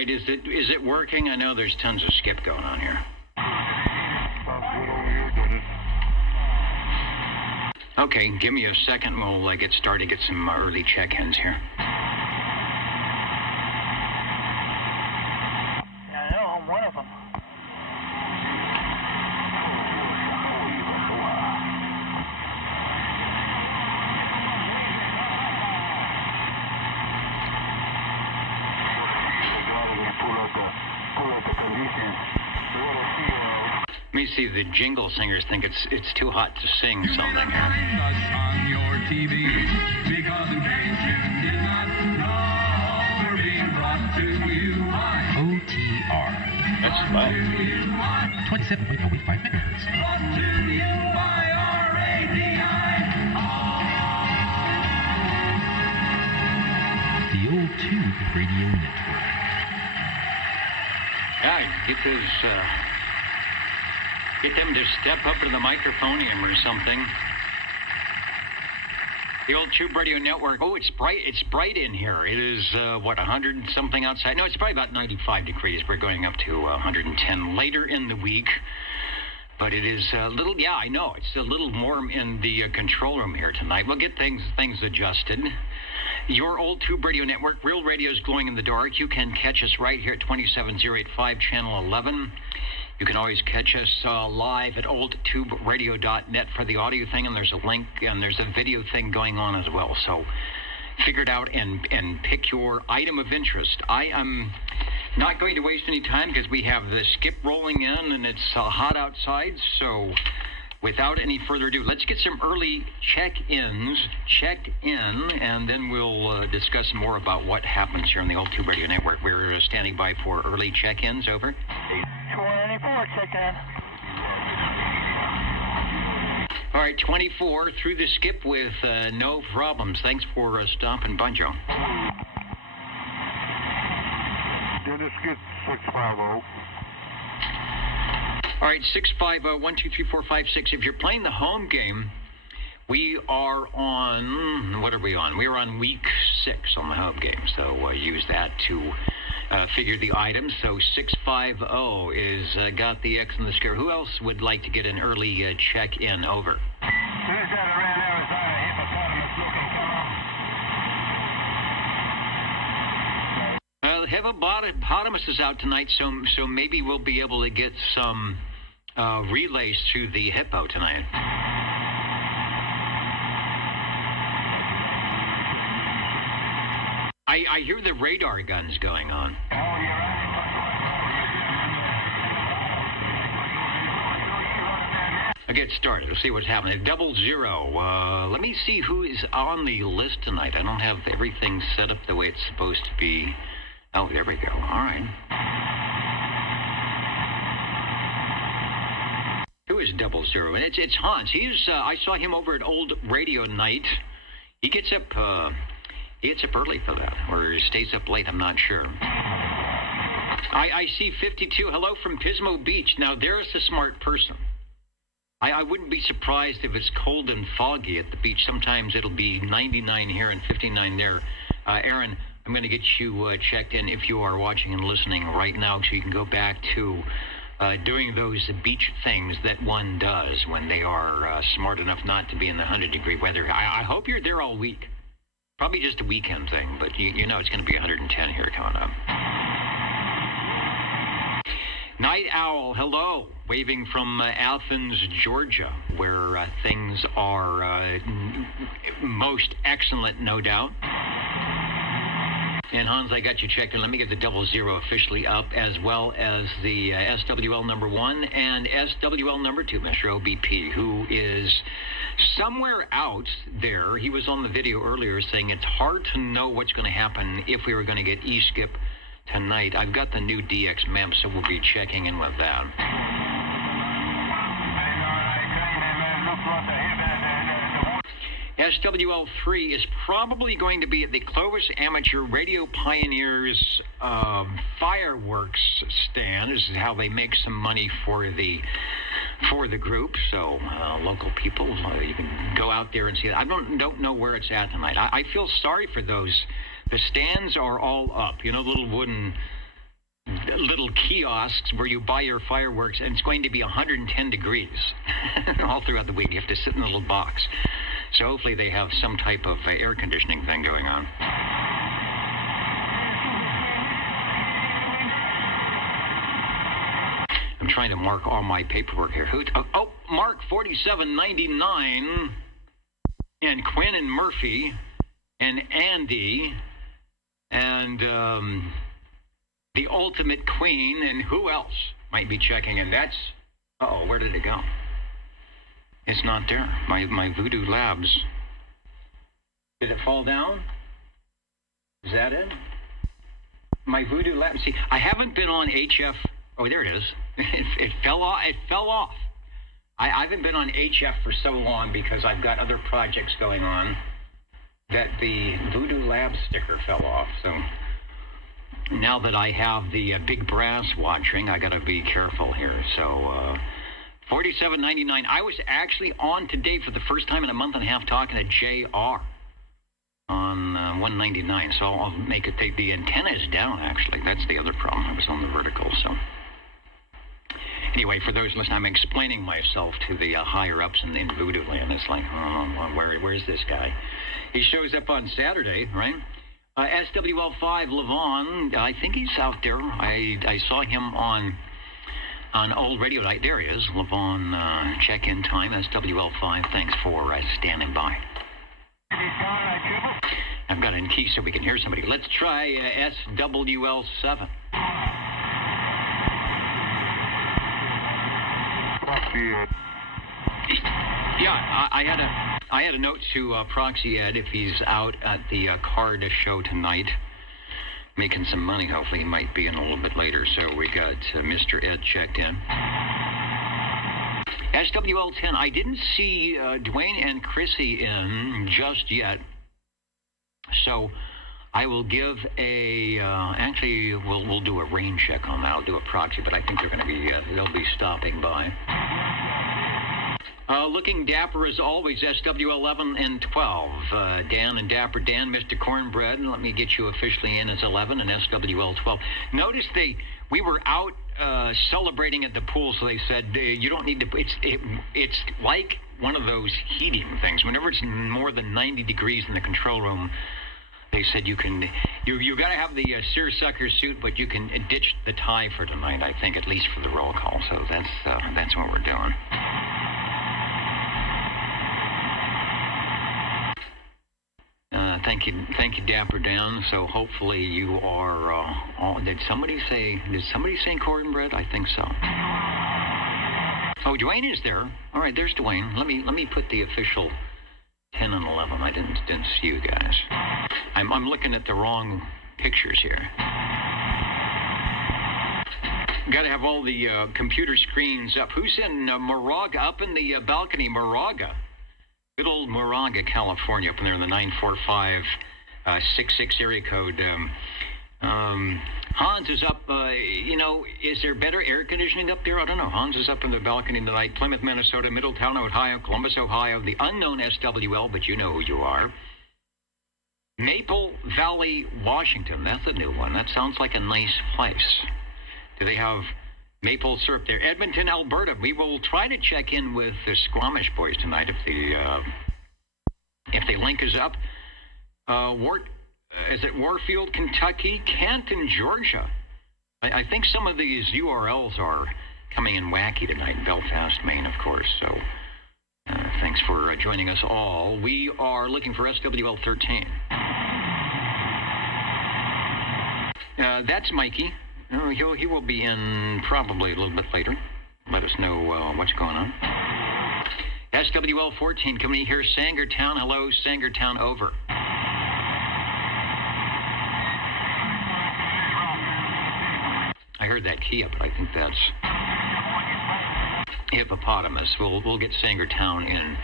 right, is it working? I know there's tons of skip going on here. Okay, give me a second. We'll get started, get some early check-ins here. I know, I'm one of them. Let me see, the jingle singers think it's too hot to sing something here. On your TV, because in case you did not know, we're being brought to you by OTR. That's low. 27.085 megahertz. Brought to you by RADI. The Old Tube Radio Network. Yeah, get them to step up to the microphonium or something. The Old Tube Radio Network. Oh, it's bright in here. It is, 100 and something outside? No, it's probably about 95 degrees. We're going up to 110 later in the week. But it is a little, yeah, I know. It's a little warm in the control room here tonight. We'll get things adjusted. Your Old Tube Radio Network, real radio's glowing in the dark. You can catch us right here at 27085, channel 11. You can always catch us live at oldtuberadio.net for the audio thing, and there's a link, and there's a video thing going on as well. So figure it out and pick your item of interest. I am not going to waste any time because we have the skip rolling in, and it's hot outside. So without any further ado, let's get some early check-ins checked in, and then we'll discuss more about what happens here on the Old Tube Radio Network. We're standing by for early check-ins. Over. 24, check in. All right, 24 through the skip with no problems. Thanks for stopping by, Joe. Dennis, get 650. All right, 650-123-456. If you're playing the home game, we are on, what are we on? We're on week 6 on the home game, so use that to figure the items. So 650 is got the X and the scare. Who else would like to get an early check-in? Over. Hippopotamus is out tonight, so maybe we'll be able to get some relays to the hippo tonight. I hear the radar guns going on. I'll get started. Let's see what's happening. 00. Let me see who is on the list tonight. I don't have everything set up the way it's supposed to be. Oh, there we go. All right. Who is 00? And it's Hans. He's I saw him over at Old Radio Night. He gets up early for that, or stays up late. I'm not sure. I see 52. Hello from Pismo Beach. Now there's a smart person. I wouldn't be surprised if it's cold and foggy at the beach. Sometimes it'll be 99 here and 59 there. Aaron, I'm going to get you checked in if you are watching and listening right now, so you can go back to doing those beach things that one does when they are smart enough not to be in the 100-degree weather. I hope you're there all week. Probably just a weekend thing, but you know it's going to be 110 here coming up. Night Owl, hello. Waving from Athens, Georgia, where things are most excellent, no doubt. And Hans, I got you checked in. Let me get the 00 officially up, as well as the SWL number 1 and SWL number 2, Mr. OBP, who is somewhere out there. He was on the video earlier saying it's hard to know what's going to happen if we were going to get E-Skip tonight. I've got the new DX map, so we'll be checking in with that. SWL3 is probably going to be at the Clovis Amateur Radio Pioneers fireworks stand. This is how they make some money for the group. So local people, you can go out there and see that. I don't know where it's at tonight. I feel sorry for those. The stands are all up. You know, little wooden little kiosks where you buy your fireworks, and it's going to be 110 degrees all throughout the week. You have to sit in a little box. So hopefully they have some type of air conditioning thing going on. I'm trying to mark all my paperwork here. Mark 4799 and Quinn and Murphy and Andy and the Ultimate Queen, and who else might be checking in? That's, where did it go? It's not there. My Voodoo Labs. Did it fall down? Is that it? My Voodoo Labs. See, I haven't been on HF. Oh, there it is. It fell off. It fell off. I haven't been on HF for so long because I've got other projects going on that the Voodoo Labs sticker fell off. So now that I have the big brass watching, I got to be careful here. So $47.99. I was actually on today for the first time in a month and a half talking to JR on $199. So I'll make it. The antenna is down, actually. That's the other problem. I was on the vertical. So anyway, for those listening, I'm explaining myself to the higher-ups in Voodoo Land. It's like, where's this guy? He shows up on Saturday, right? SWL5 Levon, I think he's out there. I saw him on Old Radio Night. There he is, Levon, check-in time, SWL5. Thanks for standing by. I've got it in key so we can hear somebody. Let's try SWL7. Yeah, I had a note to Proxy Ed if he's out at the card show tonight, making some money. Hopefully he might be in a little bit later. So we got Mr. Ed checked in. SWL10. I didn't see Dwayne and Chrissy in just yet, so I will give a. Actually, we'll do a rain check on that. I'll do a proxy, but I think they're going to be. They'll be stopping by. Looking dapper as always, SW11 and 12. Dan and Dapper Dan, Mr. Cornbread. Let me get you officially in as 11 and SWL12. Notice we were out celebrating at the pool, so they said you don't need to. It's like one of those heating things. Whenever it's more than 90 degrees in the control room, they said you got to have the seersucker suit, but you can ditch the tie for tonight. I think at least for the roll call. So that's what we're doing. Thank you, Dapper Dan. So hopefully you are. Did somebody say Cornbread? I think so. Oh, Dwayne is there. All right, there's Dwayne. Let me put the official 10 and 11. I didn't see you guys. I'm looking at the wrong pictures here. Got to have all the computer screens up. Who's in Moraga? Up in the balcony, Moraga. Good old Moraga, California, up in there in the 94566 area code. Hans is up, is there better air conditioning up there? I don't know. Hans is up in the balcony tonight. Plymouth, Minnesota, Middletown, Ohio, Columbus, Ohio, the unknown SWL, but you know who you are. Maple Valley, Washington. That's a new one. That sounds like a nice place. Do they have maple syrup there? Edmonton, Alberta. We will try to check in with the Squamish boys tonight if they link us up. Is it Warfield, Kentucky? Canton, Georgia. I think some of these URLs are coming in wacky tonight. Belfast, Maine, of course. So thanks for joining us all. We are looking for SWL 13. That's Mikey. He will be in probably a little bit later. Let us know what's going on. SWL 14, can we hear Sangertown? Hello, Sangertown, over. I heard that Kia, but I think that's hippopotamus. We'll get Sangertown in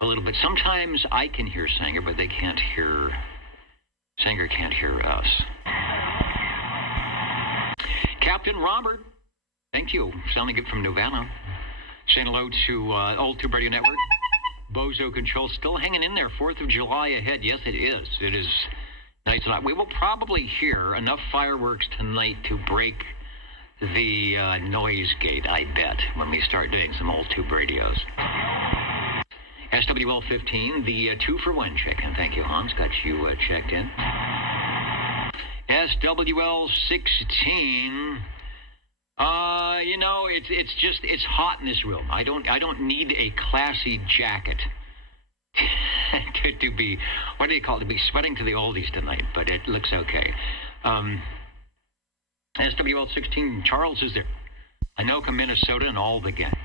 a little bit. Sometimes I can hear Sanger, but they can't hear. Sanger can't hear us. Captain Robert, thank you. Sounding good from Nevada. Saying hello to Old Tube Radio Network. Bozo Control still hanging in there. 4th of July ahead. Yes, it is. It is nice tonight. We will probably hear enough fireworks tonight to break the noise gate, I bet, when we start doing some old tube radios. SWL 15, the 2-for-1 check-in. Thank you, Hans. Got you checked in. SWL 16. You know, it's hot in this room. I don't need a classy jacket to be, what do you call it, to be sweating to the oldies tonight, but it looks okay. SWL 16, Charles is there. Anoka, Minnesota, and all the gang.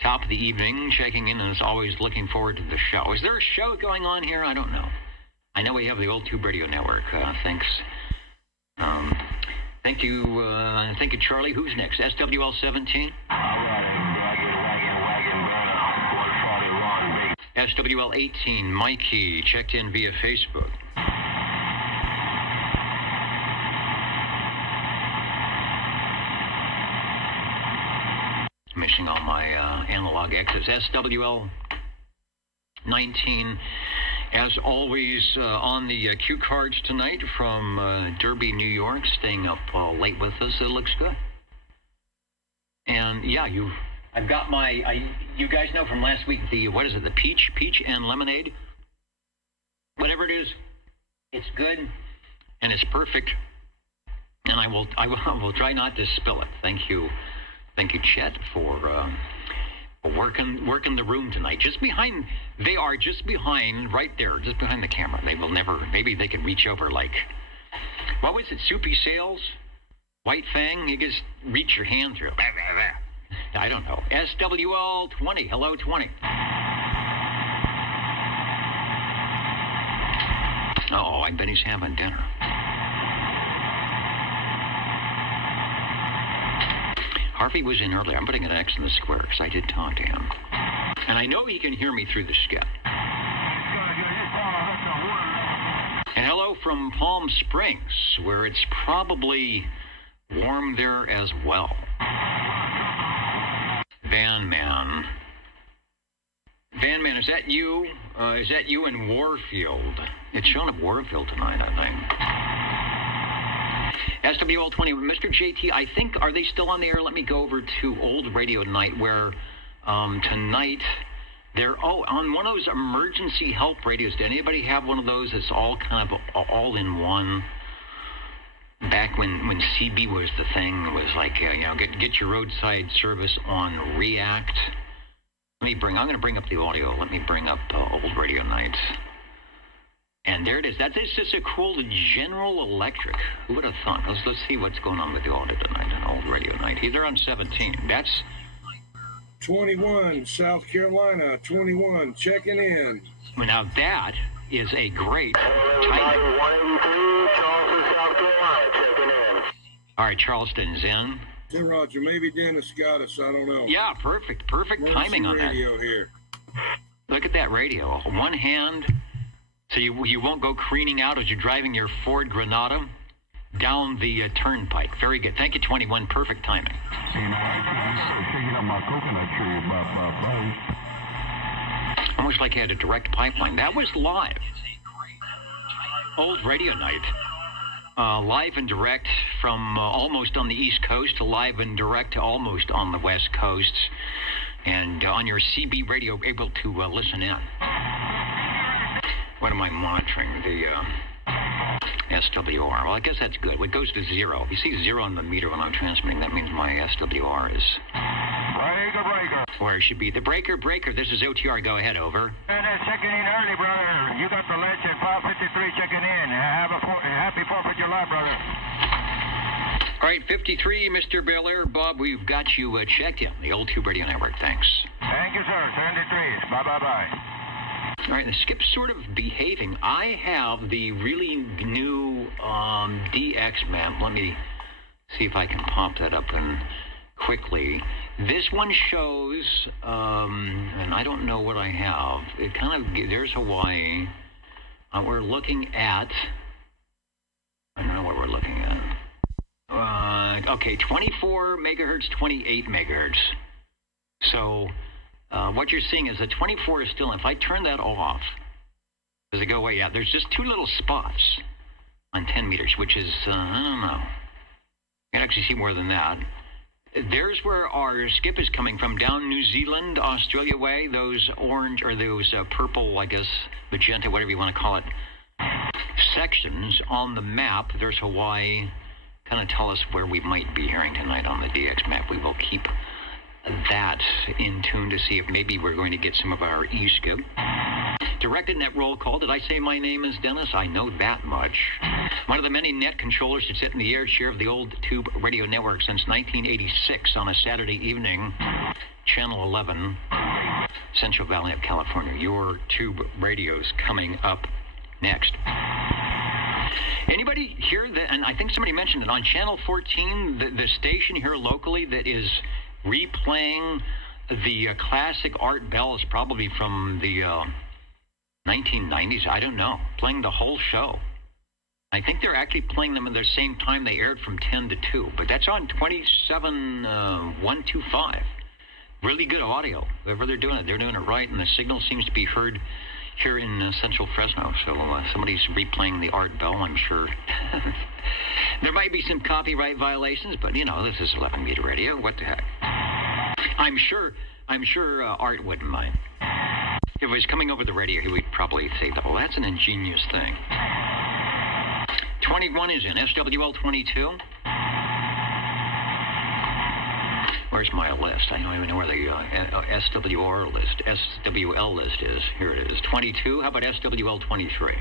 Top of the evening, checking in, and as always, looking forward to the show. Is there a show going on here? I don't know. I know we have the Old Tube Radio Network. Thanks. Thank you, Charlie. Who's next? SWL 17? SWL 18, Mikey, checked in via Facebook. Missing all my analog X's. SWL 19, as always, on the cue cards tonight from Derby, New York, staying up late with us. It looks good. And yeah, I've got you guys know from last week, what is it, the peach and lemonade? Whatever it is, it's good and it's perfect. And I will try not to spill it. Thank you, Chet, for working the room tonight. They are just behind, right there, just behind the camera. They will never, maybe they can reach over like, what was it, Soupy Sales? White Fang? You just reach your hand through. I don't know. SWL 20. Hello, 20. Uh-oh, I bet he's having dinner. Harvey was in earlier. I'm putting an X in the square because I did talk to him. And I know he can hear me through the skip. And hello from Palm Springs, where it's probably warm there as well. Van Man, is that you? Is that you in Warfield? It's showing up Warfield tonight, I think. SWL 20, Mr. JT, I think, are they still on the air? Let me go over to Old Radio Night, where tonight they're on one of those emergency help radios. Did anybody have one of those that's all kind of all in one? Back when CB was the thing, it was like, get your roadside service on React. I'm going to bring up the audio. Let me bring up Old Radio Nights. And there it is. That is just a cool General Electric. Who would have thought? Let's see what's going on with the audio tonight on Old Radio Night. They're on 17. That's 21, South Carolina, 21, checking in. Well, now that is a great Everybody, 183, Charleston, South Carolina, checking in. All right, Charleston's in. Hey, Roger, maybe Dennis got us, I don't know. Yeah, perfect timing on that. Radio here. Look at that radio. One hand, so you won't go careening out as you're driving your Ford Granada down the turnpike. Very good. Thank you, 21. Perfect timing. Shaking up my coconut tree. Almost like you had a direct pipeline. That was live. Old Radio Night. Live and direct from almost on the East Coast to live and direct to almost on the West Coast. And on your CB radio, able to listen in. What am I monitoring? The SWR. Well, I guess that's good. It goes to 0. If you see 0 on the meter when I'm transmitting, that means my SWR is... Breaker. Where it should be. The breaker. This is OTR. Go ahead, over. And checking in early, brother. You got the ledge at 553 checking in. Have a happy 4th of July, brother. All right, 53, Mr. Belair. Bob, we've got you checked in. The Old Tube Radio Network. Thanks. Thank you, sir. 73. Bye. All right, the skip's sort of behaving. I have the really new DX map. Let me see if I can pop that up and quickly. This one shows, and I don't know what I have. It kind of, there's Hawaii. We're looking at, I don't know what we're looking at. Okay, 24 megahertz, 28 megahertz. So what you're seeing is the 24 is still, if I turn that off, does it go away? Yeah, there's just two little spots on 10 meters, which is, I don't know. You can actually see more than that. There's where our skip is coming from, down New Zealand, Australia way. Those orange, or those purple, I guess, magenta, whatever you want to call it, sections on the map. There's Hawaii. Kind of tell us where we might be hearing tonight on the DX map. We will keep that in tune to see if maybe we're going to get some of our e-skip. Directed net roll call. Did I say my name is Dennis? I know that much. One of the many net controllers to sit in the air chair of the old tube radio network since 1986 on a Saturday evening, Channel 11, Central Valley of California. Your tube radio's coming up next. Anybody hear that? And I think somebody mentioned it on Channel 14, the station here locally that is replaying the classic Art Bell is probably from the 1990s. I don't know. Playing the whole show. I think they're actually playing them at the same time they aired from 10 to 2. But that's on 27125. Really good audio. Whatever they're doing it right, and the signal seems to be heard here in central Fresno. So somebody's replaying the Art Bell, I'm sure. There might be some copyright violations, but you know, this is 11 meter radio. What the heck? I'm sure Art wouldn't mind. If it was coming over the radio, he would probably say, well, that's an ingenious thing. 21 is in. SWL 22. Where's my list? I don't even know where the SWR list, SWL list is. Here it is. 22. How about SWL 23?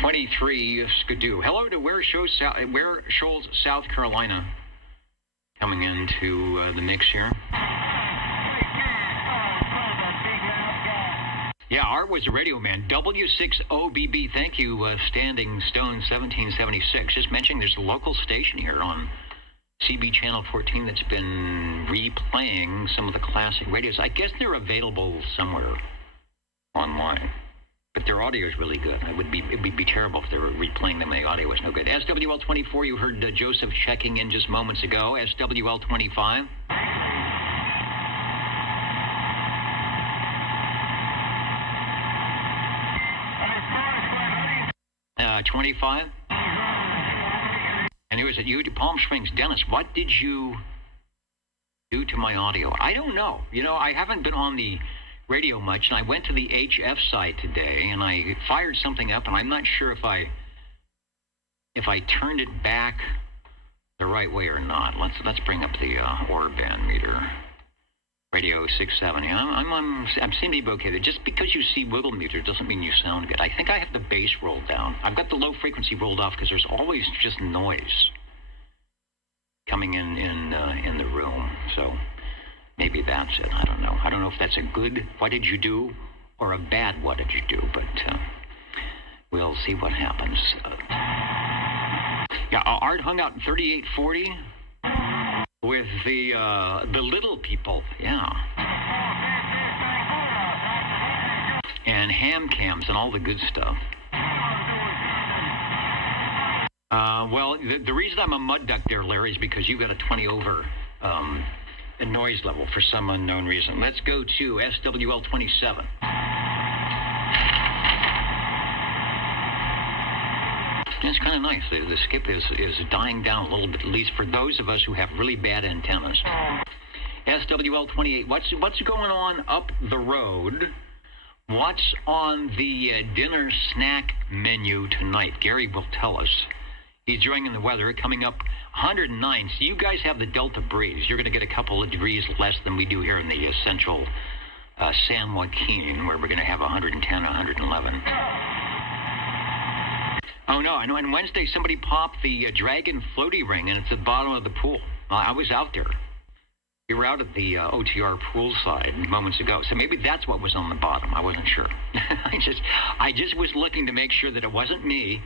23, Skidoo. Hello to Ware Shoals, South Carolina. Coming into the mix here. Yeah, Art was a radio man. W6OBB. Thank you, Standing Stone 1776. Just mentioning there's a local station here on CB Channel 14 that's been replaying some of the classic radios. I guess they're available somewhere online, but their audio is really good. It would be terrible if they were replaying them and the audio was no good. SWL 24, you heard Joseph checking in just moments ago. SWL 25. 25. And who is it? You, Palm Springs. Dennis, what did you do to my audio? I don't know. You know, I haven't been on the radio much, and I went to the HF site today, and I fired something up, and I'm not sure if I turned it back the right way or not. Let's bring up the Orban meter. Radio 670. I'm seem to be okay. Just because you see wiggle meter doesn't mean you sound good. I think I have the bass rolled down. I've got the low frequency rolled off because there's always just noise coming in the room. So maybe that's it. I don't know. I don't know if that's a good what did you do or a bad what did you do, but we'll see what happens. Yeah, Art hung out in 3840. With the little people, yeah. And ham cams and all the good stuff. Well, the reason I'm a mud duck there, Larry, is because you got a 20 over a noise level for some unknown reason. Let's go to SWL 27. It's kind of nice. The skip is dying down a little bit, at least for those of us who have really bad antennas. SWL 28. What's going on up the road? What's on the dinner snack menu tonight? Gary will tell us. He's enjoying the weather, coming up 109. So you guys have the Delta breeze. You're going to get a couple of degrees less than we do here in the central San Joaquin, where we're going to have 110, 111. Oh, no, I know on Wednesday somebody popped the Dragon floaty ring, and it's at the bottom of the pool. I was out there. We were out at the OTR poolside moments ago, so maybe that's what was on the bottom. I wasn't sure. I just was looking to make sure that it wasn't me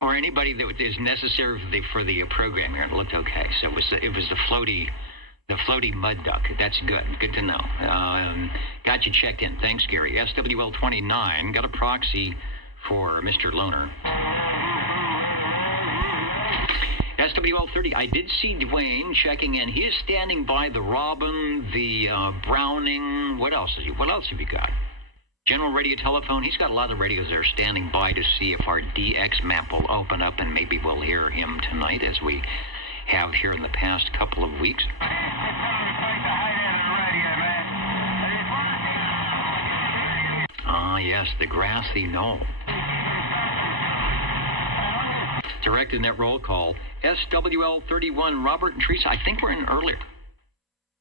or anybody that is necessary for the program here. It looked okay, so it was the floaty mud duck. That's good. Good to know. Got you checked in. Thanks, Gary. SWL 29 got a proxy for Mr. Loner. SWL 30, I did see Dwayne checking in. He is standing by the Robin, the Browning. What else have you got? General radio telephone. He's got a lot of radios there standing by to see if our DX map will open up, and maybe we'll hear him tonight as we have here in the past couple of weeks. Ah, yes, the grassy knoll. Directed net roll call. SWL 31, Robert and Teresa, I think we're in earlier.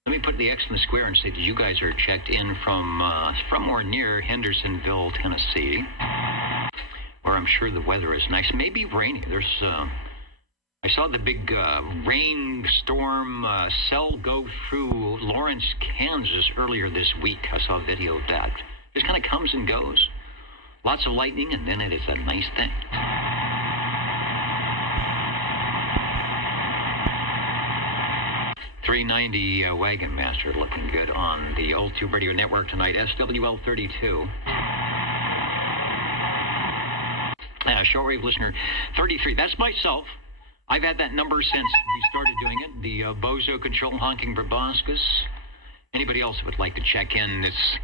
Let me put the X in the square and say that you guys are checked in from or near Hendersonville, Tennessee, where I'm sure the weather is nice. Maybe rainy. I saw the big rain storm cell go through Lawrence, Kansas earlier this week. I saw a video of that. Just kind of comes and goes. Lots of lightning, and then it is a nice thing. .390 Wagon Master looking good on the Old Tube Radio Network tonight. SWL 32. Shortwave listener 33. That's myself. I've had that number since we started doing it. The Bozo Control Honking Proboscis. Anybody else would like to check in that's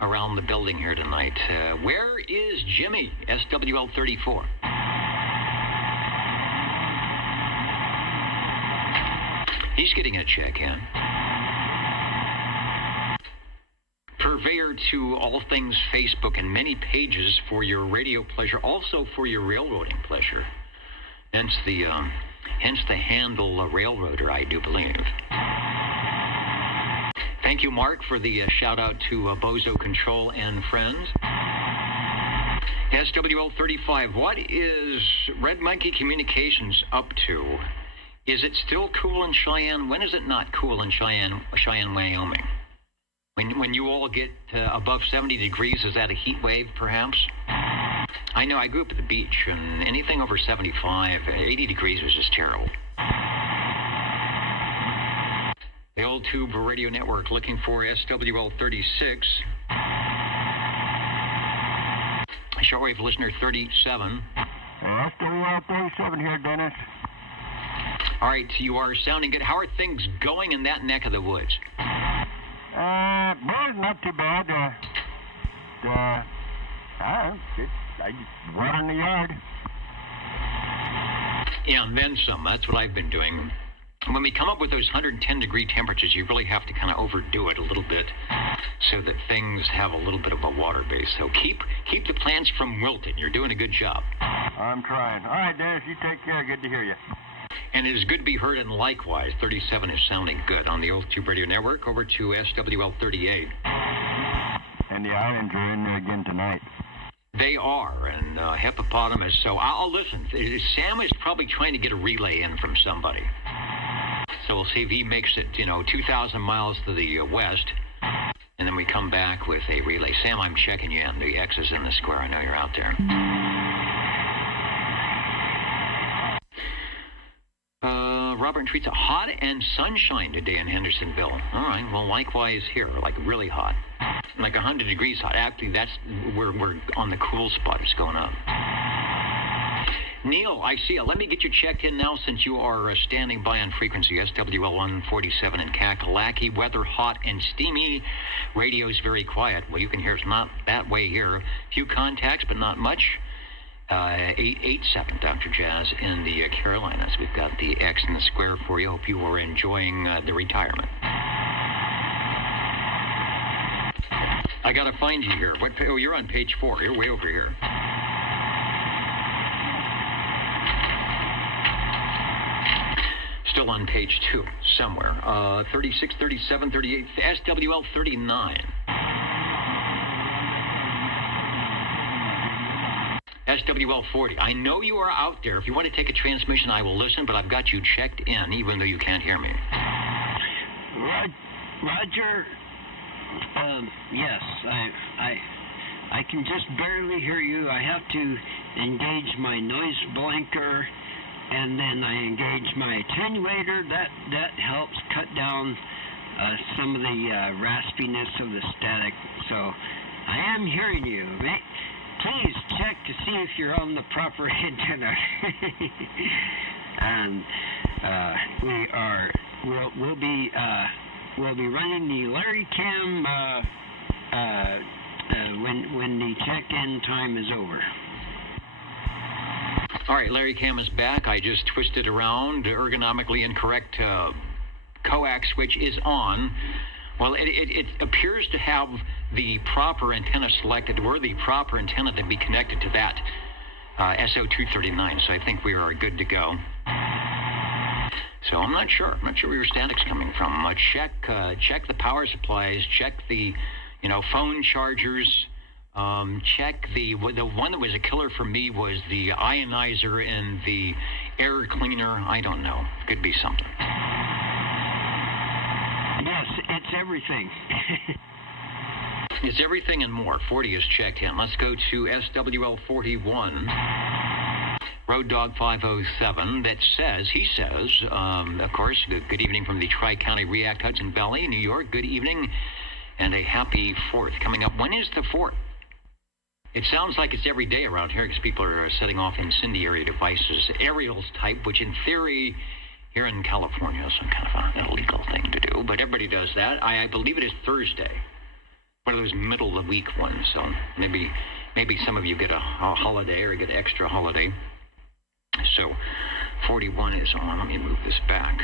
around the building here tonight? Where is Jimmy? SWL 34. He's getting a check-in. Purveyor to all things Facebook and many pages for your radio pleasure, also for your railroading pleasure. Hence the handle railroader, I do believe. Thank you, Mark, for the shout-out to Bozo Control and friends. SWL 35, what is Red Monkey Communications up to? Is it still cool in Cheyenne? When is it not cool in Cheyenne, Wyoming? When you all get above 70 degrees, is that a heat wave, perhaps? I know, I grew up at the beach, and anything over 75, 80 degrees was just terrible. The Old Tube Radio Network looking for SWL 36. Shortwave listener 37. SWL 37 here, Dennis. All right, you are sounding good. How are things going in that neck of the woods? Well, not too bad. I just water in the yard. Yeah, and then some. That's what I've been doing. When we come up with those 110-degree temperatures, you really have to kind of overdo it a little bit so that things have a little bit of a water base. So keep the plants from wilting. You're doing a good job. I'm trying. All right, Dennis, you take care. Good to hear you. And it is good to be heard, and likewise, 37 is sounding good on the Old Tube Radio Network. Over to SWL 38. And the islands are in there again tonight. They are, and hippopotamus. So I'll listen. Sam is probably trying to get a relay in from somebody. So we'll see if he makes it, 2,000 miles to the west, and then we come back with a relay. Sam, I'm checking you in. The X is in the square. I know you're out there. Robert and Teresa, hot and sunshine today in Hendersonville. All right, well, likewise here, like really hot. Like 100 degrees hot. Actually, that's we're on the cool spot. It's going up. Neil, I see you. Let me get you checked in now since you are standing by on frequency. SWL 147 in Kakalaki. Weather hot and steamy. Radio's very quiet. Well, you can hear it's not that way here. Few contacts, but not much. 887 Dr. Jazz in the Carolinas. We've got the X in the square for you. Hope you are enjoying the retirement. I got to find you here. Oh, you're on page 4. You're way over here. Still on page 2 somewhere. 36, 37, 38, SWL 39. SWL 40. I know you are out there. If you want to take a transmission, I will listen, but I've got you checked in, even though you can't hear me. Roger. Yes, I can just barely hear you. I have to engage my noise blanker, and then I engage my attenuator. That helps cut down some of the raspiness of the static. So I am hearing you. Please check to see if you're on the proper antenna. And we'll be running the Larry Cam when the check-in time is over. All right, Larry Cam is back. I just twisted around. Ergonomically incorrect coax switch is on. Well, it appears to have the proper antenna selected, or the proper antenna to be connected to that SO239. So I think we are good to go. So I'm not sure. I'm not sure where static's coming from. Check the power supplies. Check the, phone chargers. Check the one that was a killer for me was the ionizer and the air cleaner. I don't know. Could be something. Yes, it's everything. It's everything and more. 40 is checked in. Let's go to SWL 41. Road Dog 507 that says, of course, good evening from the Tri-County React Hudson Valley, New York. Good evening and a happy 4th. Coming up, when is the 4th? It sounds like it's every day around here because people are setting off incendiary devices, aerials type, which in theory here in California is some kind of an illegal thing to do, but everybody does that. I believe it is Thursday, one of those middle of the week ones, so maybe some of you get a holiday or get an extra holiday. So 41 is on. Let me move this back.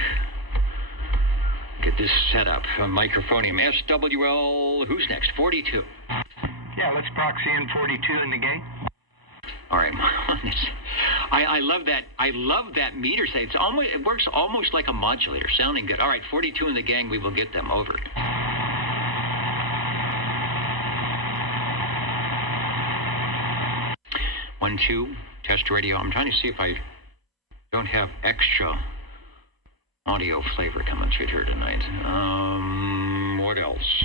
Get this set up. Microphonium. SWL, who's next? 42. Yeah, let's proxy in 42 in the gang. All right. I love that. I love that meter say. It works almost like a modulator. Sounding good. All right, 42 in the gang. We will get them over. 1, 2, test radio. I'm trying to see if I don't have extra audio flavor coming through here tonight. What else?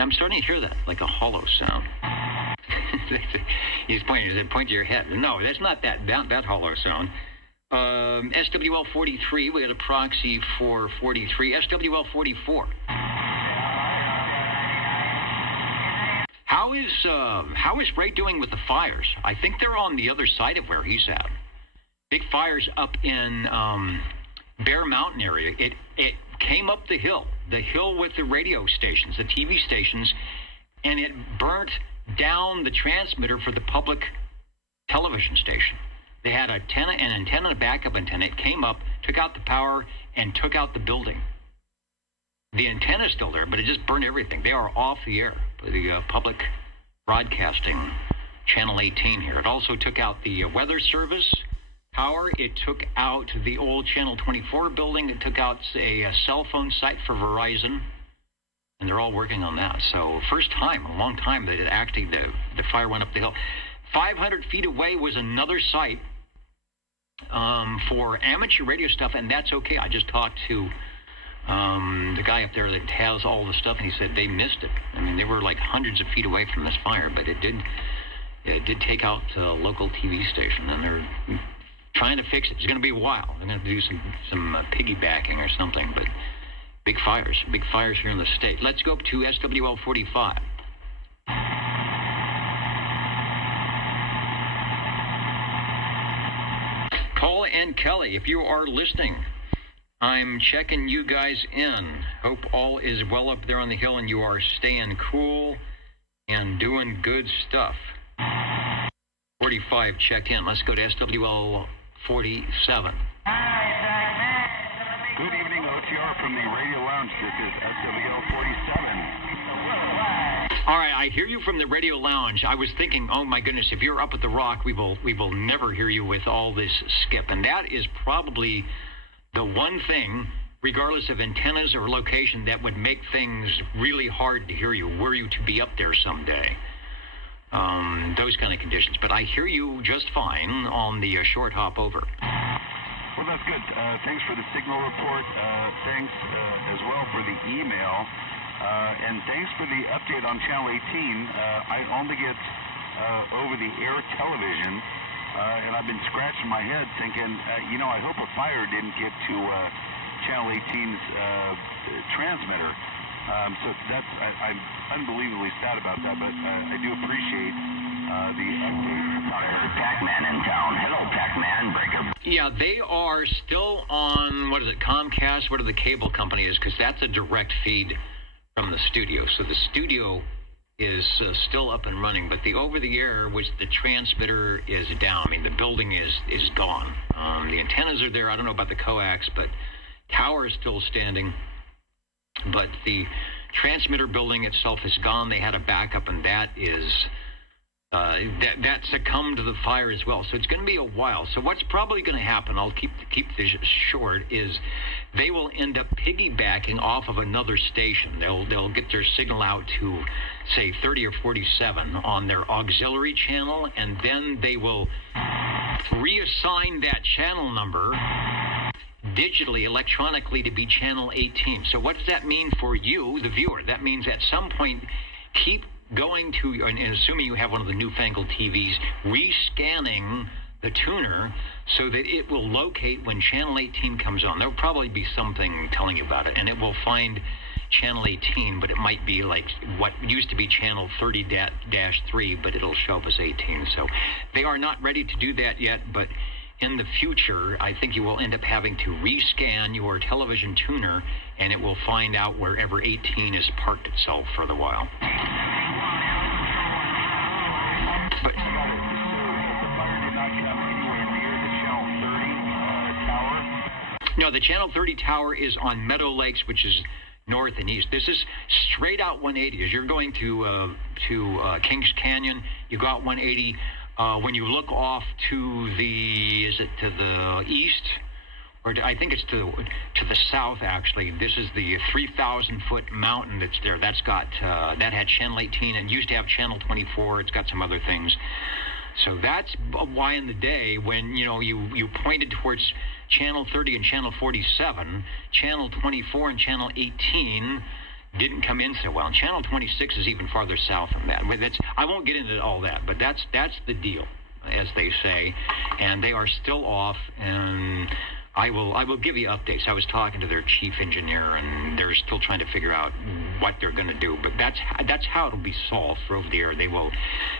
I'm starting to hear that, like a hollow sound. He's pointing. He said, point to your head. No, that's not that hollow sound. SWL 43, we got a proxy for 43. SWL 44. How is Ray doing with the fires? I think they're on the other side of where he's at. Big fires up in Bear Mountain area. It came up the hill with the radio stations, the TV stations, and it burnt down the transmitter for the public television station. They had an antenna, a backup antenna. It came up, took out the power, and took out the building. The antenna is still there, but it just burned everything. They are off the air. The public broadcasting channel 18 here. It also took out the weather service power. It took out the old channel 24 building. It took out a cell phone site for Verizon, and they're all working on that. So first time, a long time that it actually the fire went up the hill. 500 feet away was another site for amateur radio stuff, and that's okay. I just talked to the guy up there that has all the stuff, and he said they missed it. I mean, they were like hundreds of feet away from this fire, but it did take out a local TV station, and they're trying to fix it. It's going to be a while. They're going to do some piggybacking or something, but big fires here in the state. Let's go up to SWL 45. Paula and Kelly, if you are listening, I'm checking you guys in. Hope all is well up there on the hill and you are staying cool and doing good stuff. 45 checked in. Let's go to SWL 47. Good evening, OTR from the Radio Lounge. This is SWL 47. All right, I hear you from the Radio Lounge. I was thinking, oh my goodness, if you're up at the Rock, we will never hear you with all this skip. And that is probably the one thing, regardless of antennas or location, that would make things really hard to hear you, were you to be up there someday. Those kind of conditions. But I hear you just fine on the short hop over. Well, that's good. Thanks for the signal report. Thanks as well for the email. And thanks for the update on Channel 18. I only get over-the-air television, and I've been scratching my head thinking, I hope a fire didn't get to Channel 18's transmitter. So I'm unbelievably sad about that, but I do appreciate the update. Pac-Man in town. Hello, Pac-Man. Breaker. Yeah, they are still on, Comcast, what are the cable company is, because that's a direct feed from the studio. So the studio is still up and running, but the over-the-air, which the transmitter is down. I mean, the building is gone. The antennas are there. I don't know about the coax, but tower is still standing. But the transmitter building itself is gone. They had a backup, and that is that succumbed to the fire as well. So it's going to be a while. So what's probably going to happen, I'll keep this short, is they will end up piggybacking off of another station. They'll get their signal out to, say, 30 or 47 on their auxiliary channel, and then they will reassign that channel number digitally, electronically, to be channel 18. So what does that mean for you, the viewer? That means at some point, keep going to, and assuming you have one of the newfangled TVs, rescanning the tuner so that it will locate when channel 18 comes on. There'll probably be something telling you about it, and it will find channel 18, but it might be like what used to be channel 30-3, but it'll show up as 18. So they are not ready to do that yet, but in the future, I think you will end up having to rescan your television tuner, and it will find out wherever 18 is parked itself for the while. But no, the channel 30 tower is on Meadow Lakes, which is north and east. This is straight out 180. As you're going to Kings Canyon, you go out 180. When you look off to the east, or I think it's to the south, actually. This is the 3,000-foot mountain that's there. That's got that had channel 18 and used to have channel 24. It's got some other things. So that's why in the day when you pointed towards channel 30 and channel 47, channel 24 and channel 18 didn't come in so well. And channel 26 is even farther south than that. I won't get into all that, but that's the deal, as they say. And they are still off, and I will give you updates. I was talking to their chief engineer, and they're still trying to figure out what they're going to do. But that's how it'll be solved for over the air. They will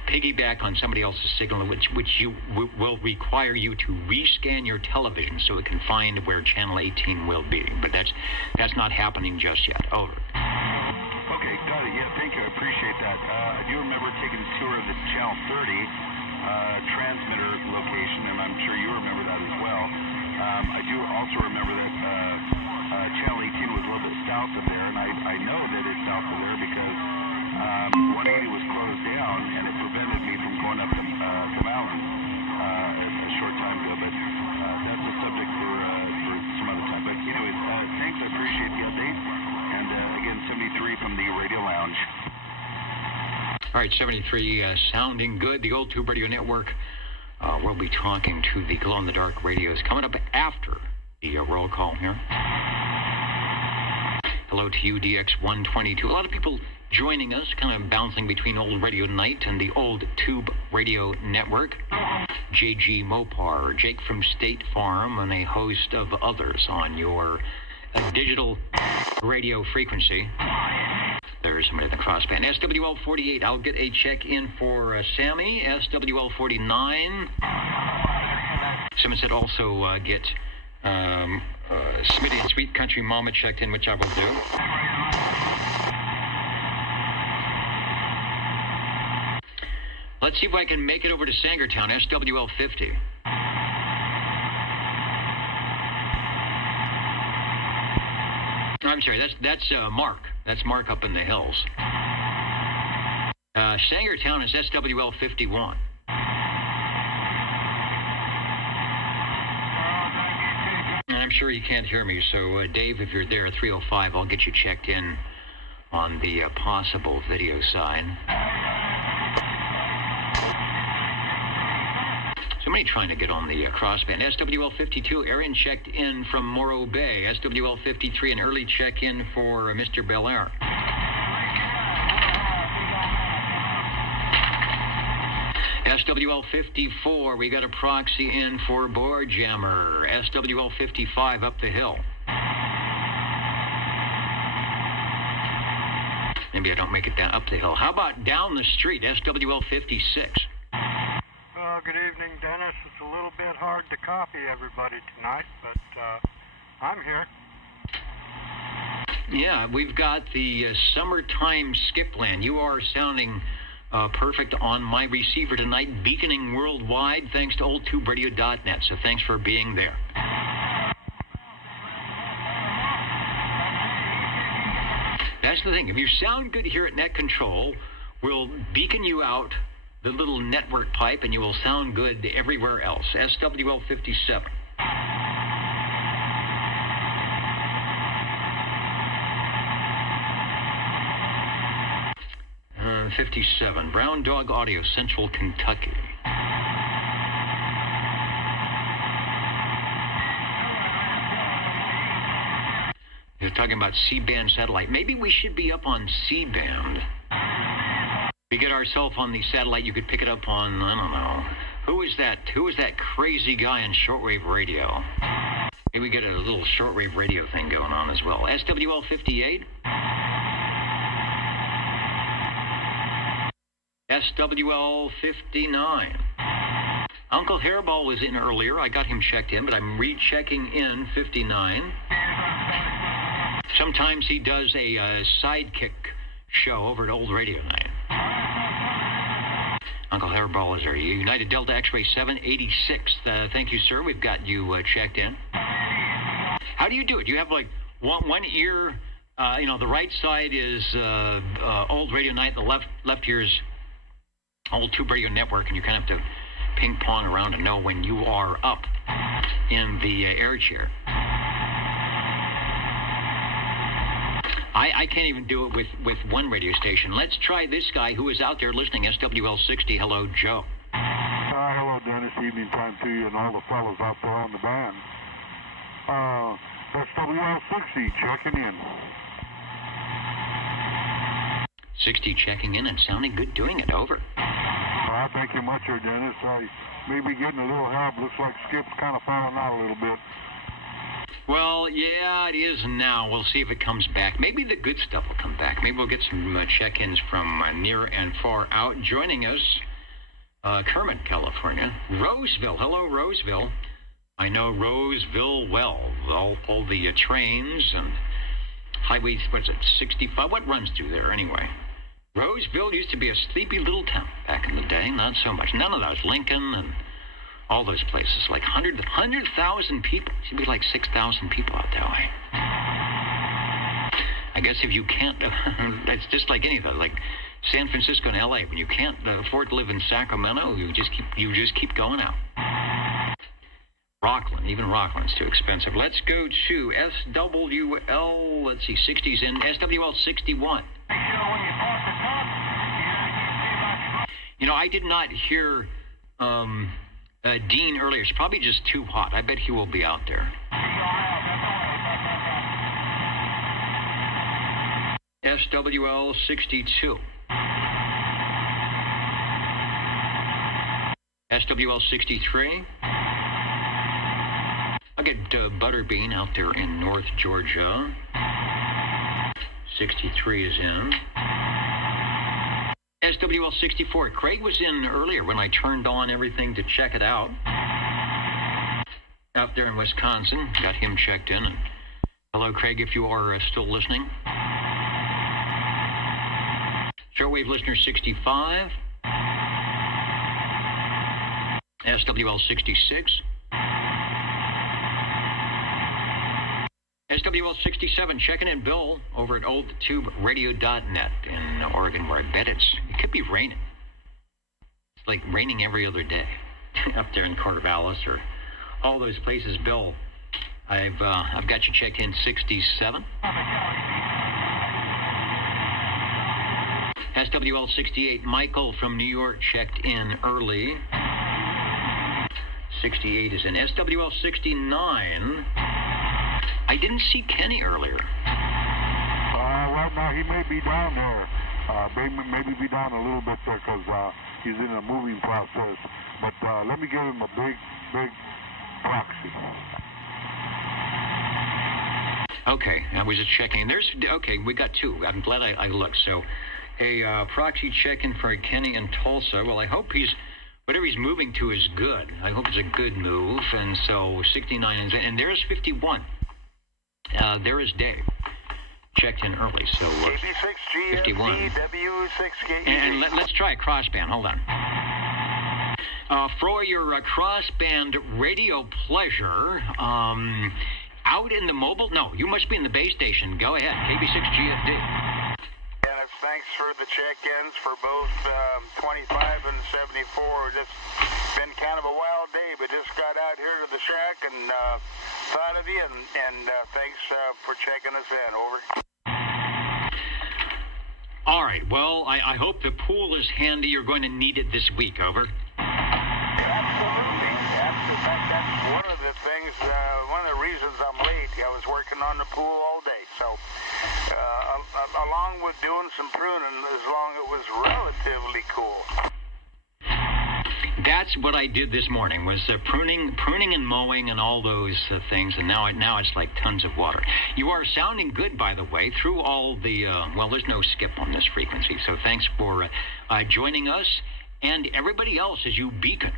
piggyback on somebody else's signal, which will require you to rescan your television so it can find where channel 18 will be. But that's not happening just yet. Over. Okay, got it. Yeah, thank you. I appreciate that. I do remember taking a tour of the channel 30 transmitter location, and I'm sure you remember that as well. I do also remember that channel 18 was a little bit south of there, and I know that it's south of there because 180 was closed down, and it prevented me from going up to Mountain a short time ago. But that's a subject for some other time. But anyways, thanks. I appreciate the update. And again, 73 from the Radio Lounge. All right, 73 sounding good. The Old Tube Radio Network. We'll be talking to the glow-in-the-dark radios coming up after the roll call here. Hello to you, DX122. A lot of people joining us, kind of bouncing between Old Radio Night and the Old Tube Radio Network. JG Mopar, Jake from State Farm, and a host of others on your digital radio frequency. There's somebody in the crossband. SWL48, I'll get a check-in for Sammy. SWL49. Someone said also get Smitty and Sweet Country Mama checked in, which I will do. Let's see if I can make it over to Sangertown, SWL50. I'm sorry, that's Mark. That's Mark up in the hills. Sangertown is SWL51. And I'm sure you can't hear me, so Dave, if you're there at 305, I'll get you checked in on the possible video side. Somebody trying to get on the crossband. SWL52, Aaron checked in from Morro Bay. SWL53, an early check-in for Mr. Belair. SWL54, we got a proxy in for Board Jammer. SWL55 up the hill. Maybe I don't make it down up the hill. How about down the street, SWL56? Good evening, Dennis. It's a little bit hard to copy everybody tonight, but I'm here. Yeah, we've got the summertime skip plan. You are sounding perfect on my receiver tonight, beaconing worldwide thanks to oldtuberadio.net. So thanks for being there. That's the thing. If you sound good here at Net Control, we'll beacon you out the little network pipe, and you will sound good everywhere else. SWL 57. 57. Brown Dog Audio, Central Kentucky. You're talking about C-band satellite. Maybe we should be up on C-band. We get ourselves on the satellite, you could pick it up on, I don't know. Who is that crazy guy in shortwave radio? Maybe we get a little shortwave radio thing going on as well. SWL 58. SWL 59. Uncle Hairball was in earlier. I got him checked in, but I'm rechecking in 59. Sometimes he does a sidekick show over at Old Radio Night. Uncle Hairball is there. United Delta X-Ray 786. Thank you, sir. We've got you checked in. How do you do it? You have like one ear, the right side is Old Radio Night, the left ear is Old Tube Radio Network, and you kind of have to ping pong around to know when you are up in the air chair. I can't even do it with one radio station. Let's try this guy who is out there listening, SWL 60. Hello, Joe. Hello, Dennis. Evening time to you and all the fellows out there on the band. SWL 60 checking in. 60 checking in and sounding good doing it. Over. Well, thank you much, Dennis. I may be getting a little help. Looks like Skip's kind of falling out a little bit. Well, yeah, it is now. We'll see if it comes back. Maybe the good stuff will come back. Maybe we'll get some check-ins from near and far out. Joining us, Kermit, California. Roseville. Hello, Roseville. I know Roseville well. All the trains and highway, 65? What runs through there anyway? Roseville used to be a sleepy little town back in the day. Not so much. None of those. Lincoln and all those places. Like 100,000 people. It should be like 6,000 people out that way. I guess if you can't, it's just like anything. Like San Francisco and LA. When you can't afford to live in Sacramento, you just keep going out. Rockland, even Rockland's too expensive. Let's go to SWL, let's see, 60's in, SWL 61. I did not hear Dean earlier. It's probably just too hot. I bet he will be out there. SWL 62. SWL 63. I'll get Butterbean out there in North Georgia. 63 is in. SWL 64. Craig was in earlier when I turned on everything to check it out. Out there in Wisconsin. Got him checked in. And hello, Craig, if you are still listening. Shortwave listener 65. SWL 66. SWL 67, checking in Bill over at oldtuberadio.net in Oregon, where I bet it could be raining. It's like raining every other day up there in Corvallis or all those places. Bill, I've got you checked in 67. SWL 68, Michael from New York checked in early. 68 is in. SWL 69. I didn't see Kenny earlier. Right now he may be down there. Maybe be down a little bit there because he's in a moving process. But let me give him a big proxy. Okay, I was just checking. We got two. I'm glad I looked. So, a proxy check-in for Kenny in Tulsa. Well, I hope whatever he's moving to is good. I hope it's a good move. And so 69 is in. And there's 51. There is Dave checked in early, so KB6 51. GFD W6KEG. And let's try a crossband. Hold on. For your crossband radio pleasure, out in the mobile? No, you must be in the base station. Go ahead, KB6 GFD. Dennis, thanks for the check-ins for both 25 and 74. Just been kind of a wild day, but just got out here to the shack and thought of you, and thanks for checking us in. Over. All right, well, I hope the pool is handy. You're going to need it this week. Over. Absolutely. In fact, that's one of the things, one of the reasons I'm late. I was working on the pool all day. So, along with doing some pruning, as long as it was relatively cool. That's what I did this morning, was pruning and mowing and all those things, and now it's like tons of water. You are sounding good, by the way, through all the, well, there's no skip on this frequency, so thanks for joining us, and everybody else as you beacon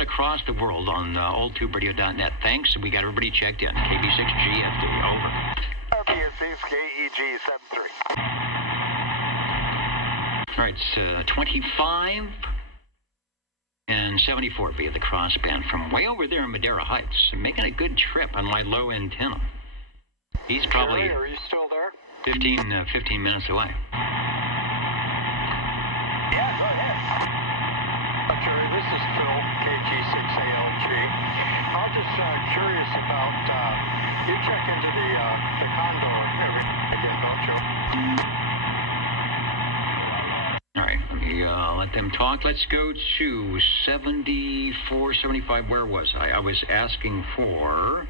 across the world on oldtuberadio.net. Thanks, we got everybody checked in. KB6GFD, over. KB6KEG 73. All right, it's 25... and 74 via the crossband from way over there in Madera Heights, making a good trip on my low antenna. He's probably Jerry, are you still there? 15 minutes away. Yeah, go ahead. Jerry, this is Phil, KG6ALG. I was just curious about, you check into the condo every again, don't you? All right, let me let them talk. Let's go to 74, 75. Where was I? I was asking for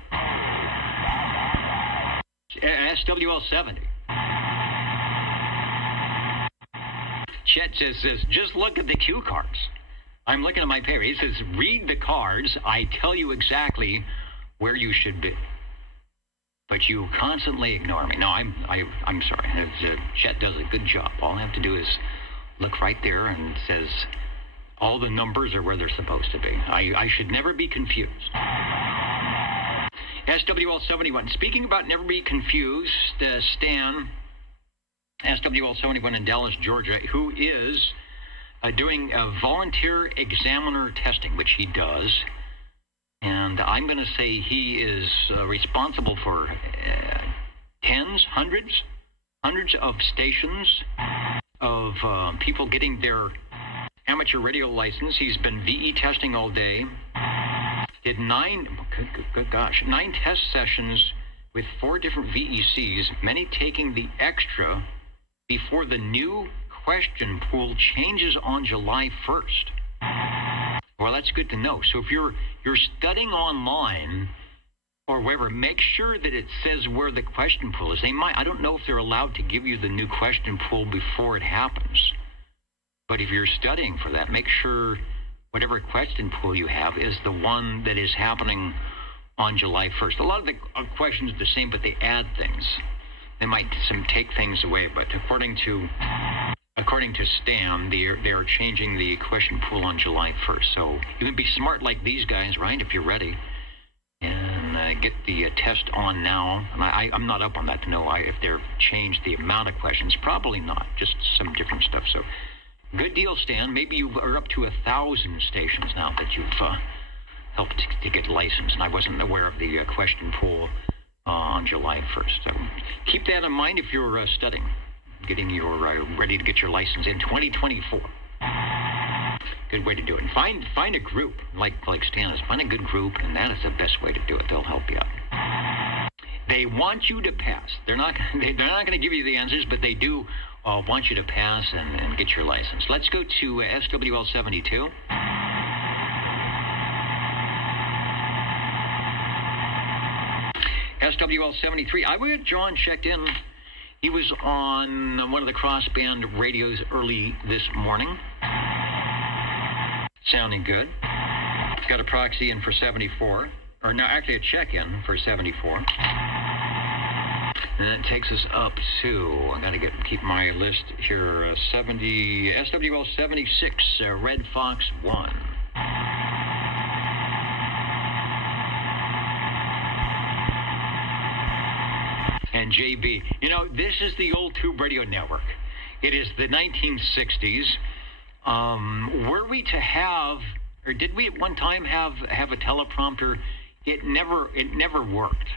SWL 70. Chet says, just look at the cue cards. I'm looking at my paper. He says, read the cards. I tell you exactly where you should be. But you constantly ignore me. No, I'm sorry. Chet does a good job. All I have to do is look right there and it says all the numbers are where they're supposed to be. I should never be confused. SWL 71. Speaking about never be confused, Stan, SWL 71 in Dallas, Georgia, who is doing volunteer examiner testing, which he does. And I'm going to say he is responsible for hundreds of stations of people getting their amateur radio license. He's been VE testing all day. Did 9 test sessions with 4 different VECs, many taking the extra before the new question pool changes on July 1st. Well, that's good to know. So if you're studying online or wherever, make sure that it says where the question pool is. They might, I don't know if they're allowed to give you the new question pool before it happens. But if you're studying for that, make sure whatever question pool you have is the one that is happening on July 1st. A lot of the questions are the same, but they add things. They might take things away, but according to Stan, they are changing the question pool on July 1st. So you can be smart like these guys, right, if you're ready, and get the test on now. And I'm not up on that to know if they've changed the amount of questions. Probably not, just some different stuff. So good deal, Stan. Maybe you are up to 1,000 stations now that you've helped to get licensed. And I wasn't aware of the question pool on July 1st. So keep that in mind if you're studying, getting your ready to get your license in 2024. Good way to do it. And find a group like Stan is. Find a good group, and that is the best way to do it. They'll help you out. They want you to pass. They're not going to give you the answers, but they do want you to pass and get your license. Let's go to SWL 72. SWL 73. I had John checked in. He was on one of the crossband radios early this morning. Sounding good. Got a proxy in for 74. Or no, actually a check-in for 74. And that takes us up to, I got to keep my list here, SWL 76, Red Fox 1. And JB. You know, this is the old Tube Radio Network. It is the 1960s. Were we to have, or did we at one time have a teleprompter? It never worked.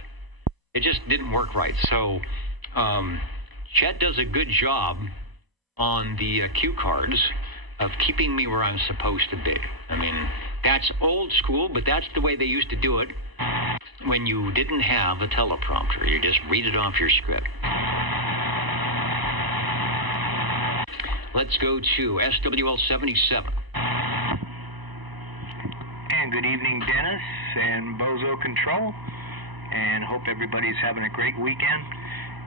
It just didn't work right. So Chet does a good job on the cue cards of keeping me where I'm supposed to be. I mean, that's old school, but that's the way they used to do it when you didn't have a teleprompter. You just read it off your script. Let's go to SWL 77. And good evening, Dennis and Bozo Control. And hope everybody's having a great weekend.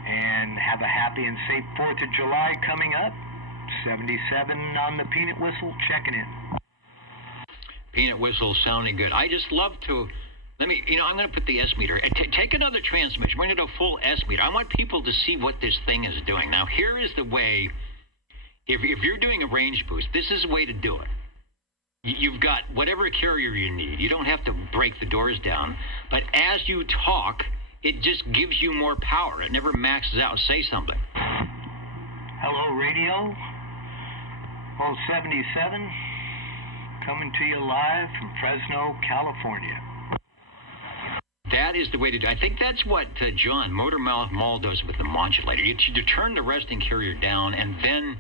And have a happy and safe 4th of July coming up. 77 on the peanut whistle, checking in. Peanut whistle sounding good. I just love to, I'm going to put the S meter. Take another transmission. We're going to do a full S meter. I want people to see what this thing is doing. Now, here is the way, if you're doing a range boost, this is the way to do it. You've got whatever carrier you need. You don't have to break the doors down. But as you talk, it just gives you more power. It never maxes out. Say something. Hello, radio. 77, coming to you live from Fresno, California. That is the way to do it. I think that's what John Motormouth Mall does with the modulator. You turn the resting carrier down, and then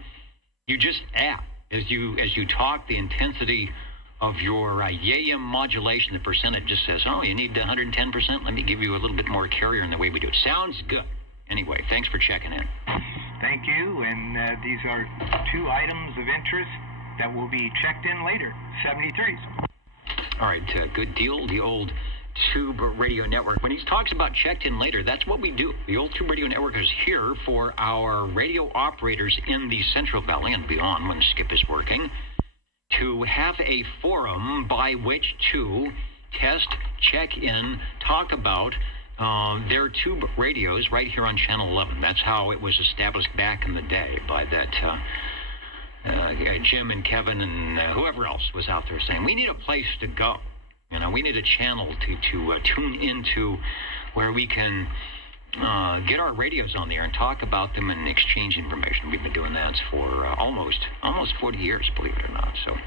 you just add. As you talk, the intensity of your YAM modulation, the percentage just says, oh, you need 110%? Let me give you a little bit more carrier in the way we do it. Sounds good. Anyway, thanks for checking in. Thank you, and these are 2 items of interest that will be checked in later, 73s. All right, good deal. The old Tube Radio Network. When he talks about checked in later, that's what we do. The old Tube Radio Network is here for our radio operators in the Central Valley and beyond when Skip is working to have a forum by which to test, check in, talk about their tube radios right here on Channel 11. That's how it was established back in the day by that Jim and Kevin and whoever else was out there saying, we need a place to go. You know, we need a channel to tune into where we can get our radios on the air and talk about them and exchange information. We've been doing that for almost 40 years, believe it or not. So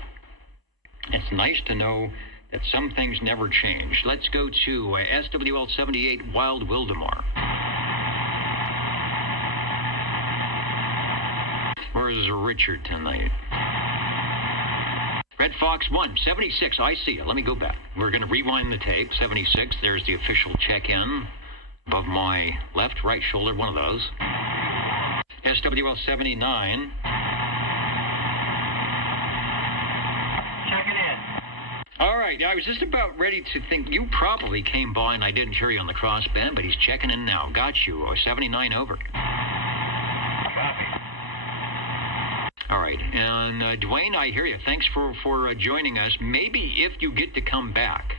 it's nice to know that some things never change. Let's go to SWL 78 Wild Wildemar. Where is Richard tonight? Red Fox 1, 76, I see you. Let me go back. We're going to rewind the tape. 76, there's the official check-in above my left, right shoulder, one of those. SWL 79. Checking in. All right, I was just about ready to think you probably came by and I didn't hear you on the crossband, but he's checking in now. Got you. 79 over. All right, and Dwayne, I hear you. Thanks for joining us. Maybe if you get to come back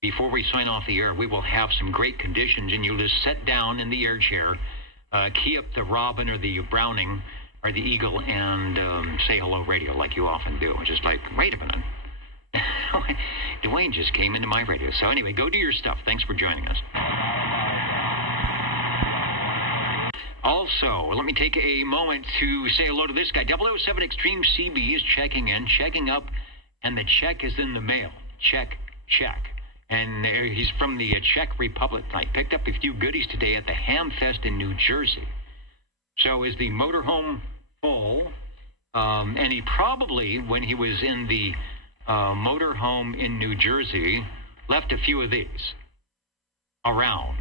before we sign off the air, we will have some great conditions, and you'll just sit down in the air chair, key up the Robin or the Browning or the Eagle, and say hello radio like you often do. It's just like, wait a minute. Dwayne just came into my radio. So anyway, go do your stuff. Thanks for joining us. Also, let me take a moment to say hello to this guy. 007 Extreme CB is checking in, checking up, and the check is in the mail. Check. And he's from the Czech Republic. I picked up a few goodies today at the Hamfest in New Jersey. So is the motorhome full? And he probably, when he was in the motorhome in New Jersey, left a few of these around.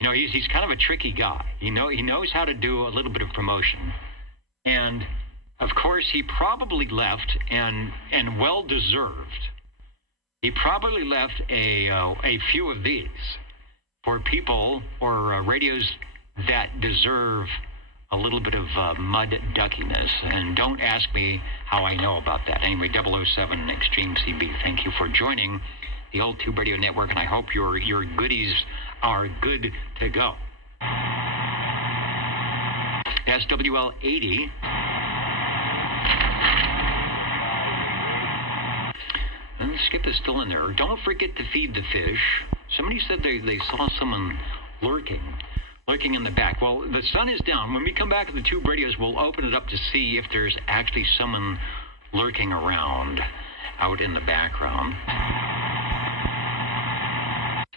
You know, he's kind of a tricky guy. He knows how to do a little bit of promotion. And, of course, he probably left, and well-deserved, he probably left a few of these for people or radios that deserve a little bit of mud duckiness. And don't ask me how I know about that. Anyway, 007 Extreme CB, thank you for joining the old Tube Radio Network, and I hope your goodies are good to go. SWL 80. And Skip is still in there. Don't forget to feed the fish. Somebody said they saw someone lurking. lurking in the back. Well, the sun is down. When we come back at the Tube Radios, we'll open it up to see if there's actually someone lurking around out in the background.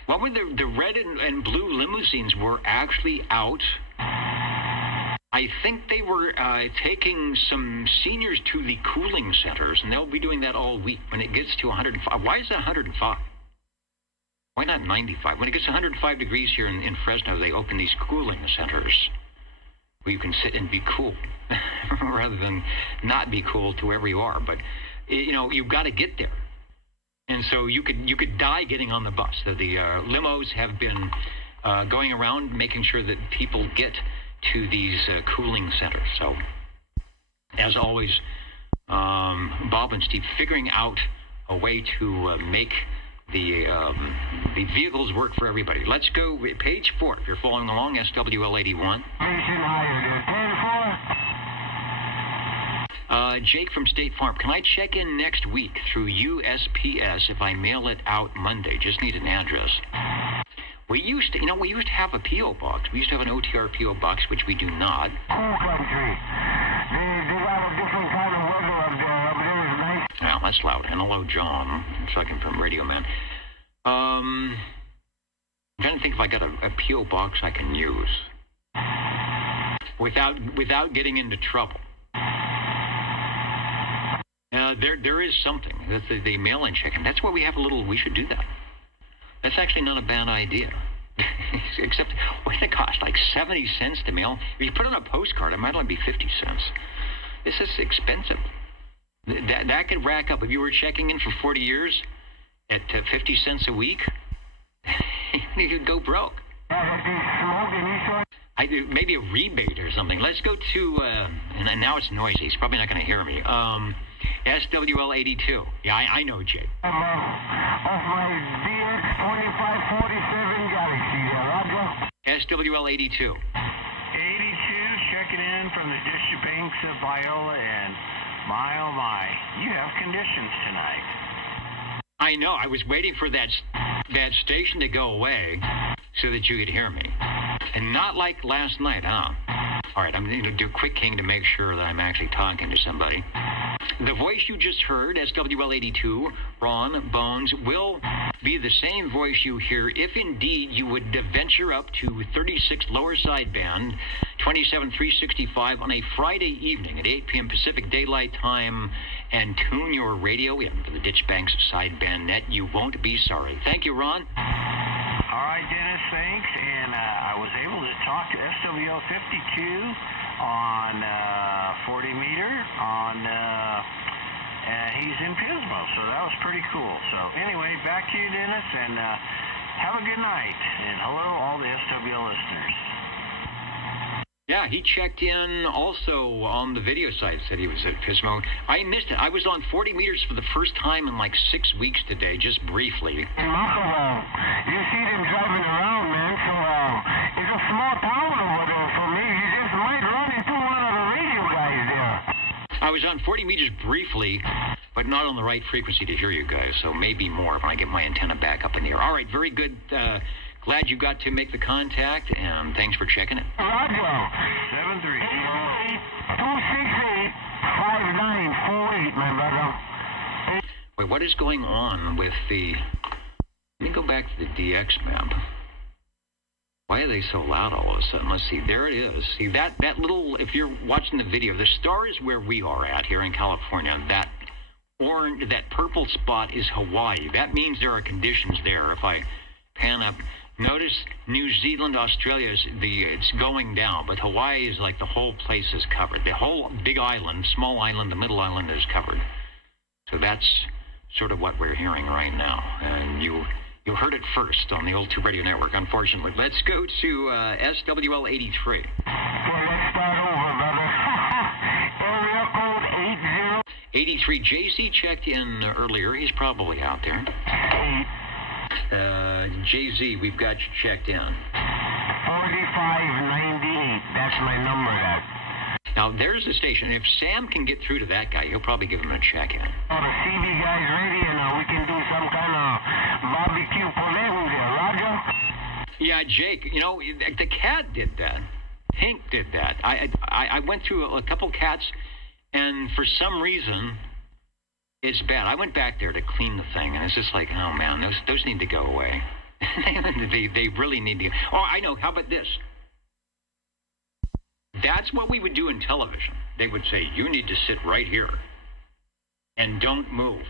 Well, when the red and blue limousines were actually out, I think they were taking some seniors to the cooling centers, and they'll be doing that all week when it gets to 105. Why is it 105? Why not 95? When it gets 105 degrees here in Fresno, they open these cooling centers where you can sit and be cool rather than not be cool to wherever you are. But, you know, you've got to get there. And so you could die getting on the bus. The limos have been going around making sure that people get to these cooling centers. So, as always, Bob and Steve figuring out a way to make the vehicles work for everybody. Let's go page 4. If you're following along, SWL 81. Jake from State Farm. Can I check in next week through USPS if I mail it out Monday? Just need an address. We used to have a P.O. box. We used to have an OTR P.O. box, which we do not. Cool country. They got a different kind of weather up there. Up there is nice. Well, that's loud. And hello, John. I'm talking from Radio Man. I'm trying to think if I got a P.O. box I can use without getting into trouble. There is something. That's the mail-in check-in. That's where we have we should do that. That's actually not a bad idea. Except, what did it cost? Like 70 cents to mail? If you put it on a postcard, it might only be 50 cents. This is expensive. That could rack up. If you were checking in for 40 years at 50 cents a week, you could go broke. Maybe a rebate or something. Let's go to, and now it's noisy. He's probably not going to hear me. SWL 82. Yeah, I know, Jay. Off my DX2547 Galaxy there, Roger. SWL 82. 82, checking in from the District Banks of Viola, and my, oh my, you have conditions tonight. I know. I was waiting for that station to go away so that you could hear me. And not like last night, huh? All right, I'm going to do a quick king to make sure that I'm actually talking to somebody. The voice you just heard, SWL82, Ron Bones, will be the same voice you hear if indeed you would venture up to 36 lower sideband, 27365 on a Friday evening at 8 p.m. Pacific Daylight Time and tune your radio in for the Ditchbanks sideband net. You won't be sorry. Thank you, Ron. All right, Dennis, thanks. And I was able to talk to SWL 52 on 40 meter on, he's in Pismo, so that was pretty cool. So anyway, back to you, Dennis, and have a good night. And hello, all the SWL listeners. Yeah, he checked in also on the video site, said he was at Pismo. I missed it. I was on 40 meters for the first time in like 6 weeks today, just briefly. You see them driving around, man, so it's a small town over there for me. You just might run into one of the radio guys there. I was on 40 meters briefly, but not on the right frequency to hear you guys, so maybe more when I get my antenna back up in the air. All right, very good. Glad you got to make the contact, and thanks for checking it. Roger. 73268-5948, my brother. Wait, what is going on with the... Let me go back to the DX map. Why are they so loud all of a sudden? Let's see. There it is. See, that little... If you're watching the video, the star is where we are at here in California. That orange, that purple spot is Hawaii. That means there are conditions there. If I pan up... Notice New Zealand, Australia, it's going down, but Hawaii is like the whole place is covered. The whole big island, small island, the middle island is covered. So that's sort of what we're hearing right now. And you heard it first on the old Tube Radio Network, unfortunately. Let's go to SWL 83. Okay, let's start over, brother. Area code 80. 83. JC checked in earlier. He's probably out there. JZ, we've got you checked in. 4598. That's my number, that. Now, there's the station. If Sam can get through to that guy, he'll probably give him a check-in. Oh, the CB guy's ready, and we can do some kind of barbecue polenta there, Roger? Yeah, Jake, you know, the cat did that. Pink did that. I went through a couple cats, and for some reason, it's bad. I went back there to clean the thing, and it's just like, oh, man, those need to go away. they really need to. Oh, I know. How about this? That's what we would do in television. They would say, you need to sit right here and don't move.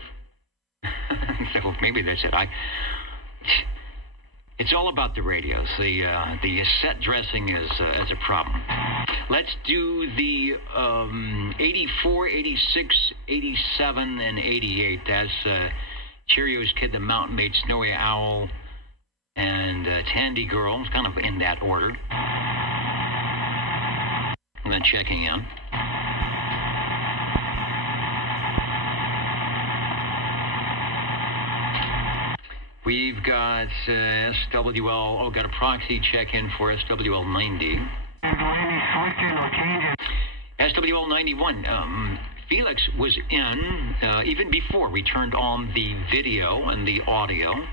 So maybe that's it. It's all about the radios. The set dressing is a problem. Let's do the 84, 86, 87, and 88. That's Cheerios Kid, the Mountain Maid, Snowy Owl, and Tandy Girl. It's kind of in that order. And then checking in. We've got SWL, got a proxy check-in for SWL 90. SWL 91, Felix was in even before we turned on the video and the audio.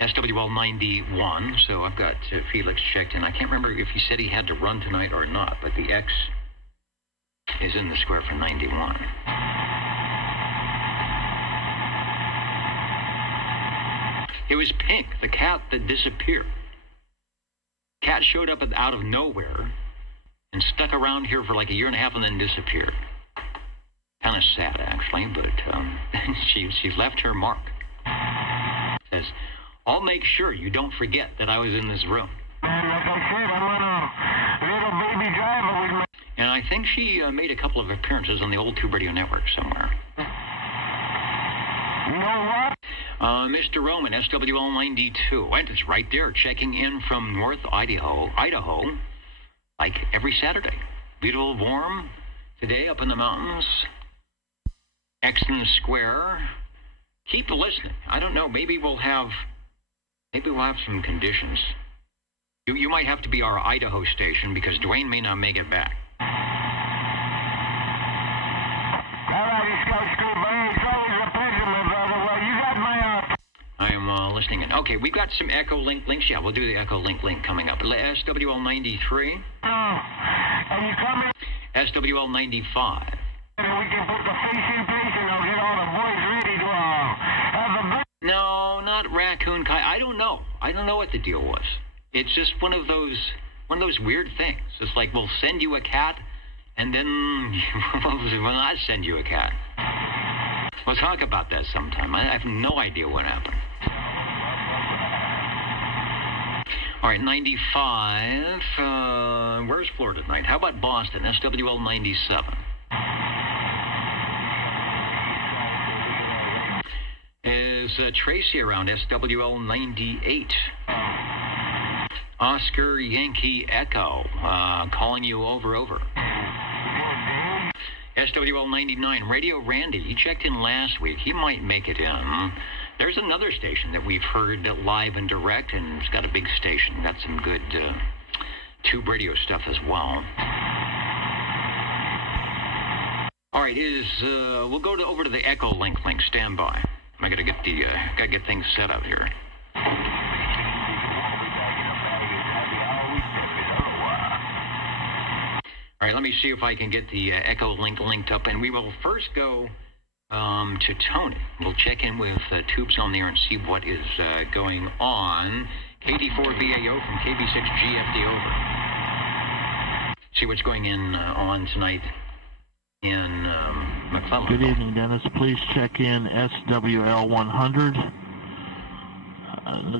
SWL 91, so I've got Felix checked in. I can't remember if he said he had to run tonight or not, but the X is in the square for 91. It was Pink, the cat that disappeared. Cat showed up out of nowhere and stuck around here for like a year and a half and then disappeared. Kind of sad, actually, but she's left her mark. Says, I'll make sure you don't forget that I was in this room. Like I said, I'm on a little baby driver with my... And I think she made a couple of appearances on the old Tube Radio Network somewhere. You know what? Mr. Roman, SWL 92. And it's right there, checking in from North Idaho, like every Saturday. Beautiful, warm today up in the mountains. Exton Square. Keep listening. I don't know. Maybe we'll have some conditions. You might have to be our Idaho station because Dwayne may not make it back. All right, Scout School, buddy. It's always a pleasure, my brother. Well, you got my... I am listening in. Okay, we've got some Echo Link links. Yeah, we'll do the Echo Link coming up. SWL 93. Oh, and you coming? SWL 95. And we can put the face in place and I'll get all the boys ready to have a... No, not Raccoon Kai. I don't know. I don't know what the deal was. It's just one of those weird things. It's like we'll send you a cat, and then we'll not send you a cat. We'll talk about that sometime. I have no idea what happened. All right, 95. Where's Florida tonight? How about Boston? SWL 97. Is Tracy around? SWL 98. Oscar Yankee Echo, calling you over. SWL 99, Radio Randy, he checked in last week. He might make it in. There's another station that we've heard live and direct, and it's got a big station. Got some good Tube Radio stuff as well. All right, we'll go over to the Echo Link. Stand by. I gotta get things set up here. All right, let me see if I can get the Echo Link linked up, and we will first go to Tony. We'll check in with Tubes on there and see what is going on. KD4BAO from KB6GFD over. See what's going on tonight in McClellan. Good evening, Dennis. Please check in SWL 100.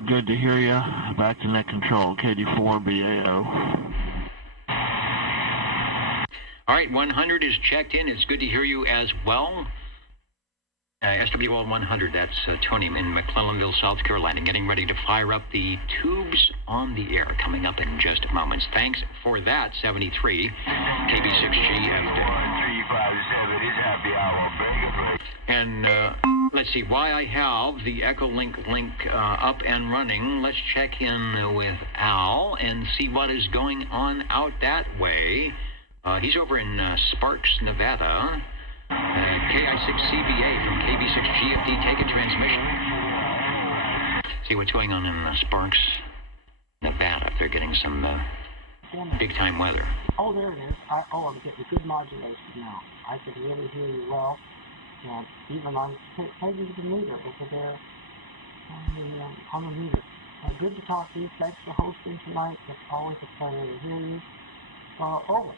Good to hear you. Back to net control, KD4BAO. All right, 100 is checked in. It's good to hear you as well. SWL 100, that's Tony in McClellanville, South Carolina, getting ready to fire up the Tubes on the Air coming up in just moments. Thanks for that, 73, KB6GFD. 1357 is happy hour. And let's see, why I have the Echo Link up and running, let's check in with Al and see what is going on out that way. He's over in Sparks, Nevada. KI6CBA from KB6GFD, take a transmission. See what's going on in Sparks. Nevada. They're getting some big-time weather. Oh, there it is. I'm getting good modulation now. I can really hear you well. And even on maybe the meter over there on the meter. Good to talk to you. Thanks for hosting tonight. It's always a pleasure to hear you. Over.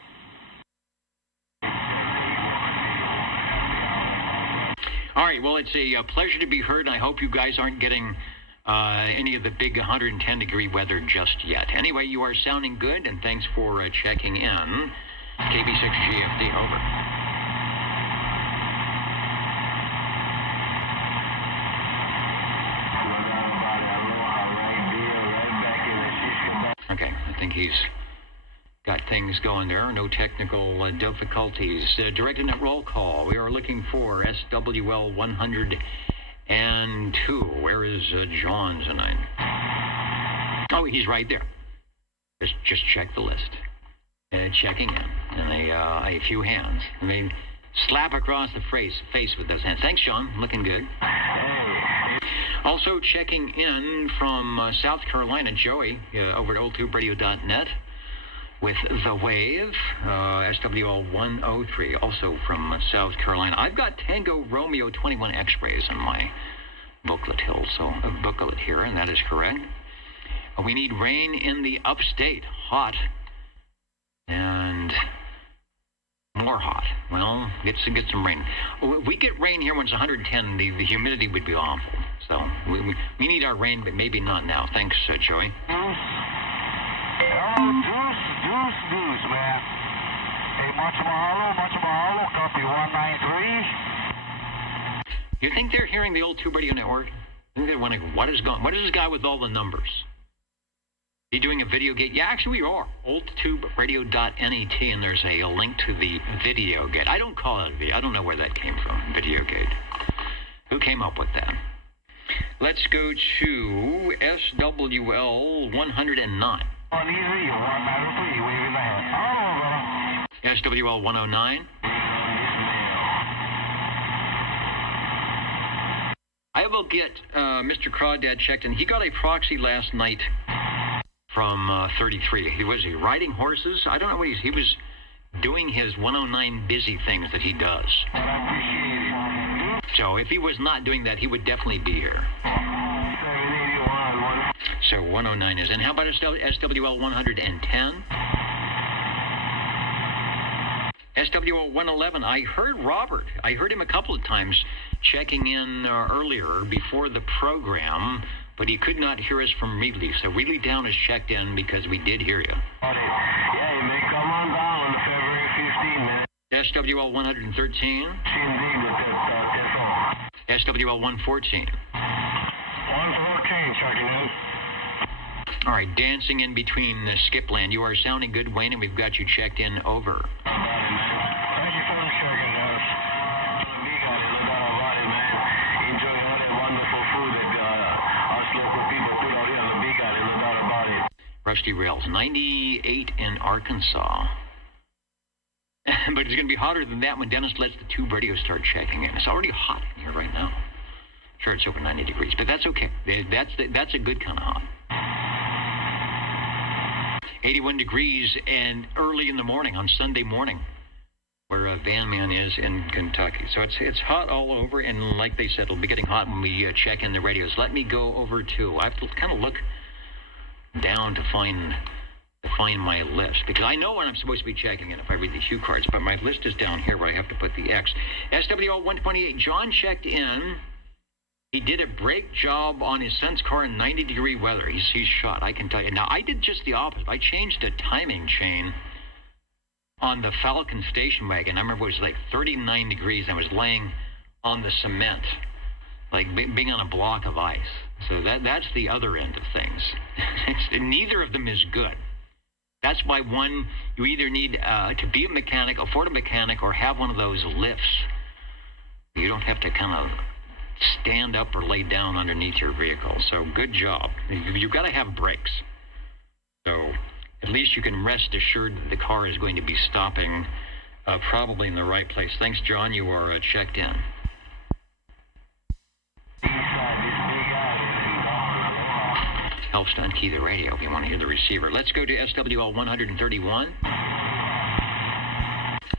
All right, well, it's a pleasure to be heard. I hope you guys aren't getting any of the big 110-degree weather just yet. Anyway, you are sounding good, and thanks for checking in. KB6GFD, over. Okay, I think he's got things going there. No technical difficulties. Directed net roll call. We are looking for SWL 102. Where is John tonight? Oh, he's right there. Just check the list. Checking in. And a few hands. I mean, slap across the face with those hands. Thanks, John. Looking good. Also checking in from South Carolina, Joey, over at oldtuberadio.net with The Wave, SWL 103, also from South Carolina. I've got Tango Romeo 21 X-rays in my booklet here, and that is correct. We need rain in the upstate, hot, and more hot. Well, get some rain. We get rain here when it's 110. The humidity would be awful. So we need our rain, but maybe not now. Thanks, Joey. Deuce, man. Hey, Mahalo, copy 193. You think they're hearing the old Tube Radio Network? I think they're wondering, what is this guy with all the numbers? Are you doing a video gate? Yeah, actually we are. oldtuberadio.net, and there's a link to the video gate. I don't call it a video. I don't know where that came from, video gate. Who came up with that? Let's go to SWL 109. SWL 109. I will get Mr. Crawdad checked in. He got a proxy last night from 33. He was riding horses. I don't know what he was doing his 109 busy things that he does. So if he was not doing that, he would definitely be here. So 109 is in. How about SWL 110? SWL 111. I heard Robert. I heard him a couple of times checking in earlier before the program, but he could not hear us from Reedley. So Reedley Down is checked in because we did hear you. Yeah, you may come on down on February 15, man. SWL 113. SWL 114. 114, checking in. All right, dancing in between Skipland. You are sounding good, Wayne, and we've got you checked in, over. Thank you for the checking, guys. Enjoy all that wonderful food that us local people put out here on the Big Island. No doubt about it. Rusty Rails, 98 in Arkansas. But it's going to be hotter than that when Dennis lets the tube radio start checking in. It's already hot in here right now. Sure, it's over 90 degrees, but that's okay. That's a good kind of hot. 81 degrees and early in the morning on Sunday morning, where Van Man is in Kentucky. So it's hot all over, and like they said, it'll be getting hot when we check in the radios. Let me go over to, I have to kind of look down to find my list, because I know when I'm supposed to be checking in if I read the cue cards, but my list is down here where I have to put the X. SWL 128, John checked in. He did a brake job on his son's car in 90-degree weather. He's shot, I can tell you. Now, I did just the opposite. I changed the timing chain on the Falcon station wagon. I remember it was like 39 degrees, and I was laying on the cement, like being on a block of ice. So that's the other end of things. Neither of them is good. That's why one, you either need to be a mechanic, afford a mechanic, or have one of those lifts. You don't have to kind of stand up or lay down underneath your vehicle. So good job. You've got to have brakes. So at least you can rest assured that the car is going to be stopping probably in the right place. Thanks, John. You are checked in. helps to unkey the radio if you want to hear the receiver. Let's go to SWL 131.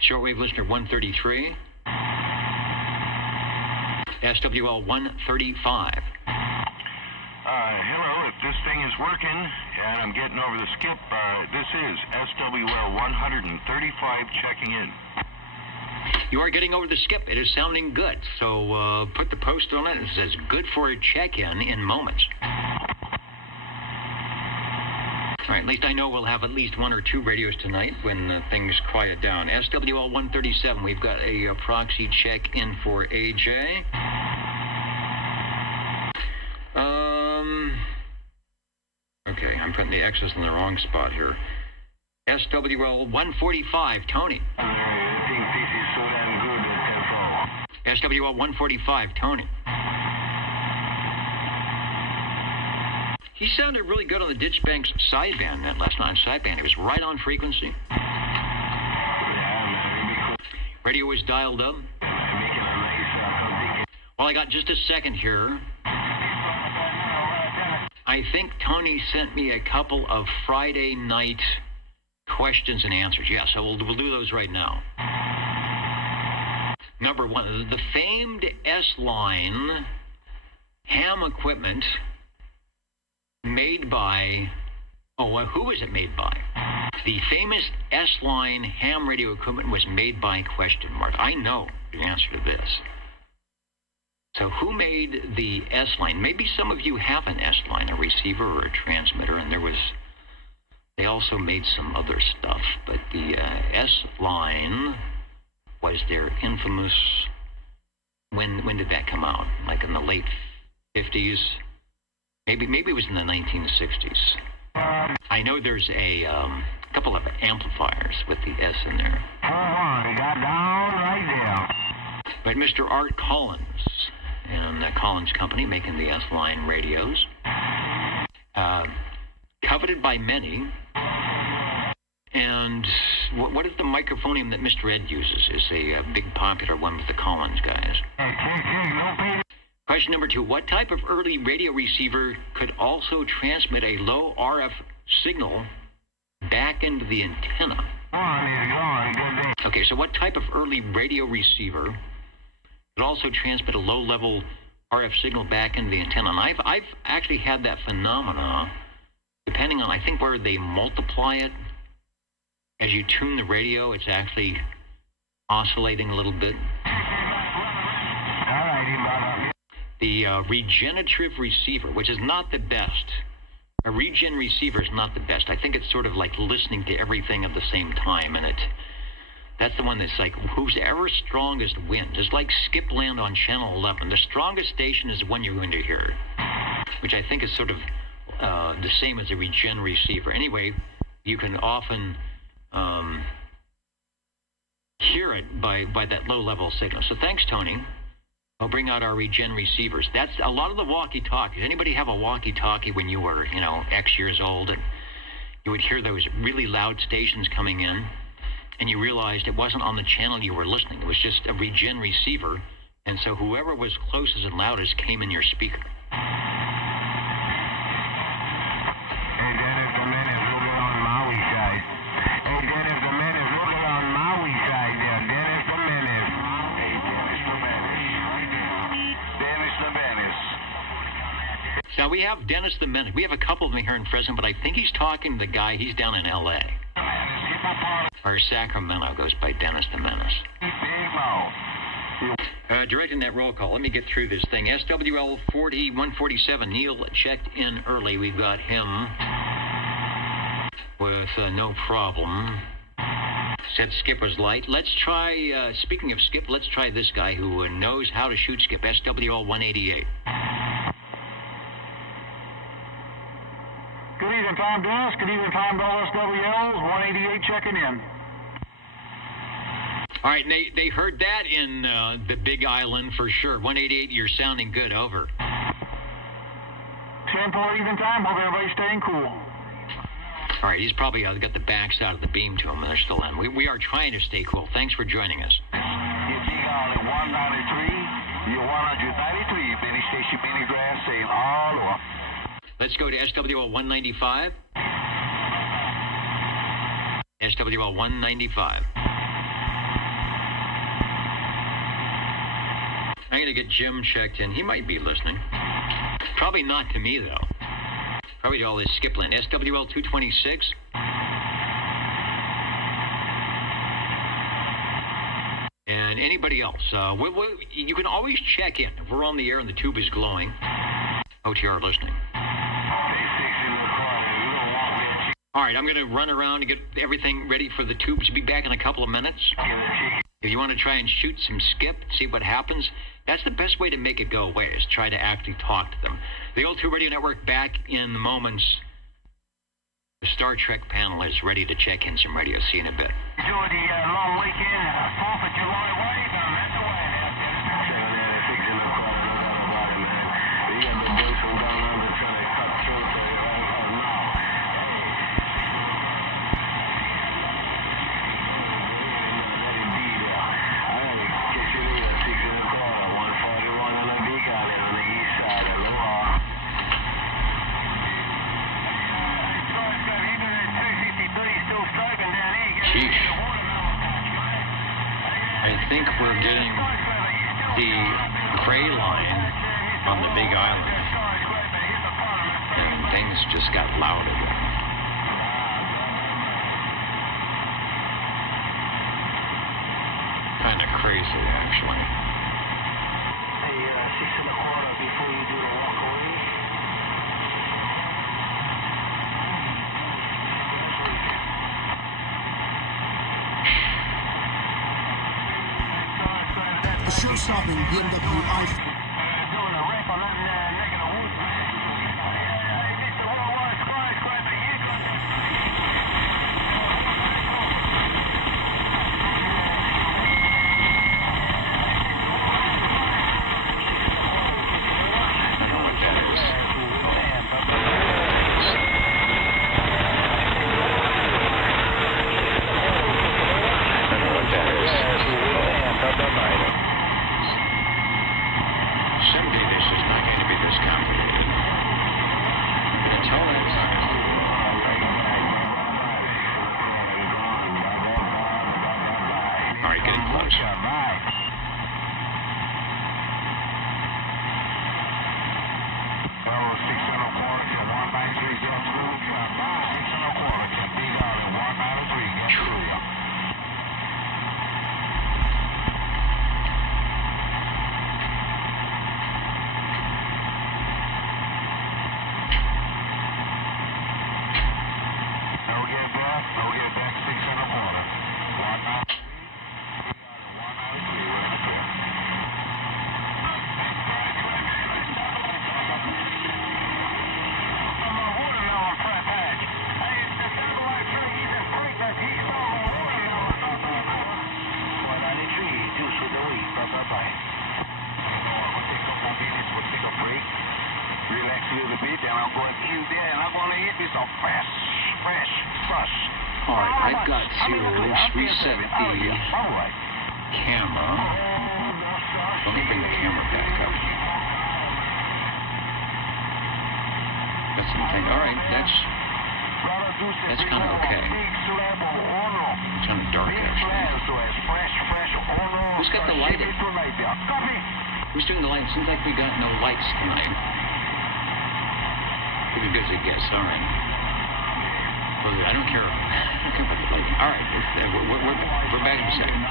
Shortwave listener 133. SWL 135. Hello, if this thing is working and I'm getting over the skip, this is SWL 135 checking in. You are getting over the skip. It is sounding good. So put the post on it. It says good for a check-in in moments. All right, at least I know we'll have at least one or two radios tonight when things quiet down. SWL 137, we've got a proxy check-in for AJ. Okay, I'm putting the X's in the wrong spot here. SWL 145, Tony. SWL 145, Tony. He sounded really good on the Ditchbank's sideband that last night. Sideband, it was right on frequency. Radio was dialed up. Well, I got just a second here. I think Tony sent me a couple of Friday night questions and answers. Yeah, so we'll do those right now. Number one, the famed S-Line ham equipment made by, who was it made by? The famous S-Line ham radio equipment was made by ? I know the answer to this. So who made the S-Line? Maybe some of you have an S-Line, a receiver or a transmitter, and they also made some other stuff. But the S-Line was their infamous, when did that come out? Like in the late 50s? Maybe it was in the 1960s. I know there's a couple of amplifiers with the S in there. He got down right there. But Mr. Art Collins and the Collins Company making the S-Line radios, coveted by many. And what is the microphonium that Mr. Ed uses? Is a big popular one with the Collins guys. Question number 2. What type of early radio receiver could also transmit a low RF signal back into the antenna? Okay, so what type of early radio receiver could also transmit a low-level RF signal back into the antenna? And I've actually had that phenomena, depending on, I think, where they multiply it. As you tune the radio, it's actually oscillating a little bit. The regenerative receiver, which is not the best. A regen receiver is not the best. I think it's sort of like listening to everything at the same time, and that's the one that's like who's ever strongest wins. It's like Skip Land on Channel 11. The strongest station is the one you're going to hear, which I think is sort of the same as a regen receiver. Anyway, you can often hear it by that low-level signal. So thanks, Tony. We'll bring out our regen receivers. That's a lot of the walkie-talkies. Anybody have a walkie-talkie when you were, X years old, and you would hear those really loud stations coming in, and you realized it wasn't on the channel you were listening. It was just a regen receiver, and so whoever was closest and loudest came in your speaker. Now, we have Dennis the Menace. We have a couple of them here in Fresno, but I think he's talking to the guy. He's down in L.A. Or Sacramento goes by Dennis the Menace. Directing that roll call. Let me get through this thing. SWL 147. Neil checked in early. We've got him with no problem. Said Skip was light. Let's try, speaking of Skip, let's try this guy who knows how to shoot Skip. SWL 188. Good evening, Tom Dennis. Good evening, Tom SWLs. 188 checking in. All right, they heard that in the Big Island for sure. 188, you're sounding good. Over. 10-4 even time. Hope everybody's staying cool. All right, he's probably got the backside of the beam to him, and they're still in. We are trying to stay cool. Thanks for joining us. You see on 193, you're 193, Benny Station, Benny Grass, saying all over. Let's go to SWL 195. SWL 195. I'm going to get Jim checked in. He might be listening. Probably not to me, though. Probably to all this skipland. SWL 226. And anybody else. You can always check in. If we're on the air and the tube is glowing, OTR listening. All right, I'm going to run around and get everything ready for the tubes to be back in a couple of minutes. If you want to try and shoot some skip, see what happens, that's the best way to make it go away, is try to actually talk to them. The old Tube Radio Network back in moments. The Star Trek panel is ready to check in some radio. See you in a bit. Enjoy the long weekend, 4th of July wave. That's the way out there. We got the boys from down under trying to cut through for you right now. Sheesh. I think we're getting the Cray line on the Big Island. And things just got loud again. Kind of crazy, actually. Hey, 6 1/4 before you do the walk away. Show-stopping BMW i. Doing a wreck on that neck of the woods. It's the worldwide skyscraper. I don't know what that is. I don't know what that is. Someday this is not going to be this complicated. Until next time. All right, getting close. All right, I've got to reset the camera. Let me bring the camera back up. Got something. All right, that's kind of okay. It's kind of dark, actually. Who's got the light in? Who's doing the light? Seems like we got no lights tonight. Pretty busy guess. All right. Well, I don't care. I don't care about the lighting. All right, we're back in a second.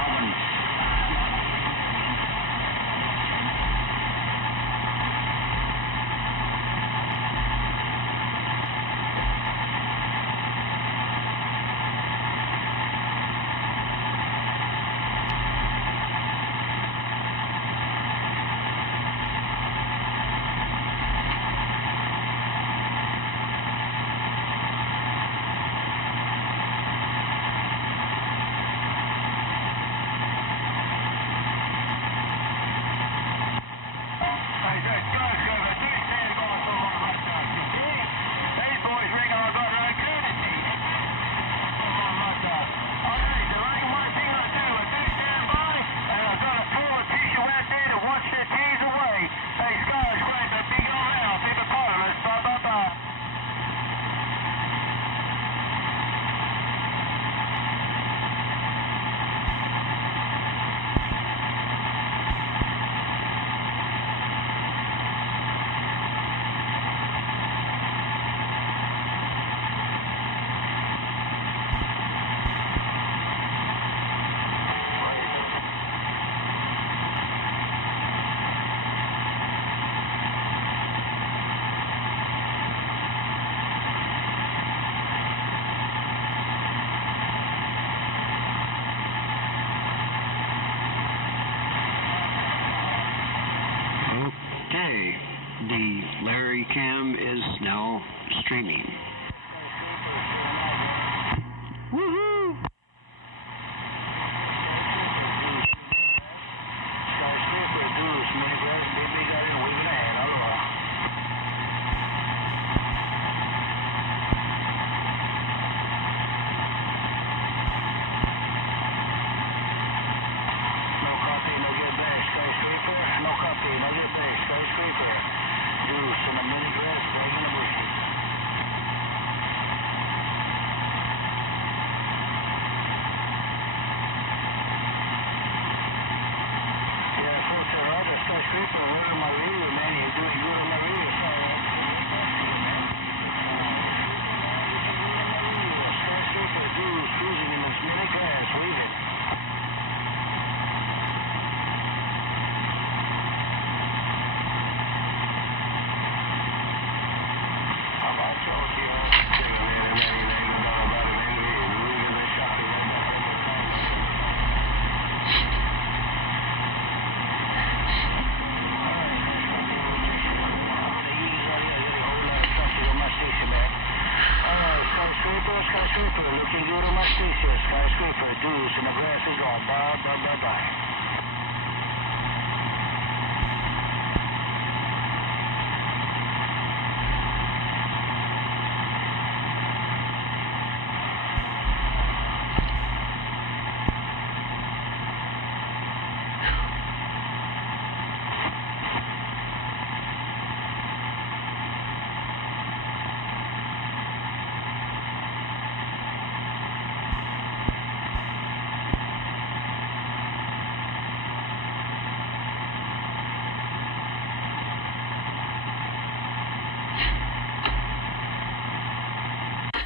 program is now streaming. Woohoo!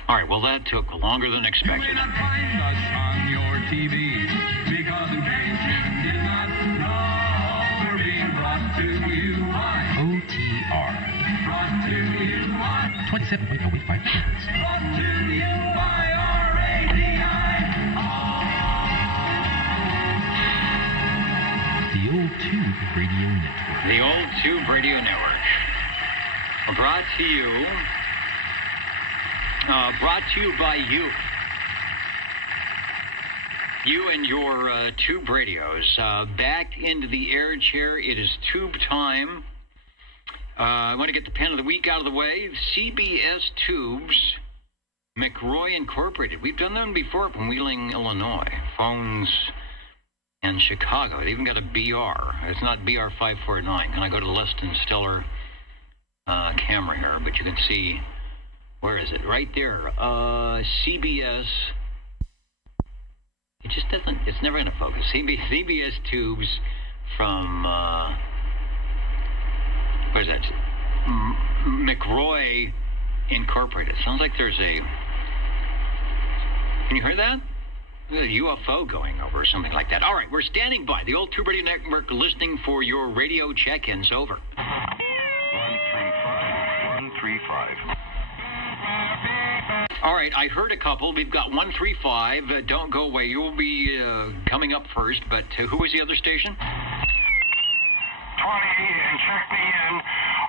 All right, well, that took longer than expected. You may not find us on your TV because in case you did not know, we're being brought to you by OTR. Brought to you by 27.085 kilohertz. Brought to you by RADI. The Old Tube Radio Network. The Old Tube Radio Network. Brought to you by you. You and your tube radios. Back into the air chair. It is tube time. I want to get the pen of the week out of the way. CBS Tubes, McRoy Incorporated. We've done them before from Wheeling, Illinois. Phones in Chicago. They even got a BR. It's not BR 549. Can I go to the Leston Stellar camera here? But you can see, where is it? Right there. CBS. It just doesn't, it's never going to focus. CBS Tubes from, where's that? McRoy Incorporated. Sounds like there's a, can you hear that? There's a UFO going over or something like that. All right, we're standing by. The Old Tube Radio Network listening for your radio check-ins. Over. 135. All right, I heard a couple. We've got 135. Don't go away. You will be coming up first, but who was the other station? 20, and check me in.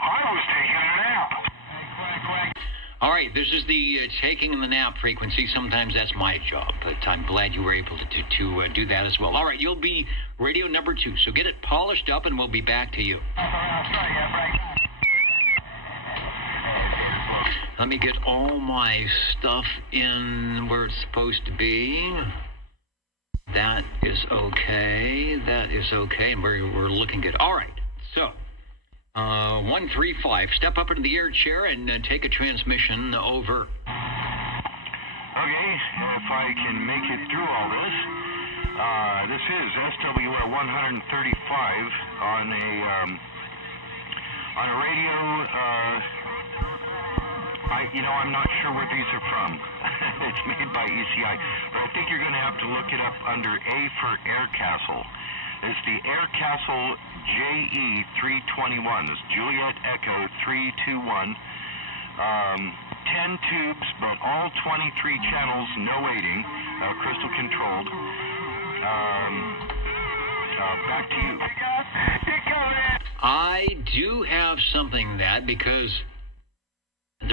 I was taking a nap. All right, this is the taking in the nap frequency. Sometimes that's my job, but I'm glad you were able to do that as well. All right, you'll be radio number 2, so get it polished up, and we'll be back to you. Let me get all my stuff in where it's supposed to be. That is okay. That is okay, and we're looking good. All right, so 135. Step up into the air chair and take a transmission over. Okay, if I can make it through all this. This is SWR 135 on a radio. I'm not sure where these are from. It's made by ECI, but I think you're going to have to look it up under A for Air Castle. It's the Air Castle JE 321. It's Juliet Echo 321. 10 tubes, but all 23 channels, no waiting, crystal controlled. Back to you. I do have something that, because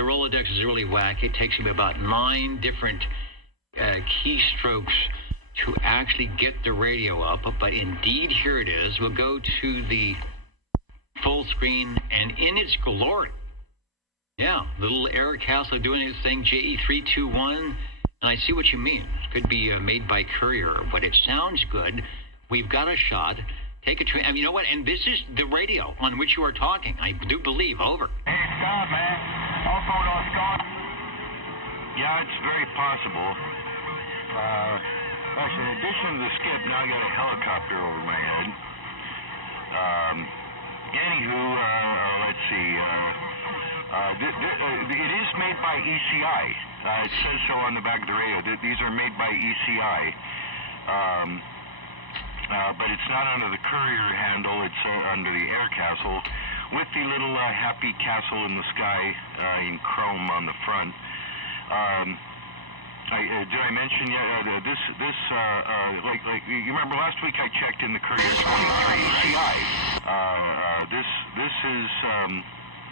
Rolodex is really whack. It takes me about 9 different keystrokes to actually get the radio up. But indeed, here it is. We'll go to the full screen, and in its glory, yeah, little Eric Castle doing his thing, JE321, and I see what you mean. It could be made by Courier, but it sounds good. We've got a shot. Take a train. I mean, you know what? And this is the radio on which you are talking. I do believe. Over. Hey, Scott, man. All phone on Scott. Yeah, it's very possible. Gosh, in addition to the skip, now I got a helicopter over my head. Anywho, let's see. It is made by ECI. It says so on the back of the radio. These are made by ECI. But it's not under the Courier handle. It's under the Air Castle, with the little happy castle in the sky in chrome on the front. Did I mention this? Like you remember last week I checked in the Courier 23 ECI. This is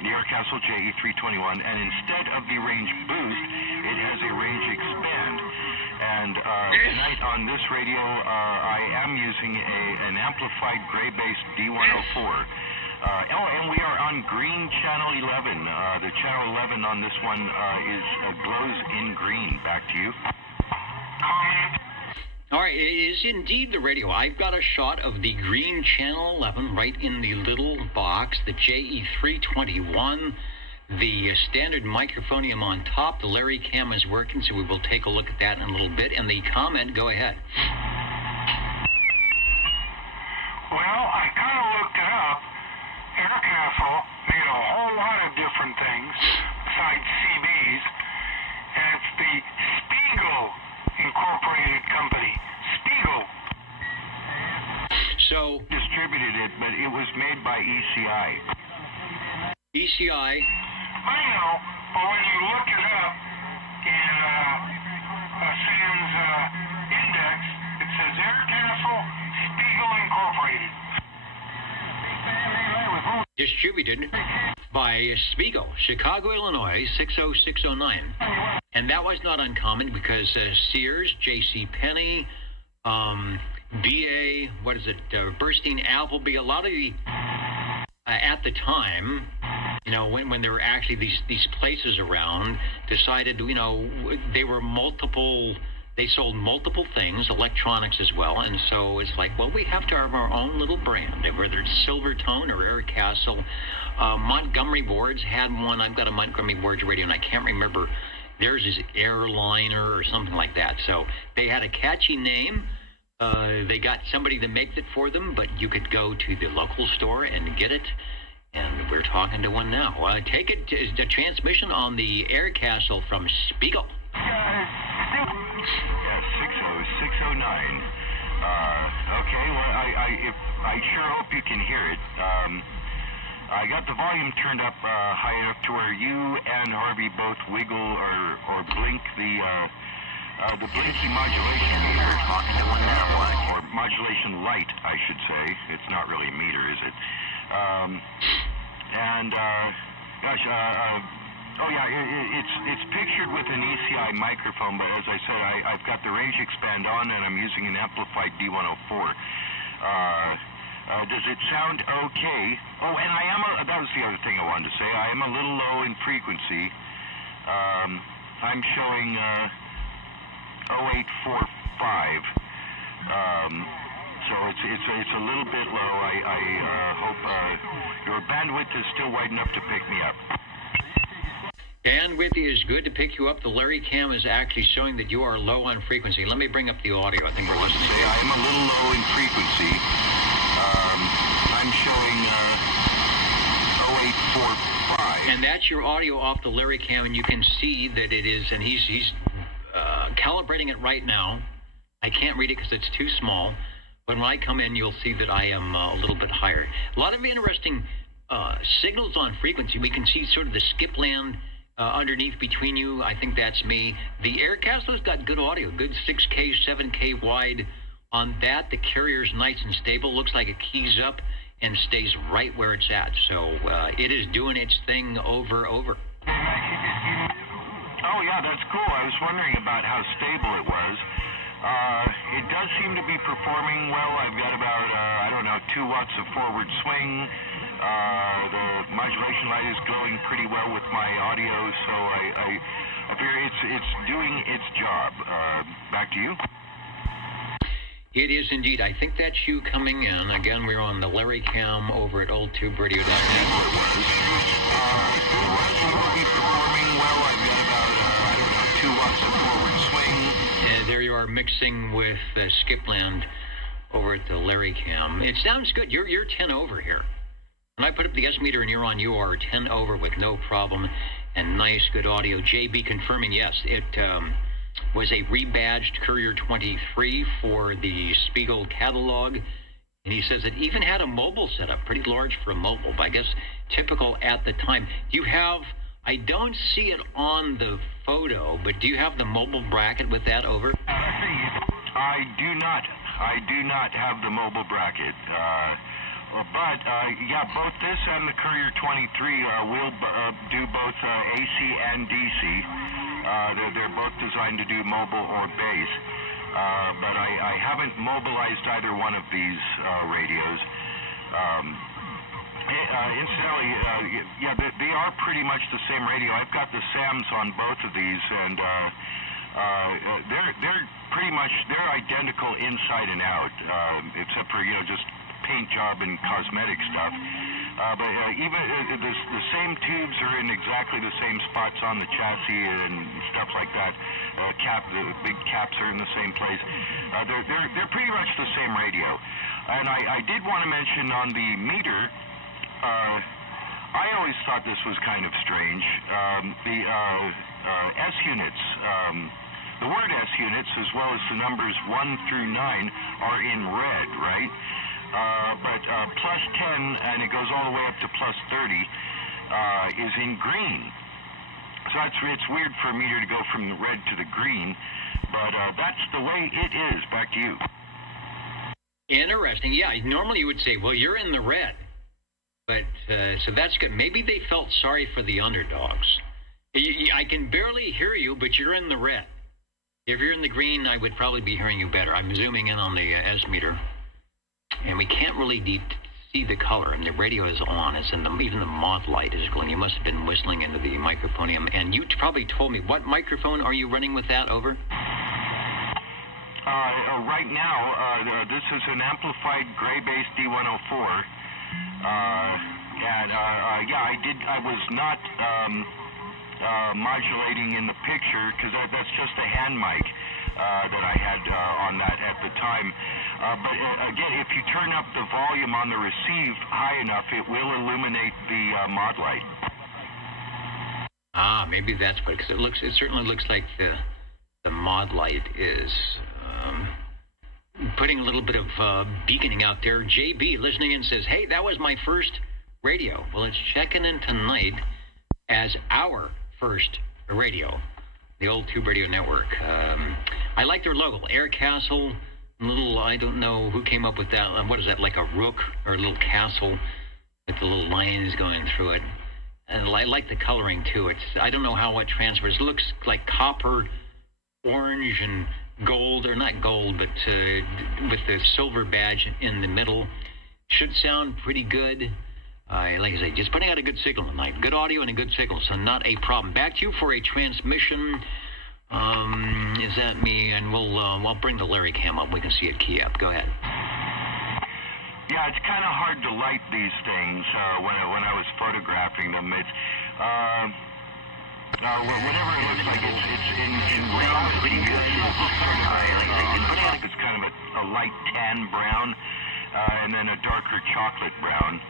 the Air Castle JE321, and instead of the range boost, it has a range expand. And tonight on this radio, I am using an amplified gray-based D104. And we are on green channel 11. The channel 11 on this one glows in green. Back to you. All right, it is indeed the radio. I've got a shot of the green channel 11 right in the little box, the JE321. The standard microphonium on top, the Larry Cam is working, so we will take a look at that in a little bit. And the comment, go ahead. Well, I kind of looked it up. Air Castle made a whole lot of different things besides CBs, and it's the Spiegel Incorporated company. Spiegel. So distributed it, but it was made by ECI. ECI. I know, but when you look it up in Sam's index, it says Air Castle Spiegel Incorporated. Distributed by Spiegel, Chicago, Illinois, 60609. And that was not uncommon because Sears, JCPenney, BA, Burstein, Appleby, a lot of the, at the time, you know, when there were actually these places around, decided, you know, they sold multiple things, electronics as well, and so it's like, well, we have to have our own little brand, whether it's Silvertone or Air Castle. Montgomery Boards had one. I've got a Montgomery Boards radio, and I can't remember. Theirs is Airliner or something like that. So they had a catchy name. They got somebody to make it for them, but you could go to the local store and get it. And we're talking to one now. Take it to the transmission on the Air Castle from Spiegel. Yeah, 60609. Okay, well, I sure hope you can hear it. I got the volume turned up high enough to where you and Harvey both wiggle or blink the blinky modulation meter. Talking to one now. Or modulation light, I should say. It's not really a meter, is it? It's pictured with an ECI microphone, but as I said, I've got the range expand on, and I'm using an amplified D104. Does it sound okay? Oh, and that was the other thing I wanted to say. I am a little low in frequency. I'm showing 0845. So it's a little bit low. I hope your bandwidth is still wide enough to pick me up. Bandwidth is good to pick you up. The Larry Cam is actually showing that you are low on frequency. Let me bring up the audio. I think we're listening. I am a little low in frequency. I'm showing 0845. And that's your audio off the Larry Cam, and you can see that it is, and he's calibrating it right now. I can't read it because it's too small. But when I come in, you'll see that I am a little bit higher. A lot of interesting signals on frequency. We can see sort of the skipland underneath between you. I think that's me. The Air Castle's got good audio, good 6K, 7K wide on that. The carrier's nice and stable. Looks like it keys up and stays right where it's at. So it is doing its thing over. Oh, yeah, that's cool. I was wondering about how stable it was. It does seem to be performing well. I've got about, 2 watts of forward swing. The modulation light is glowing pretty well with my audio, so I figure it's doing its job. Back to you. It is indeed. I think that's you coming in. Again, we're on the Larry Cam over at oldtuberadio.net. It was performing well. I've got about, 2 watts of forward swing. There you are mixing with Skipland over at the Larry Cam. It sounds good. You're 10 over here. When I put up the S meter and you're on, you are 10 over with no problem and nice, good audio. JB confirming, yes, it was a rebadged Courier 23 for the Spiegel catalog. And he says it even had a mobile setup, pretty large for a mobile, but I guess typical at the time. Do you have, I don't see it on the photo, but do you have the mobile bracket with that over? I do not have the mobile bracket. But both this and the Courier 23 will do both AC and DC. They're both designed to do mobile or base. But I haven't mobilized either one of these radios. Incidentally, they are pretty much the same radio. I've got the SAMs on both of these, and they're pretty much identical inside and out, except for just paint job and cosmetic stuff. But even the same tubes are in exactly the same spots on the chassis and stuff like that. The big caps are in the same place. They're pretty much the same radio. And I did want to mention on the meter, I always thought this was kind of strange. The S units, the word S units, as well as the numbers 1 through 9, are in red, right? But plus 10, and it goes all the way up to plus 30, is in green. So it's weird for a meter to go from the red to the green, but that's the way it is. Back to you. Interesting. Yeah, normally you would say, well, you're in the red. But, so that's good. Maybe they felt sorry for the underdogs. I can barely hear you, but you're in the red. If you're in the green, I would probably be hearing you better. I'm zooming in on the S meter. And we can't really see the color, and the radio is on. It's in even the mod light is glowing. You must have been whistling into the microphonium. And you probably told me, what microphone are you running with that over? Right now, this is an amplified gray bass D104. I was not modulating in the picture because that's just a hand mic that I had on that at the time. But again, if you turn up the volume on the receive high enough, it will illuminate the mod light. Ah, maybe that's what, because it certainly looks like the mod light is putting a little bit of beaconing out there. JB listening in says, hey, that was my first radio. Well, it's checking in tonight as our first radio, the Old Tube Radio Network. I like their logo, Air Castle. Little, I don't know who came up with that. What is that, like a rook or a little castle with the little lines going through it? And I like the coloring too. I don't know how it transfers. It looks like copper, orange, and gold, or not gold, but with the silver badge in the middle. Should sound pretty good. Like I say, just putting out a good signal tonight. Good audio and a good signal, so not a problem. Back to you for a transmission. Is that me? And I'll bring the Larry Cam up. We can see it key up. Go ahead. Yeah, it's kind of hard to light these things when I was photographing them. It's whatever it looks like, it's in reality it's kind of a light tan brown, and then a darker chocolate brown.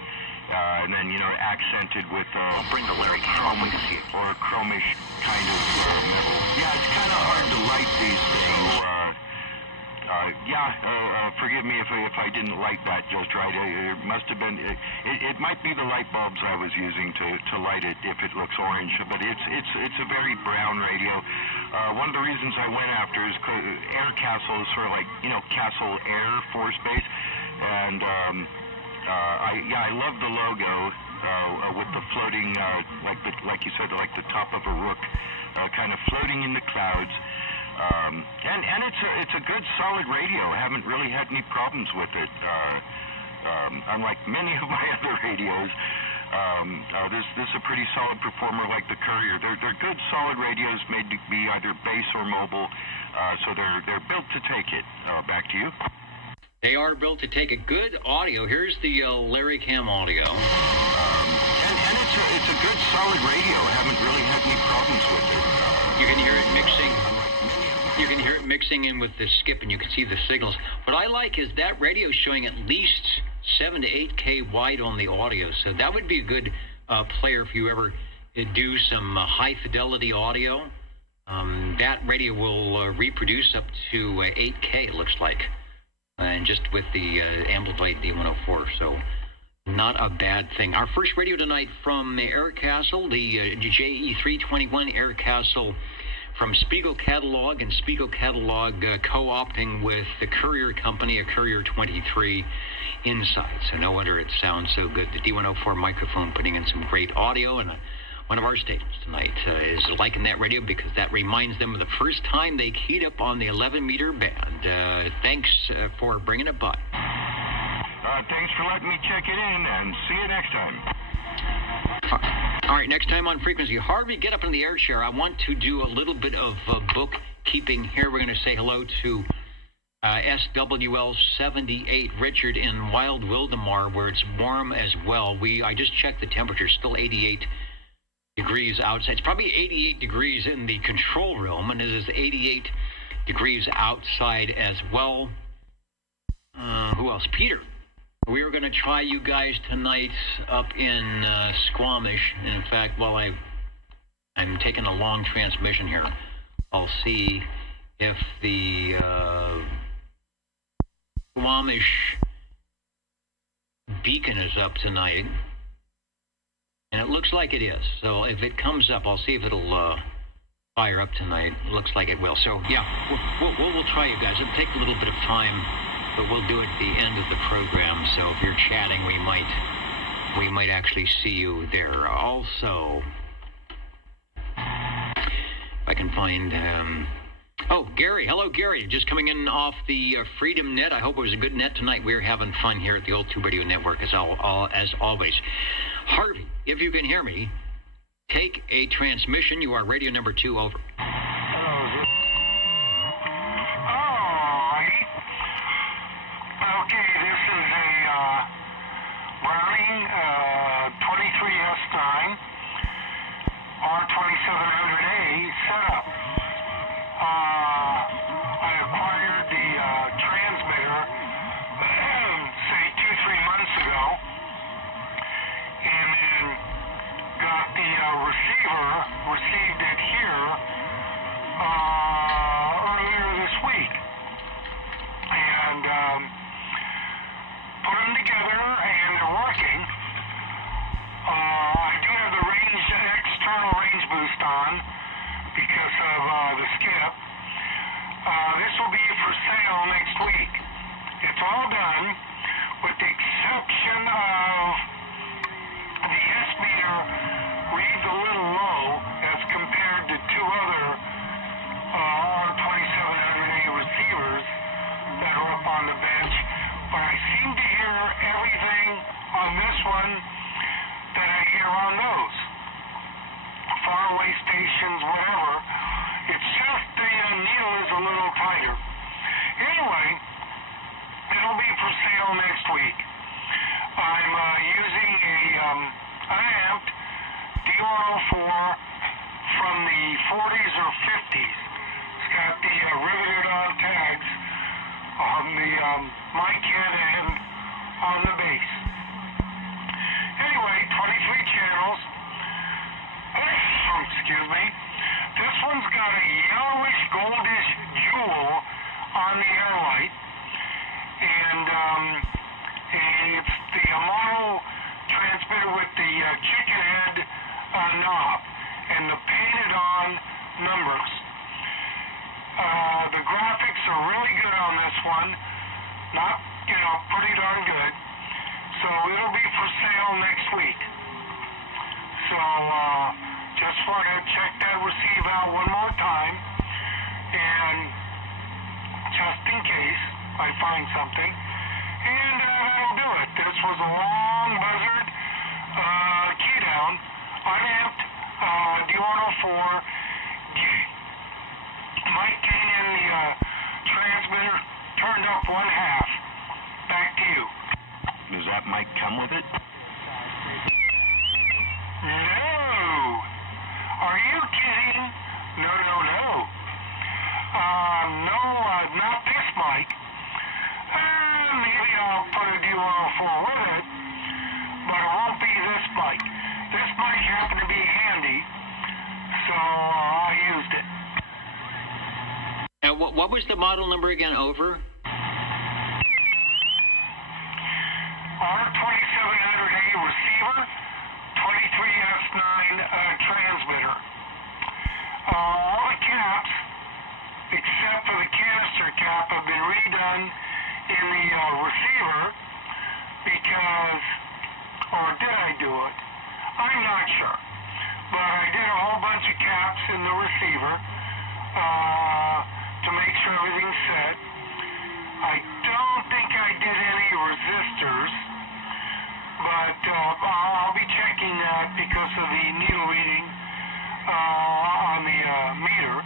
And then, accented with I'll bring the Larry Cam up. We can see it. Or a chromish kind of metal. Yeah, it's kind of hard to light these things. Forgive me if I didn't light that just right. It must have been. It might be the light bulbs I was using to light it if it looks orange, but it's a very brown radio. One of the reasons I went after is Air Castle is sort of like Castle Air Force Base, and I love the logo. with the floating, like you said, like the top of a rook, kind of floating in the clouds. And it's a good solid radio. I haven't really had any problems with it. Unlike many of my other radios, this is a pretty solid performer like the Courier. They're good solid radios made to be either base or mobile, so they're built to take it. Back to you. They are built to take a good audio. Here's the Larrycam audio. And it's a good solid radio. I haven't really had any problems with it. You can hear it mixing. You can hear it mixing in with the skip, and you can see the signals. What I like is that radio is showing at least 7 to 8K wide on the audio, so that would be a good player if you ever do some high fidelity audio. That radio will reproduce up to 8K, it looks like, and just with the Amplified D104, so not a bad thing. Our first radio tonight from the Aircastle, the JE321 Aircastle from Spiegel Catalog, and Spiegel Catalog co-opting with the Courier Company, a Courier 23 inside. So no wonder it sounds so good. The D104 microphone putting in some great audio, and one of our stations tonight is liking that radio because that reminds them of the first time they keyed up on the 11-meter band. Thanks for bringing it by. Thanks for letting me check it in, and see you next time. All right, next time on Frequency. Harvey, get up in the air chair. I want to do a little bit of bookkeeping here. We're going to say hello to SWL 78 Richard in Wild Wildemar, where it's warm as well. I just checked the temperature, still 88 degrees outside. It's probably 88 degrees in the control room, and it is 88 degrees outside as well. Who else? Peter. We are going to try you guys tonight up in Squamish. And in fact, while I'm taking a long transmission here, I'll see if the Squamish beacon is up tonight. And it looks like it is. So if it comes up, I'll see if it'll fire up tonight. It looks like it will. So, yeah, we'll try you guys. It'll take a little bit of time, but we'll do it at the end of the program. So if you're chatting, we might actually see you there. Also, if I can find Gary. Hello, Gary. Just coming in off the Freedom Net. I hope it was a good net tonight. We're having fun here at the Old Tube Radio Network as always. Harvey, if you can hear me, take a transmission. You are radio number 2, over. Okay, this is a Browning 23S9 R2700A setup. I acquired the transmitter, say 2-3 months ago, and then got the receiver, received it here earlier this week. And put them together, and they're working. I do have the external range boost on because of the skip. This will be for sale next week. It's all done, with the exception of the S meter reads a little low as compared to 2 other R2700A receivers that are up on the bench. But I seem to hear everything on this one that I hear on those. Faraway stations, whatever. It's just the needle is a little tighter. Anyway, it'll be for sale next week. I'm using a unamped D104 from the 40s or 50s. It's got the riveted on tags on the mic head and on the base. Anyway, 23 channels. Excuse me. This one's got a yellowish goldish jewel on the air light, and it's the mono transmitter with the chicken head knob and the painted on numbers. The graphics are really good on this one. Not, pretty darn good. So it'll be for sale next week. So just want to check that receive out one more time, and just in case I find something, and that'll do it. This was a long buzzard key down, unamped D104, mic gain in the transmitter turned up 1/2. Back to you. Does that mic come with it? No. Are you kidding? No. No, not this mic. Maybe I'll put a D104 with it, but it won't be this mic. This mic happened to be handy, so I used it. And what was the model number again? Over? R2700A receiver, 23S9 transmitter. All the caps, except for the canister cap, have been redone in the receiver because, or did I do it? I'm not sure. But I did a whole bunch of caps in the receiver to make sure everything's set. I don't think I did any resistors, but I'll be checking that because of the needle reading on the meter.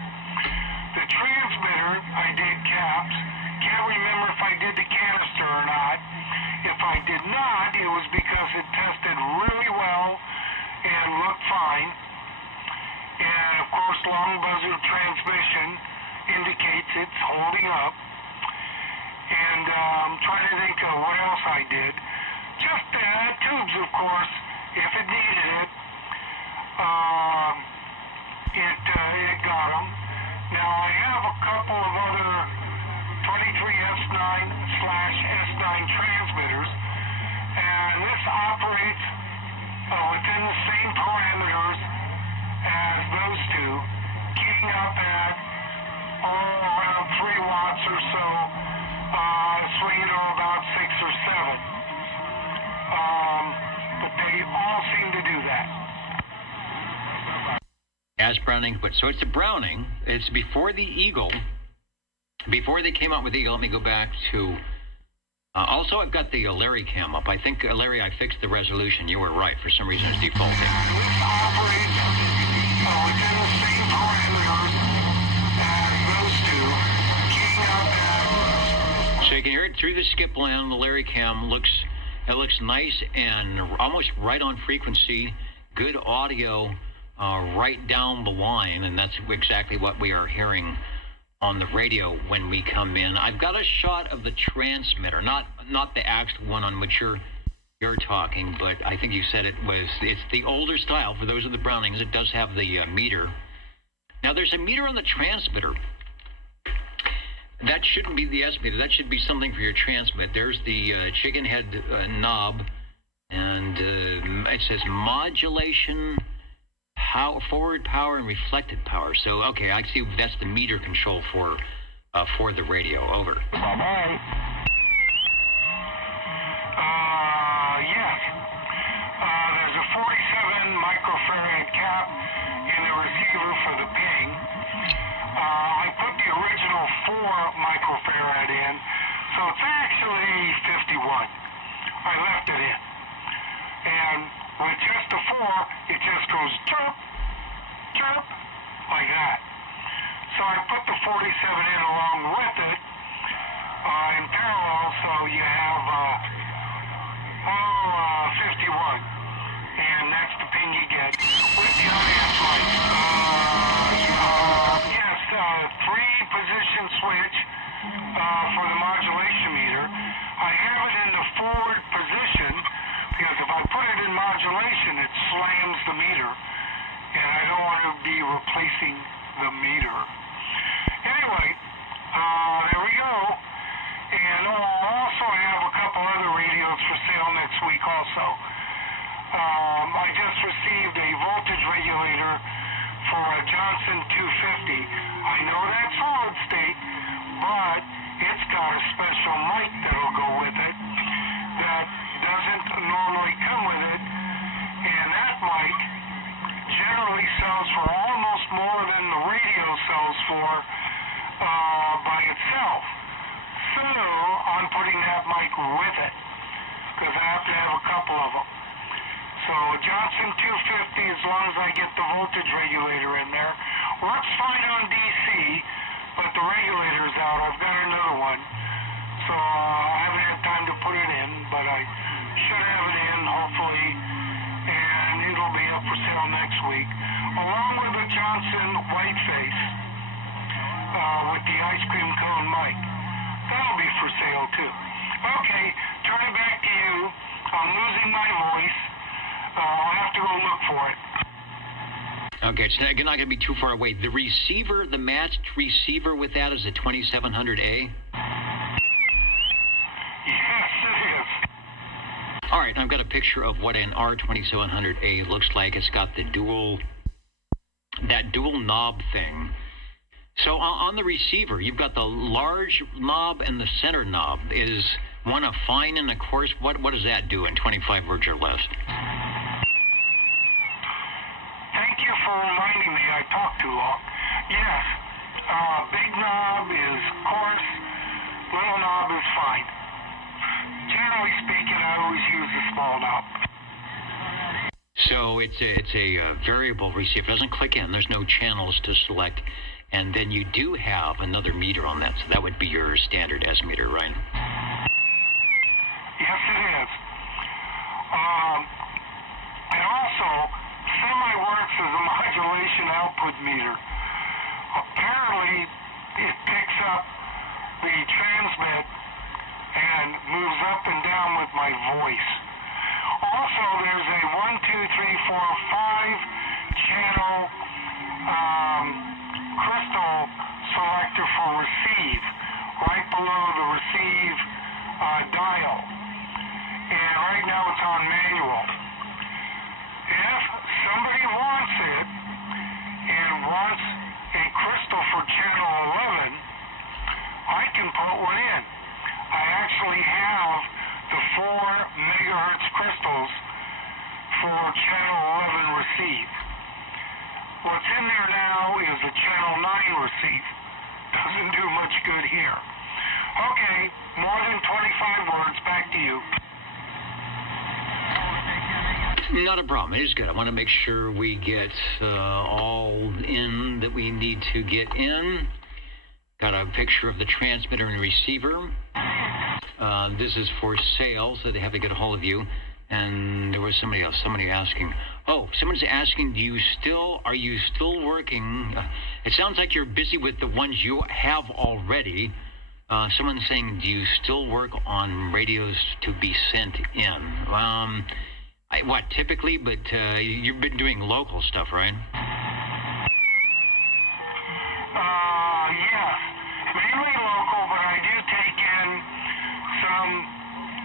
The transmitter, I did caps. Can't remember if I did the canister or not. If I did not, it was because it tested really well and looked fine. And of course, long buzzer transmission indicates it's holding up. And I'm trying to think of what else I did. Just tubes, of course, if it needed it. It got them. Now I have a couple of other 23S9/S9 transmitters, and this operates within the same parameters as those two, keying up at around 3 watts or so, swinging to about 6 or 7. But they all seem to do that. As Browning, but so it's a Browning. It's before the Eagle. Before they came out with Eagle, let me go back to. Also, I've got the Larry cam up. I think, Larry, I fixed the resolution. You were right. For some reason, it's defaulting. This operates within the same parameters as those two, keying up at. So you can hear it through the skip land. The Larry cam looks nice and almost right on frequency. Good audio. Right down the line, and that's exactly what we are hearing on the radio when we come in. I've got a shot of the transmitter, not the actual one on which you're talking, but I think you said it's the older style. For those of the Brownings, it does have the meter. Now there's a meter on the transmitter. That shouldn't be the S meter. That should be something for your transmit. There's the chicken head knob, and it says modulation. Forward power and reflected power. So, okay, I see that's the meter control for the radio. Over. Bye-bye. Yes. There's a 47 microfarad cap in the receiver for the ping. I put the original 4 microfarad in, so it's actually 51. I left it in. And with just the 4, it just goes chirp, chirp, like that. So I put the 47 in along with it in parallel, so you have 51. And that's the ping you get with the audience light. Yes, 3-position switch for the modulation meter. I have it in the forward position, because if I put it in modulation, it slams the meter, and I don't want to be replacing the meter. Anyway, there we go. And I'll also have a couple other radios for sale next week also. I just received a voltage regulator for a Johnson 250. I know that's solid state, but it's got a special mic that'll go with it that doesn't normally come with it, and that mic generally sells for almost more than the radio sells for by itself. So I'm putting that mic with it because I have to have a couple of them. So Johnson 250, as long as I get the voltage regulator in there, works fine on DC, but the regulator's out. I've got another one, so I haven't had time to put it in, but I should have it in hopefully, and it'll be up for sale next week, along with the Johnson Whiteface with the ice cream cone mic. That'll be for sale too. Okay, turn it back to you. I'm losing my voice. I'll have to go look for it. Okay, it's not going to be too far away. The receiver, the matched receiver with that is a 2700A? Yes, it is. All right, I've got a picture of what an R2700A looks like. It's got the dual knob thing. So on the receiver, you've got the large knob and the center knob. Is one a fine and a coarse? What does that do in 25 words or less? Thank you for reminding me. I talked too long. Yes, big knob is coarse, little knob is fine. Generally speaking, I always use the small knob. So it's a variable receiver. It doesn't click in. There's no channels to select. And then you do have another meter on that, so that would be your standard S meter, right? Yes, it is. And also, semi-works as a modulation output meter. Apparently, it picks up the transmit and moves up and down with my voice. Also, there's a 1, 2, 3, 4, 5 channel crystal selector for receive, right below the receive dial. And right now it's on manual. If somebody wants it and wants a crystal for channel 11, I can put one in. I actually have the 4 megahertz crystals for channel 11 receive. What's in there now is a channel 9 receive. Doesn't do much good here. Okay, more than 25 words, back to you. Not a problem. It is good. I want to make sure we get all in that we need to get in. Got a picture of the transmitter and receiver. This is for sale, so they have to get a hold of you. And there was somebody else, somebody asking. Oh, someone's asking, are you still working? It sounds like you're busy with the ones you have already. Someone's saying, do you still work on radios to be sent in? Typically, but you've been doing local stuff, right? Yes, mainly local, but I do take in some,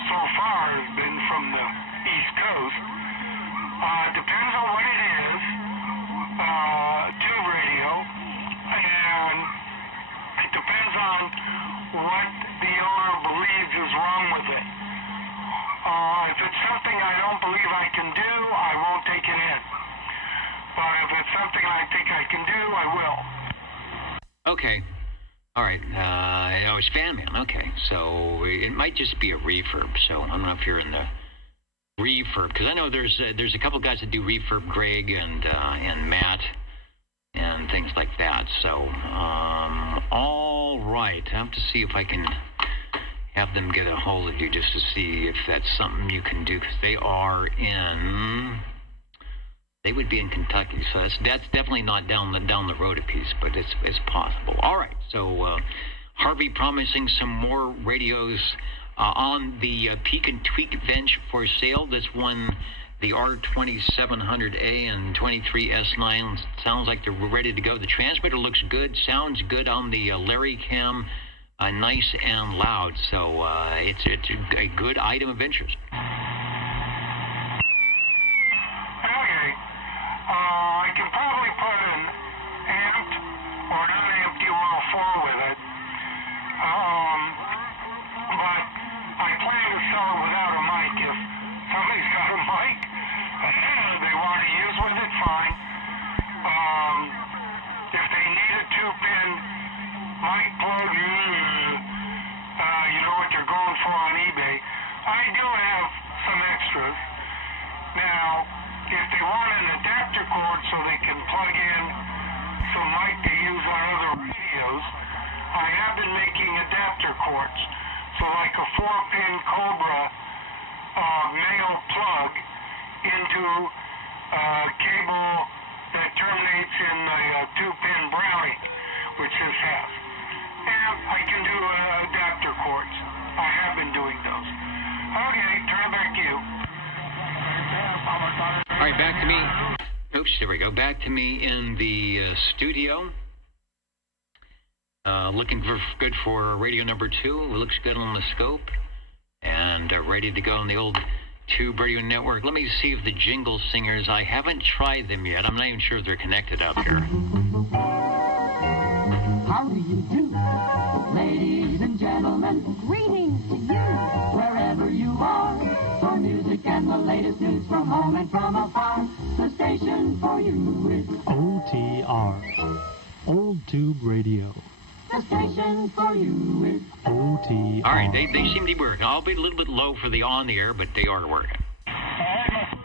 so far, has been from the East Coast. Depends on what it is, tube radio, and it depends on what the owner believes is wrong with it. If it's something I don't believe I can do, I won't take it in. But if it's something I think I can do, I will. Okay. All right. It's Fan Man. Okay. So it might just be a refurb. So I don't know if you're in the refurb, because I know there's a couple guys that do refurb, Greg and Matt and things like that. So all right. I have to see if I can have them get a hold of you just to see if that's something you can do, because they would be in Kentucky, so that's definitely not down the road a piece, but it's possible. All right, so Harvey promising some more radios on the Peak and Tweak bench for sale. This one, the R2700A and 23S9, sounds like they're ready to go. The transmitter looks good, sounds good on the Larry Cam. Nice and loud, so it's a good item of interest. Okay, I can probably put an amped or non-amped UL4 with it, but I plan to sell it without a mic. If somebody's got a mic and they want to use with it, fine. might be used on other radios, I have been making adapter cords. So like a 4-pin Cobra male plug into cable that terminates in a 2-pin Browning, which this has. And I can do adapter cords. I have been doing those. Okay, turn it back to you. All right, back to me. Oops, there we go. Back to me in the studio. Looking good for radio number 2. It looks good on the scope. And ready to go on the old Tube Radio Network. Let me see if the jingle singers, I haven't tried them yet. I'm not even sure if they're connected up here. How do you do, ladies and gentlemen? Greetings to you, wherever you are. For music and the latest news from home and from afar, the station for you is OTR, Old Tube Radio. the station for you is OTR. All right, they seem to be working. I'll be a little bit low for the on the air, but they are working.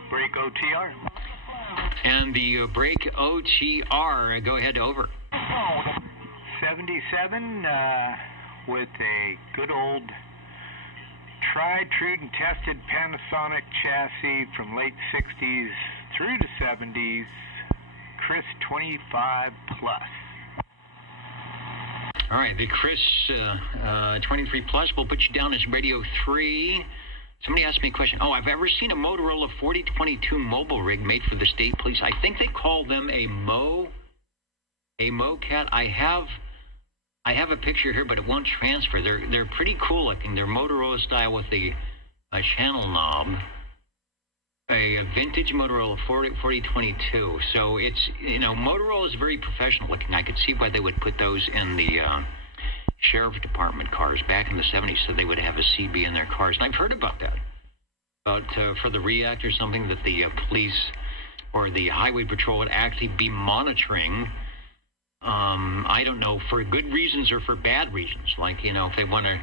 Break OTR. And the break OTR, go ahead, over. 77 with a good old tried, true, and tested Panasonic chassis from late 60s through to 70s, Chris 25 Plus. All right, the Chris 23 Plus will put you down as Radio 3. Somebody asked me a question. Oh, I've ever seen a Motorola 4022 mobile rig made for the state police. I think they call them a MoCat. I have a picture here, but it won't transfer. They're pretty cool looking. They're Motorola style with the channel knob. A vintage Motorola 4022. So it's, Motorola is very professional looking. I could see why they would put those in the sheriff department cars back in the 70s, so they would have a CB in their cars. And I've heard about that. About for the React or something that the police or the highway patrol would actually be monitoring. I don't know, for good reasons or for bad reasons. Like, if they want to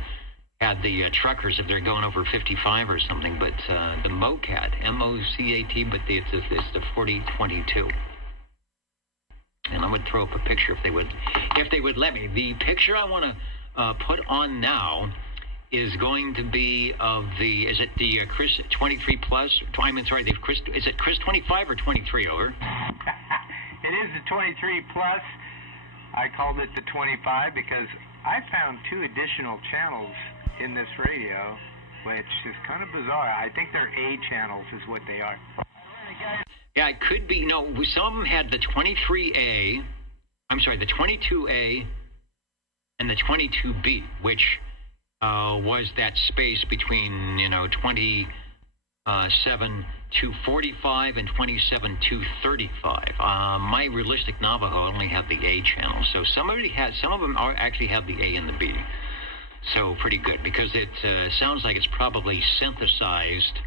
have the truckers, if they're going over 55 or something. But the MoCat, M-O-C-A-T, but it's the 4022. And I would throw up a picture if they would let me. The picture I want to put on now is going to be of the, is it the Chris 23 Plus? The Chris, is it Chris 25 or 23, over? It is the 23 Plus. I called it the 25 because I found 2 additional channels in this radio, which is kind of bizarre. I think they're A channels is what they are. Yeah, it could be. Some of them had the 23A, the 22A, and the 22B, which was that space between, 27 to 45 and 27 to 35. My realistic Navajo only had the A channel, so some of them actually have the A and the B. So pretty good, because it sounds like it's probably synthesized,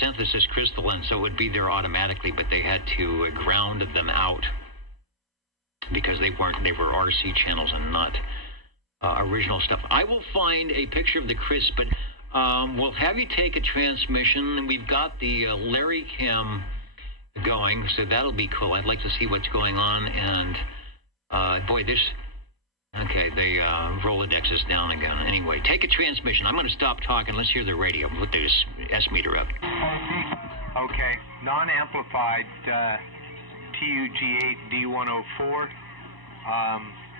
synthesis crystalline, so it would be there automatically, but they had to ground them out because they were RC channels and not original stuff. I will find a picture of the Chris, but we'll have you take a transmission. We've got the Larry Cam going, so that'll be cool. I'd like to see what's going on, and okay, the Rolodex is down again. Anyway, take a transmission. I'm going to stop talking. Let's hear the radio. Put the S meter up. Okay, non-amplified TUG8 D104.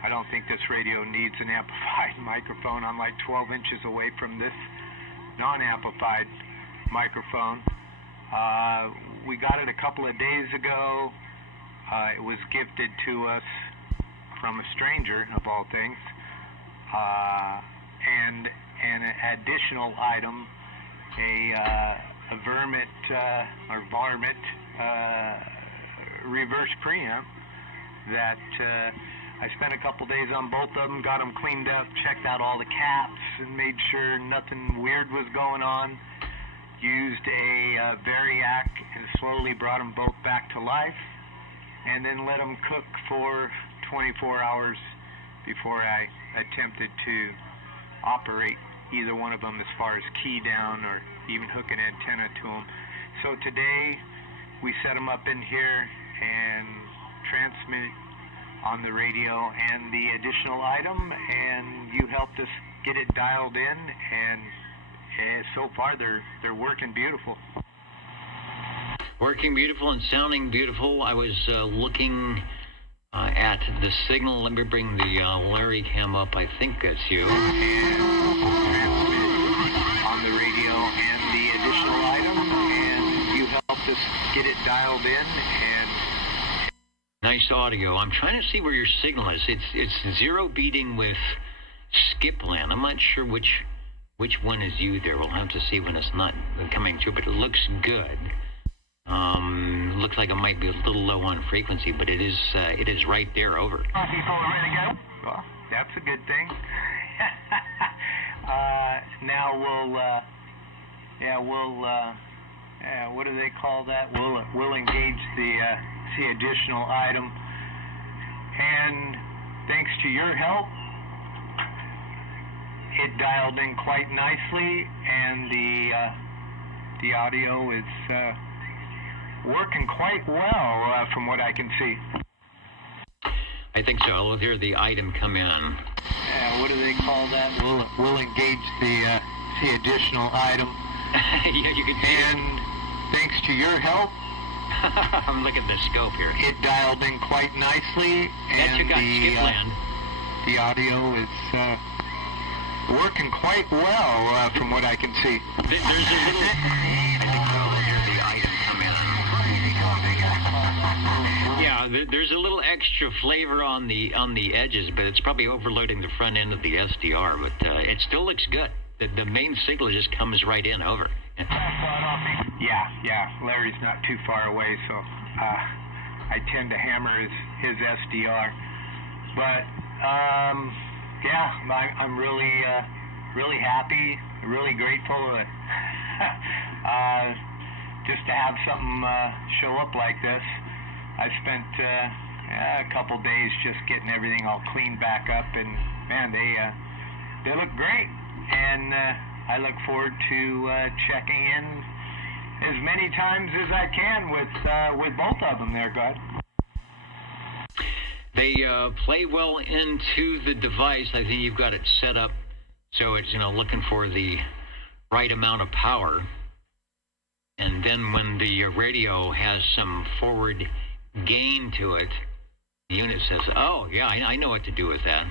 I don't think this radio needs an amplified microphone. I'm like 12 inches away from this non-amplified microphone. We got it a couple of days ago. It was gifted to us from a stranger, of all things, and an additional item, a varmint reverse preamp that I spent a couple days on both of them, got them cleaned up, checked out all the caps, and made sure nothing weird was going on. Used a Variac and slowly brought them both back to life, and then let them cook for 24 hours before I attempted to operate either one of them as far as key down or even hook an antenna to them. So today we set them up in here and transmit on the radio and the additional item, and you helped us get it dialed in, and so far they're working beautiful. Working beautiful and sounding beautiful. I was looking at the signal. Let me bring the Larry cam up. I think that's you. On the radio and the additional item, and you helped us get it dialed in, and nice audio. I'm trying to see where your signal is. It's zero beating with Skipland. I'm not sure which one is you there. We'll have to see when it's not coming through, but it looks good. Looks like it might be a little low on frequency, but it is right there. Over. People are ready to go. Well, that's a good thing. Now what do they call that? We'll engage the additional item, and thanks to your help, it dialed in quite nicely, and the audio is working quite well from what I can see. I think so. We'll hear the item come in. What do they call that? We'll engage the additional item. Yeah, you can see and thanks to your help, I'm looking at the scope here. It dialed in quite nicely, and the audio is working quite well from what I can see. There's a little. I think we'll hear the item come in. Yeah, there's a little extra flavor on the edges, but it's probably overloading the front end of the SDR. But it still looks good. The main signal just comes right in. Over. Yeah. Larry's not too far away, so I tend to hammer his SDR. But I'm really happy, really grateful just to have something show up like this. I spent a couple days just getting everything all cleaned back up, and man, they look great, and I look forward to checking in as many times as I can with both of them there, Bud. They play well into the device. I think you've got it set up so it's looking for the right amount of power, and then when the radio has some forward gain to it, the unit says, "Oh yeah, I know what to do with that."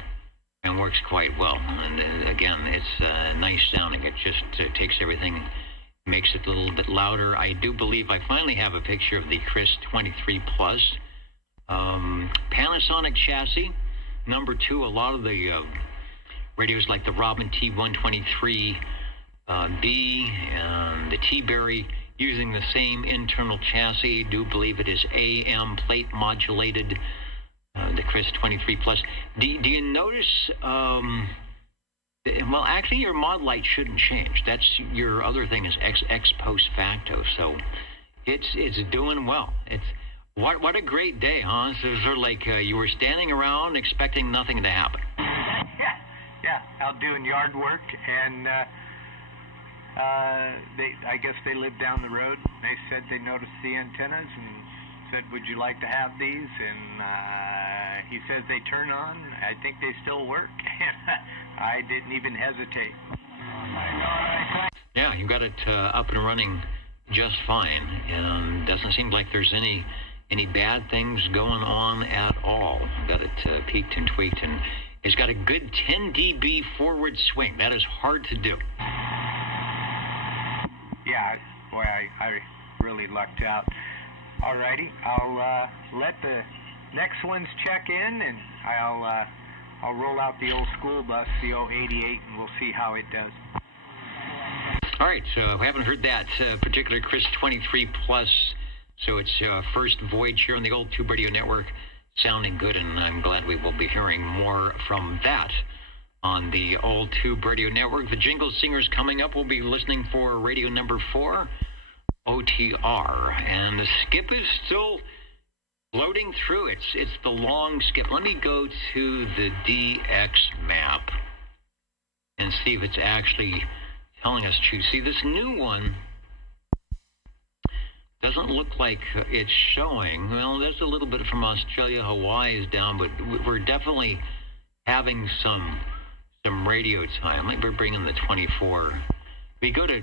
And works quite well. And again, it's nice sounding. It just takes everything, makes it a little bit louder. I do believe I finally have a picture of the Chris 23 Plus Panasonic chassis. Number 2, a lot of the radios like the Robin T123B and the T-Berry using the same internal chassis. I do believe it is AM plate modulated. The Chris 23 Plus. Do you notice? Well, actually, your mod light shouldn't change. That's your other thing is ex post facto. So it's doing well. It's what a great day, huh? So sort of like you were standing around expecting nothing to happen. Yeah. Out doing yard work, and I guess they live down the road. They said they noticed the antennas and said, "Would you like to have these?" And he says they turn on. I think they still work. I didn't even hesitate. Yeah, you got it up and running just fine, and doesn't seem like there's any bad things going on at all. Got it peaked and tweaked, and it's got a good 10 dB forward swing. That is hard to do. Yeah, boy, I really lucked out. Alrighty, I'll let the next ones check in, and I'll roll out the old school bus, the 088, and we'll see how it does. All right, so we haven't heard that particular Chris 23 Plus, so it's first voyage here on the Old Tube Radio Network, sounding good, and I'm glad we will be hearing more from that on the Old Tube Radio Network. The Jingle Singers coming up. We'll be listening for radio number 4. OTR, and the skip is still loading through. It's the long skip. Let me go to the DX map and see if it's actually telling us to see this new one. Doesn't look like it's showing. Well, there's a little bit from Australia. Hawaii is down, but we're definitely having some radio time. Like we're bringing the 24. We go to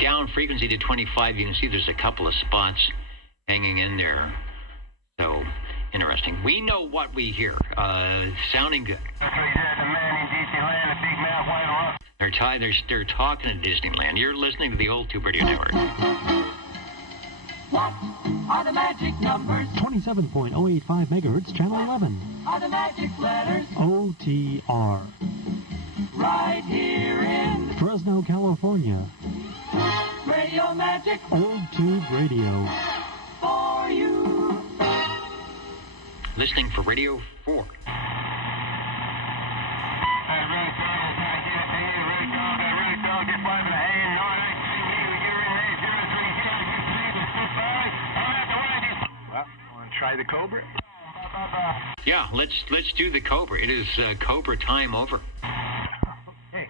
down frequency to 25. You can see there's a couple of spots hanging in there. So interesting. We know what we hear. Sounding good. They're talking to Disneyland. You're listening to the Old Tube Radio Network. What are the magic numbers? 27.085 megahertz, channel 11. Are the magic letters? OTR. Right here in Fresno, California. Radio Magic. Old Tube Radio. For you. Listening for Radio 4. Try the Cobra? Yeah, let's do the Cobra. It is Cobra time over. Okay.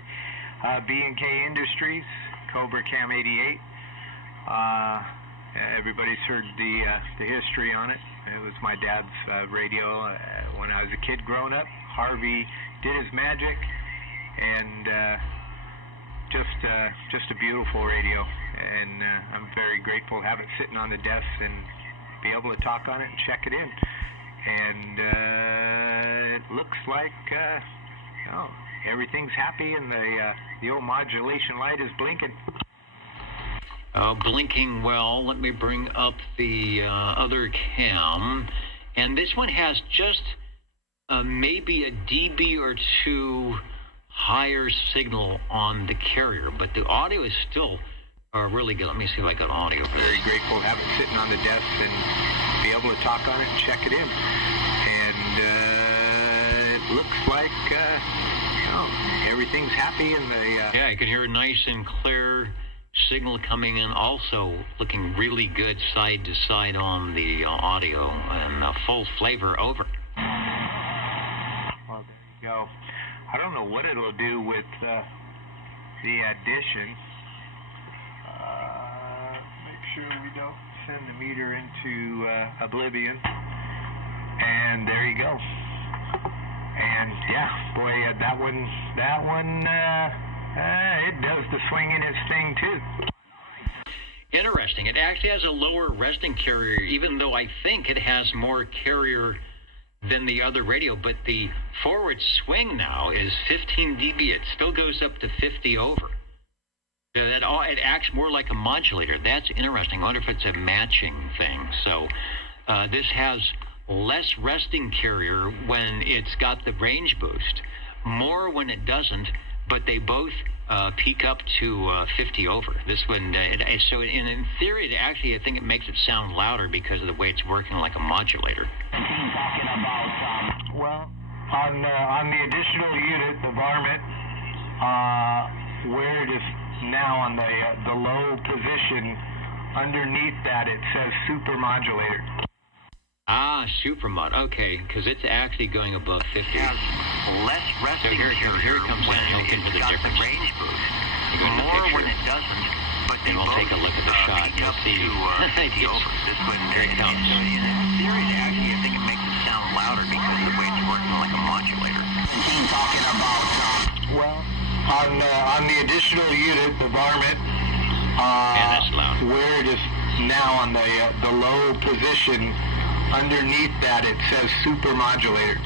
B&K Industries, Cobra Cam 88. Everybody's heard the history on it. It was my dad's radio when I was a kid growing up. Harvey did his magic, and just a beautiful radio. And I'm very grateful to have it sitting on the desk and be able to talk on it and check it in. And it looks like everything's happy, and the old modulation light is blinking. Blinking well. Let me bring up the other cam. And this one has just maybe a dB or two higher signal on the carrier, but the audio is still really good. Let me see if I got audio for this. Very grateful to have it sitting on the desk and be able to talk on it and check it in. And it looks like everything's happy, and yeah, you can hear a nice and clear signal coming in. Also looking really good side to side on the audio, and full flavor over. Well, there you go. I don't know what it'll do with the addition. Make sure we don't send the meter into oblivion. And there you go. And yeah, boy, that one, it does the swinging its thing too. Interesting. It actually has a lower resting carrier, even though I think it has more carrier than the other radio. But the forward swing now is 15 dB. It still goes up to 50 over. So it acts more like a modulator. That's interesting. I wonder if it's a matching thing. So this has less resting carrier when it's got the range boost, more when it doesn't, but they both peak up to 50 over. This one, so in theory, I think it makes it sound louder because of the way it's working like a modulator. Talking about, on the additional unit, the varmint, where it is now on the low position, underneath that it says super modulator. Ah, super mod. Okay, because it's actually going above 50. Has less resting here it comes in. You'll get the got difference. the range boost. You go to the More picture, when it doesn't, but they and we'll take a look at the shot. peak You'll up see. to over. This one, Here it comes. in theory, actually, I think it makes it sound louder because of the way it's working like a modulator. Talking about, on the additional unit, the varmint, that's loud. where it is now on the low position, underneath that it says super modulator.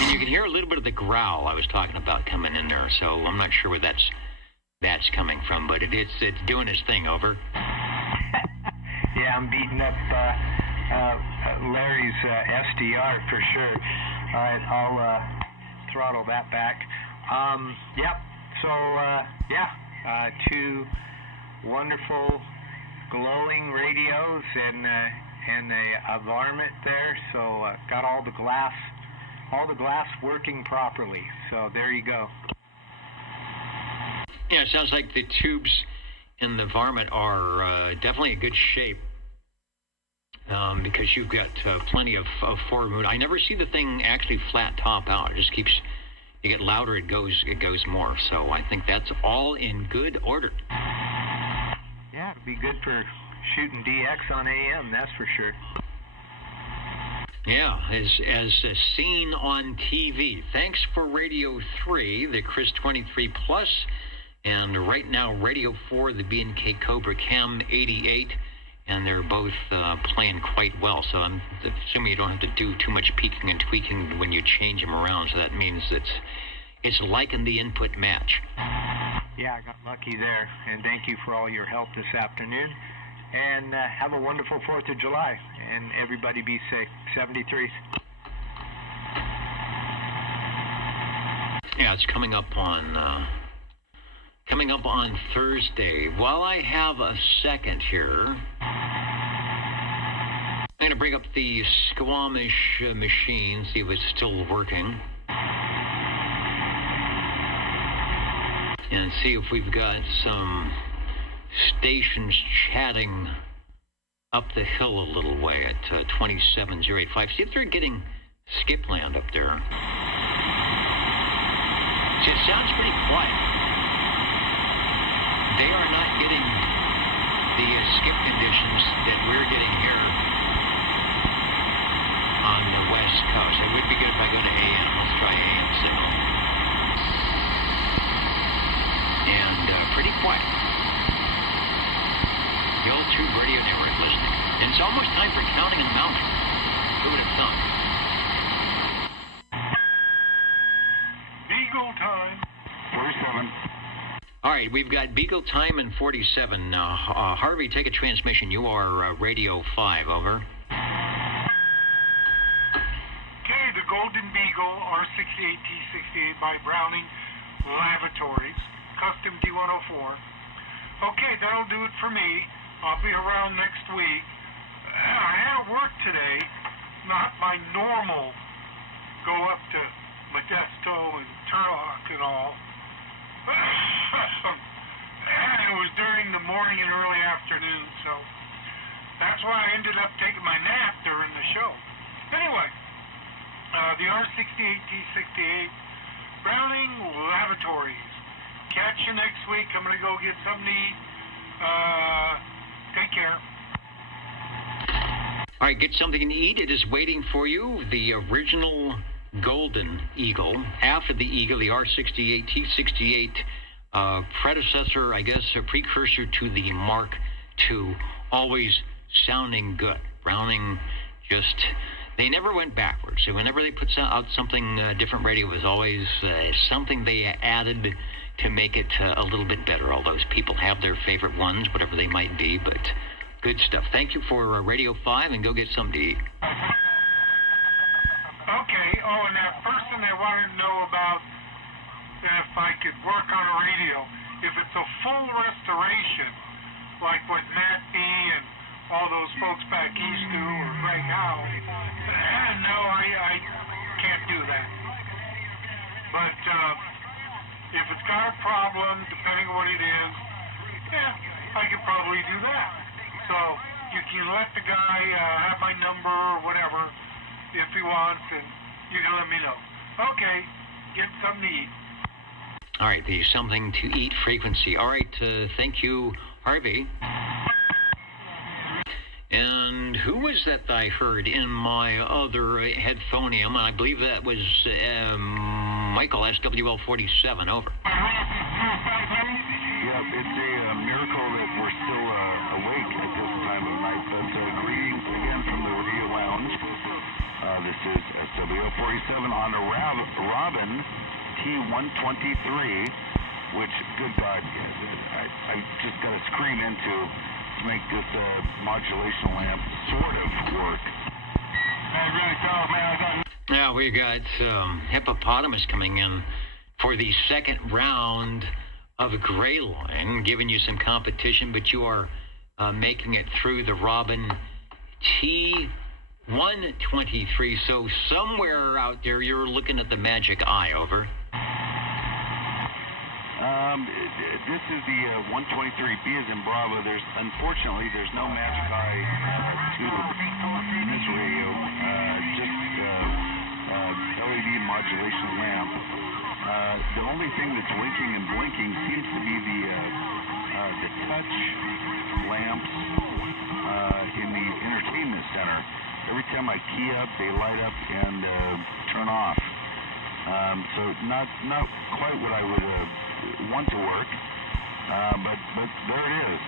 And you can hear a little bit of the growl I was talking about coming in there, so I'm not sure where that's coming from, but it's doing its thing. Over. Yeah, I'm beating up Larry's SDR for sure. All right, I'll throttle that back. Yep. So two wonderful glowing radios and a varmint there. So got all the glass working properly. So there you go. Yeah, it sounds like the tubes in the varmint are definitely in good shape because you've got plenty of forward movement. I never see the thing actually flat top out. It just keeps, you get louder, it goes more. So I think that's all in good order. Yeah, it'd be good for shooting DX on AM, that's for sure. Yeah, as seen on TV. Thanks for Radio 3, the Chris 23 Plus, and right now Radio 4, the B&K Cobra Cam 88, and they're both playing quite well. So I'm assuming you don't have to do too much peeking and tweaking when you change them around. So that means it's liking the input match. Yeah, I got lucky there, and thank you for all your help this afternoon. And have a wonderful 4th of July, and everybody be safe. 73s. Yeah, it's coming up on Thursday. While I have a second here, I'm going to bring up the Squamish machine, see if it's still working, and see if we've got some stations chatting up the hill a little way at 27085. See if they're getting Skipland up there. See, it sounds pretty quiet. They are not getting the skip conditions that we're getting here on the West Coast. It would be good if I go to AM. Let's try AM signal. And pretty quiet. The old Tube Radio Network listening. And it's almost time for counting and mounting. Who would have thought? Beagle time. 47. All right, we've got Beagle time and 47. Harvey, take a transmission. You are Radio 5, over. Okay, the Golden Beagle R68T68 by Browning Lavatories, custom D104. Okay, that'll do it for me. I'll be around next week. I had to work today, not my normal go up to Modesto and Turlock and all. And it was during the morning and early afternoon, so that's why I ended up taking my nap during the show. Anyway, the R68T68 Browning Lavatories. Catch you next week. I'm going to go get something to eat. Take care. All right, get something to eat. It is waiting for you. The original Golden Eagle, half of the Eagle, the R68T68 predecessor, I guess, a precursor to the Mark II, always sounding good. Browning just, they never went backwards. So whenever they put out something different radio, it was always something they added to make it a little bit better. All those people have their favorite ones, whatever they might be, but good stuff. Thank you for Radio 5, and go get something to eat. Okay, and that person that wanted to know about if I could work on a radio, if it's a full restoration, like what Matt B. and all those folks back east do, or Greg Howe, no, I can't do that. But if it's got a problem, depending on what it is, I could probably do that. So you can let the guy have my number or whatever if he wants, and you can let me know. Okay, get something to eat. All right, the something to eat frequency. All right, thank you, Harvey. And who was that I heard in my other headphonium? I believe that was Michael, SWL47, over. Yeah, it's a miracle that we're still awake at this time of night, but greetings again from the Radio Lounge. This is SWL47 on a Robin T123, which, good God, I just got to scream into to make this modulation lamp sort of work. Yeah, we got Hippopotamus coming in for the second round of Gray Line, giving you some competition, but you are making it through the Robin T123. So somewhere out there, you're looking at the magic eye, over. This is the 123B as in Bravo. Unfortunately, there's no magic eye in this radio. Just LED modulation lamp. The only thing that's winking and blinking seems to be the touch lamps in the entertainment center. Every time I key up, they light up and turn off. So not quite what I would want to work, but there it is.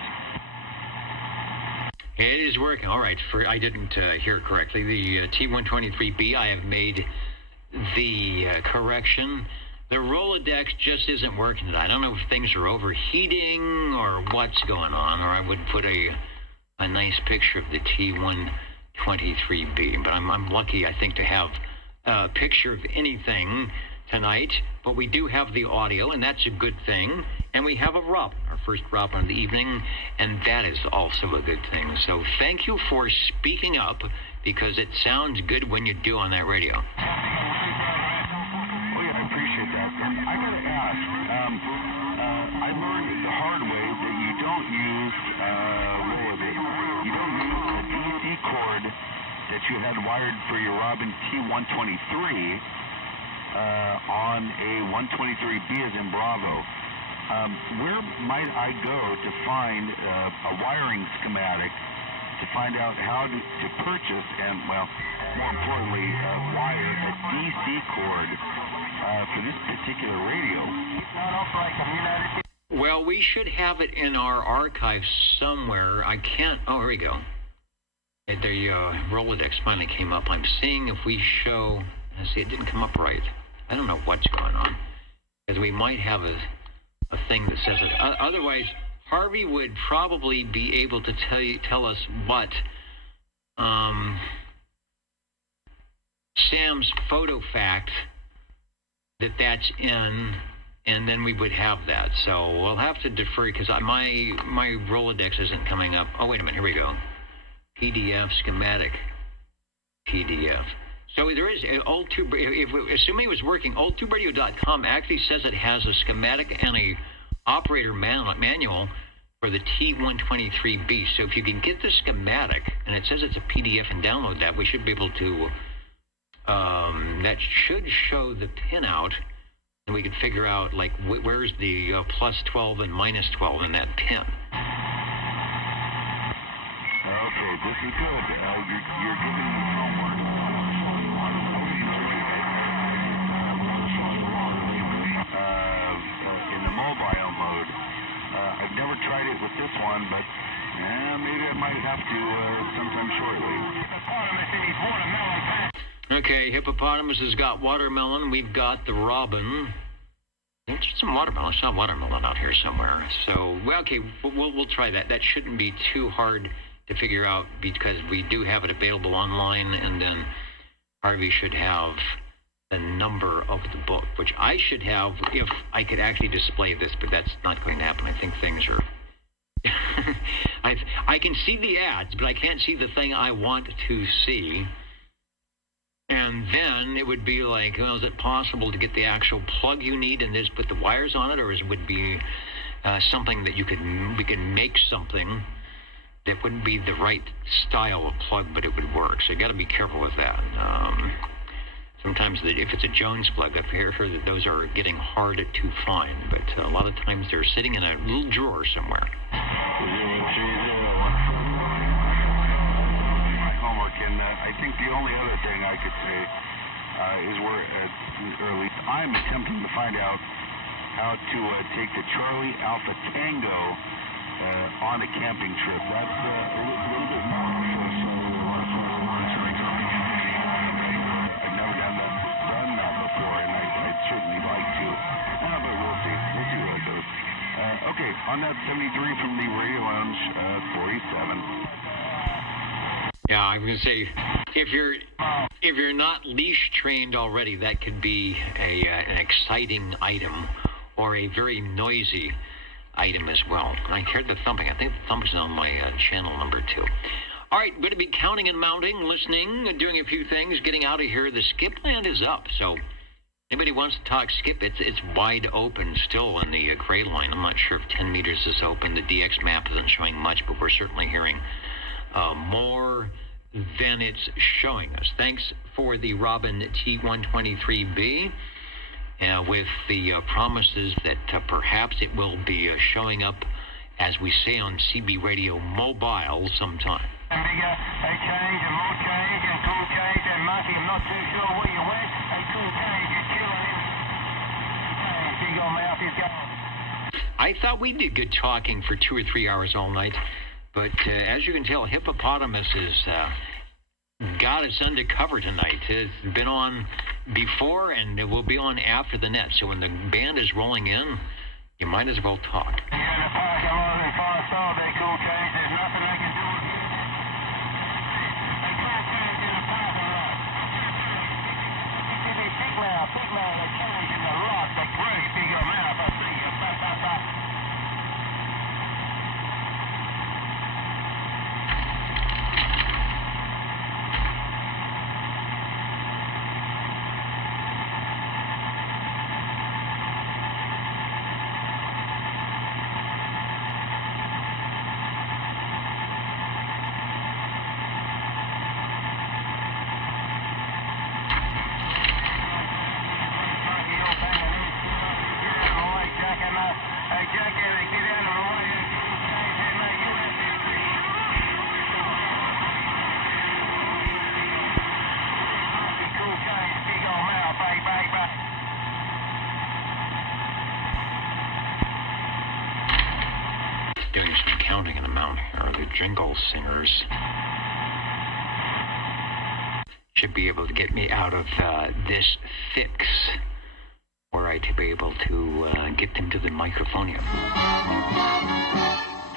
It is working. All right. I didn't hear correctly. The T123B, I have made the correction. The Rolodex just isn't working. I don't know if things are overheating or what's going on, or I would put a nice picture of the T123B. But I'm lucky, I think, to have a picture of anything tonight. But we do have the audio, and that's a good thing. And we have a Robin, our first Robin of the evening, and that is also a good thing. So thank you for speaking up, because it sounds good when you do on that radio. Oh, yeah, I appreciate that. And I got to ask, I learned the hard way that you don't use, you don't use the DC cord that you had wired for your Robin T123 on a 123B as in Bravo. Where might I go to find a wiring schematic to find out how to purchase and, well, more importantly, wire a DC cord for this particular radio? Well, we should have it in our archive somewhere. I can't. Oh, here we go. The Rolodex finally came up. I'm seeing if we show. See, it didn't come up right. I don't know what's going on, because we might have a thing that says it. Otherwise, Harvey would probably be able to tell us what Sam's photo fact that's in, and then we would have that. So we'll have to defer, because my Rolodex isn't coming up. Oh, wait a minute. Here we go. PDF schematic. PDF. So there is old tube. Assuming it was working, oldtuberadio.com actually says it has a schematic and a operator manual for the T123B. So if you can get the schematic, and it says it's a PDF, and download that, we should be able to. That should show the pinout, and we can figure out like where's the plus 12 and minus 12 in that pin. Okay, this is good. You're giving me homework. In the mobile mode. I've never tried it with this one, but maybe I might have to sometime shortly. Okay, Hippopotamus has got watermelon. We've got the Robin. There's some watermelon. I saw watermelon out here somewhere. So, well, okay, we'll try that. That shouldn't be too hard to figure out, because we do have it available online, and then Harvey should have the number of the book, which I should have if I could actually display this, but that's not going to happen. I think things are... I can see the ads, but I can't see the thing I want to see. And then it would be like, well, is it possible to get the actual plug you need and just put the wires on it, or it would be something that we could make something that wouldn't be the right style of plug, but it would work. So you got to be careful with that. Sometimes if it's a Jones plug, I've heard that those are getting hard to find, but a lot of times they're sitting in a little drawer somewhere. My homework, and I think the only other thing I could say is or at least I'm attempting to find out how to take the Charlie Alpha Tango on a camping trip. That's a little bit more. I've never done that before, and I'd certainly like to. But we'll see. We'll see where it goes. Okay, on that 73 from the Radio Lounge, 47. Yeah, I'm going to say, if you're not leash trained already, that could be an exciting item, or a very noisy item as well. I heard the thumping. I think the thumping's on my channel number 2. All right, going to be counting and mounting, listening, doing a few things, getting out of here. The skip land is up, so anybody wants to talk skip, it's wide open still in the gray line. I'm not sure if 10 meters is open. The DX map isn't showing much, but we're certainly hearing more than it's showing us. Thanks for the Robin T123B. With the promises that perhaps it will be showing up as we say on CB Radio Mobile sometime. And bigger, a change, and more change, and cool change, and Marty, I'm not too sure where you went. A cool change, you're killing him. Big old mouth is going. I thought we did good talking for 2 or 3 hours all night, but as you can tell, Hippopotamus has got us undercover tonight. It's been on before, and it will be on after the net. So when the band is rolling in, you might as well talk. You're in the parking lot in Firestar, they cool change. There's nothing they can do with you. They cool change in the parking lot. You see big mouth, they change in the lot. They great big old mouth. I see you. Doing some counting in the mount here. The jingle singers should be able to get me out of this fix, were I to be able to get them to the microphone here.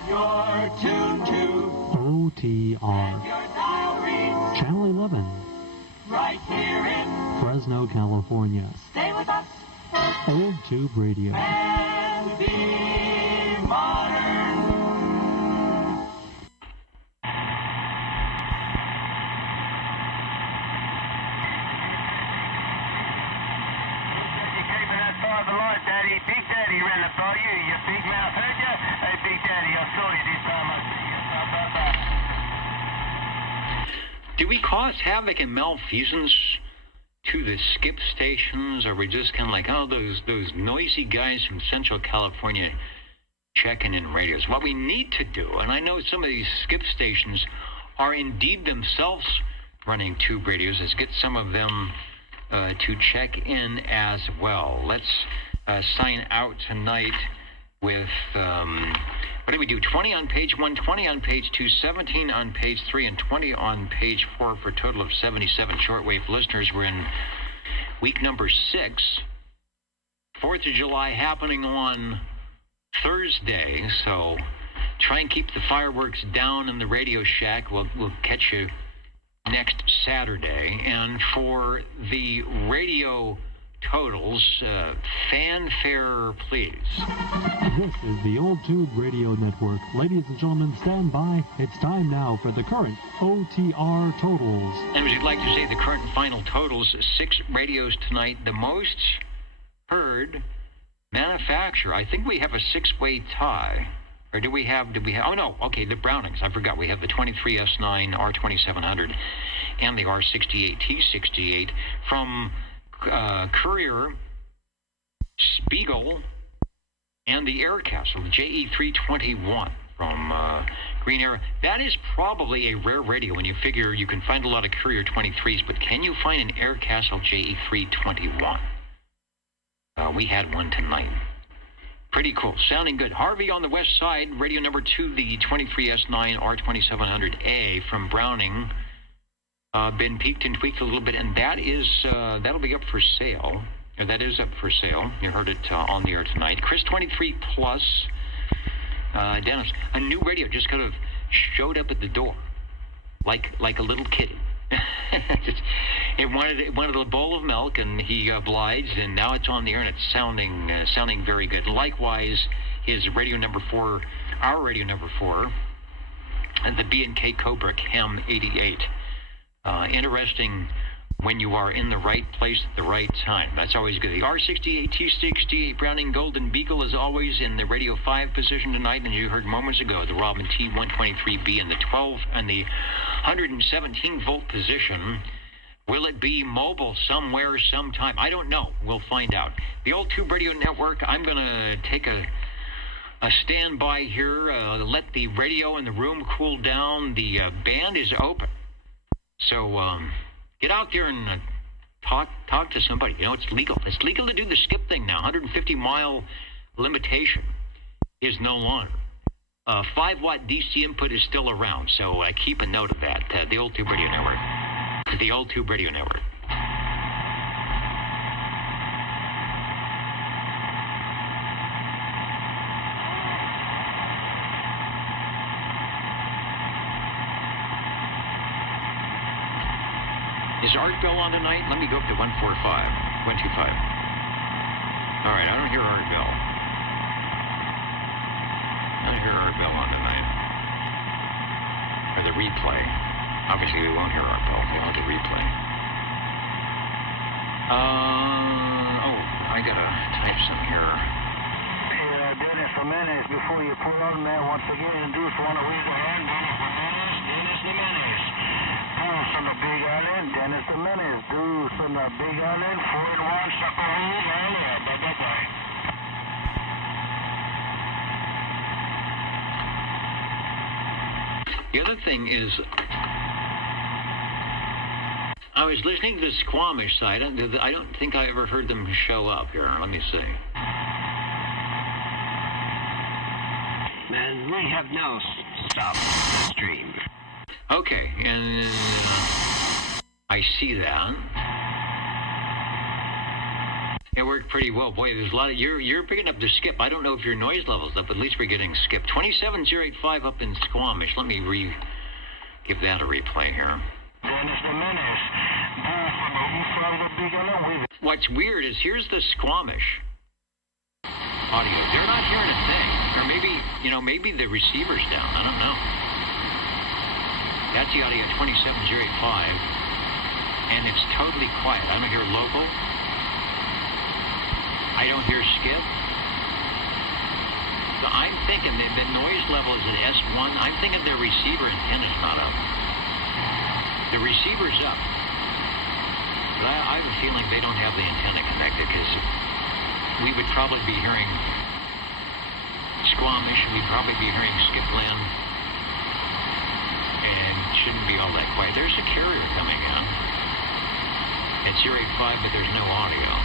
You're tuned to OTR, your dial reads Channel 11, right here in Fresno, California. Stay with us Old Tube Radio. and be modern. You're keeping that far the light, Daddy. Big Daddy ran it by you. You big mouth, heard ya? Hey, Big Daddy, I saw you this time. I see you. Do we cause havoc and malfeasance to the skip stations? Or are we just kind of like, oh, those noisy guys from Central California checking in radios? What we need to do, and I know some of these skip stations are indeed themselves running tube radios, is get some of them to check in as well. Let's sign out tonight with, what do we do? 20 on page 1, 20 on page 2, 17 on page 3, and 20 on page 4 for a total of 77 shortwave listeners. We're in week number 6. 4th of July happening on Thursday, so try and keep the fireworks down in the Radio Shack. We'll catch you next Saturday. And for the radio totals, fanfare, please. This is the Old Tube Radio Network. Ladies and gentlemen, stand by. It's time now for the current OTR totals. And as you'd like to say, the current and final totals, 6 radios tonight. The most heard manufacturer. I think we have a 6-way tie. Or do we have, oh no, okay, the Brownings. I forgot. We have the 23S9 R2700 and the R68 T68 from Courier, Spiegel, and the Aircastle, the JE321 from Green Arrow. That is probably a rare radio when you figure you can find a lot of Courier 23s, but can you find an Aircastle JE321? We had one tonight. Pretty cool. Sounding good. Harvey on the west side, radio number 2, the 23S9 R2700A from Browning. Been peaked and tweaked a little bit, and that is that'll be up for sale. That is up for sale. You heard it on the air tonight. Chris 23 Plus, Dennis, a new radio just kind of showed up at the door, like a little kitty. It wanted a bowl of milk, and he obliged, and now it's on the air, and it's sounding very good. Likewise, his radio number 4, our radio number 4, and the B&K Cobra Cam 88. Interesting when you are in the right place at the right time. That's always good. The R68 T68 Browning Golden Beagle is always in the radio 5 position tonight, and you heard moments ago the Robin T123B in the 12 and the 117 volt position. Will it be mobile somewhere, sometime? I don't know. We'll find out. The Old Tube Radio Network, I'm going to take a stand by here. Let the radio in the room cool down. The band is open. So get out there and talk to somebody. You know, it's legal. It's legal to do the skip thing now. 150-mile limitation is no longer. 5-watt DC input is still around, so keep a note of that. The Old Tube Radio Network. The Old Tube Radio Network. Is Art Bell on tonight? Let me go up to 125. All right, I don't hear Art Bell. I don't hear Art Bell on tonight. Or the replay. Obviously, we won't hear Art Bell. We'll have the replay. I gotta type some here. Hey, Dennis Jimenez, before you pull on there, once again, do want to raise a hand. Dennis Jimenez. Deuce on the Big Island, Dennis Jimenez. Deuce on the Big Island, 4-1, Suckeroo, bye-bye. The other thing is, I was listening to the Squamish side. I don't think I ever heard them show up here. Let me see. And we have now stopped the stream. Okay, and I see that. It worked pretty well. Boy, there's a lot of... You're picking up the skip. I don't know if your noise level's up. At least we're getting skip. 27085 up in Squamish. Let me give that a replay here. Dennis Jimenez. What's weird is here's the Squamish audio. They're not hearing a thing. Or maybe the receiver's down. I don't know. That's the audio 27085. And it's totally quiet. I don't hear local. I don't hear skip. So I'm thinking that the noise level is at S1. I'm thinking their receiver antenna's not up. The receiver's up. But I have a feeling they don't have the antenna connected because we would probably be hearing Squamish. We'd probably be hearing Skip Glen. And it shouldn't be all that quiet. There's a carrier coming in. It's 085, but there's no audio.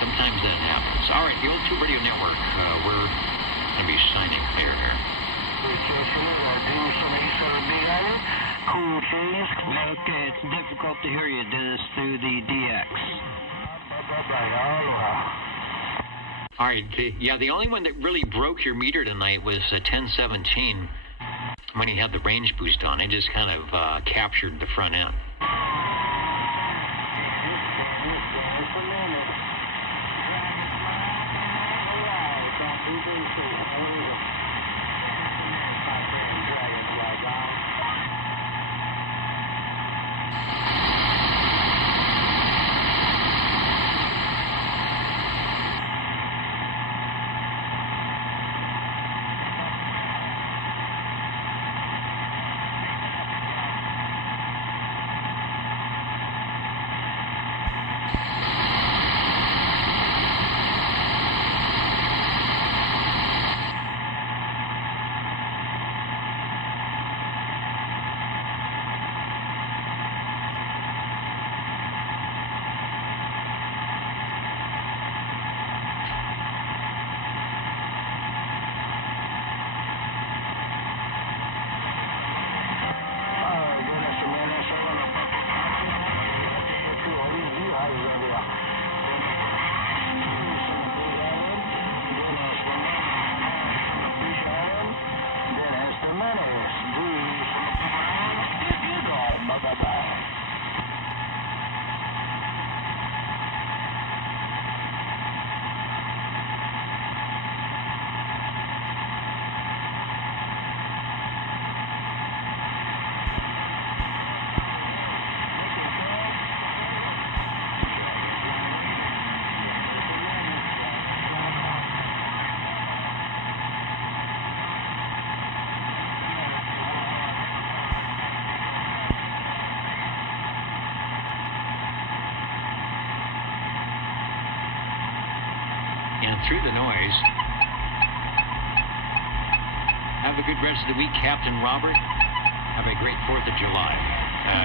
Sometimes that happens. All right, the Old Tube Radio Network. We're going to be signing clear here. Okay, it's difficult to hear you, Dennis, through the DX. All right, the only one that really broke your meter tonight was 1017 when he had the range boost on. It just kind of captured the front end. and through the noise. Have a good rest of the week, Captain Robert. Have a great 4th of July.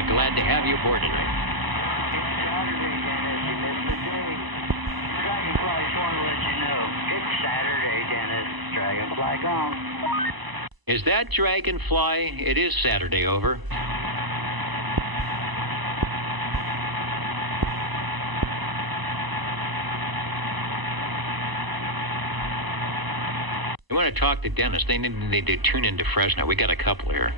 Glad to have you aboard tonight. Is that Dragonfly? It is Saturday, over. You want to talk to Dennis? They need to tune into Fresno. We got a couple here.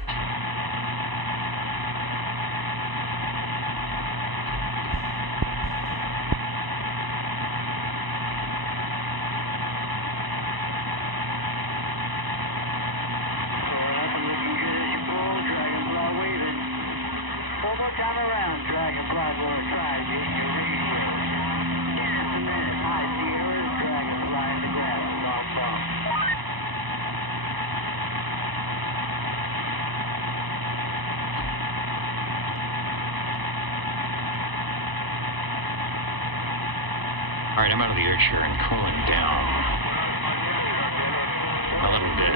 All right, I'm out of the air chair and cooling down a little bit.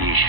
Yeesh.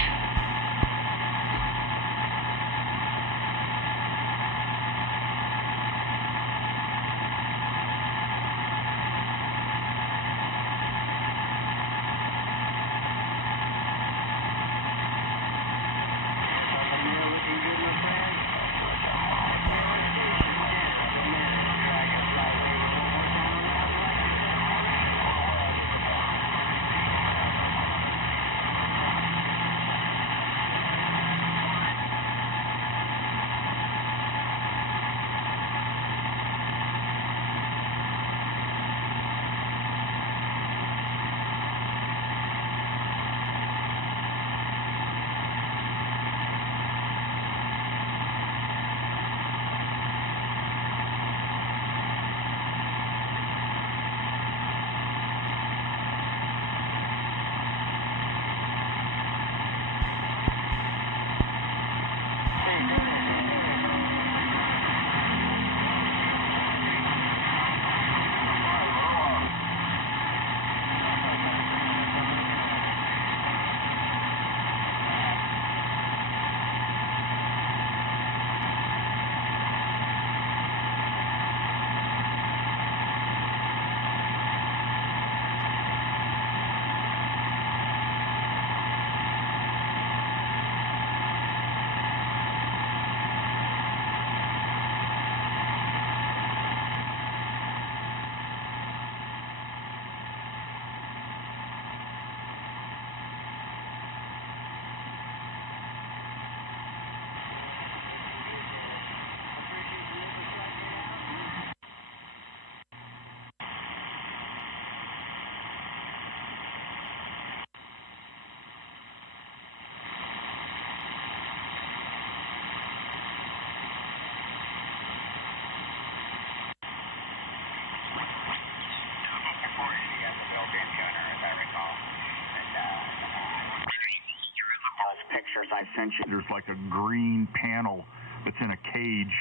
I sent you, there's like a green panel that's in a cage.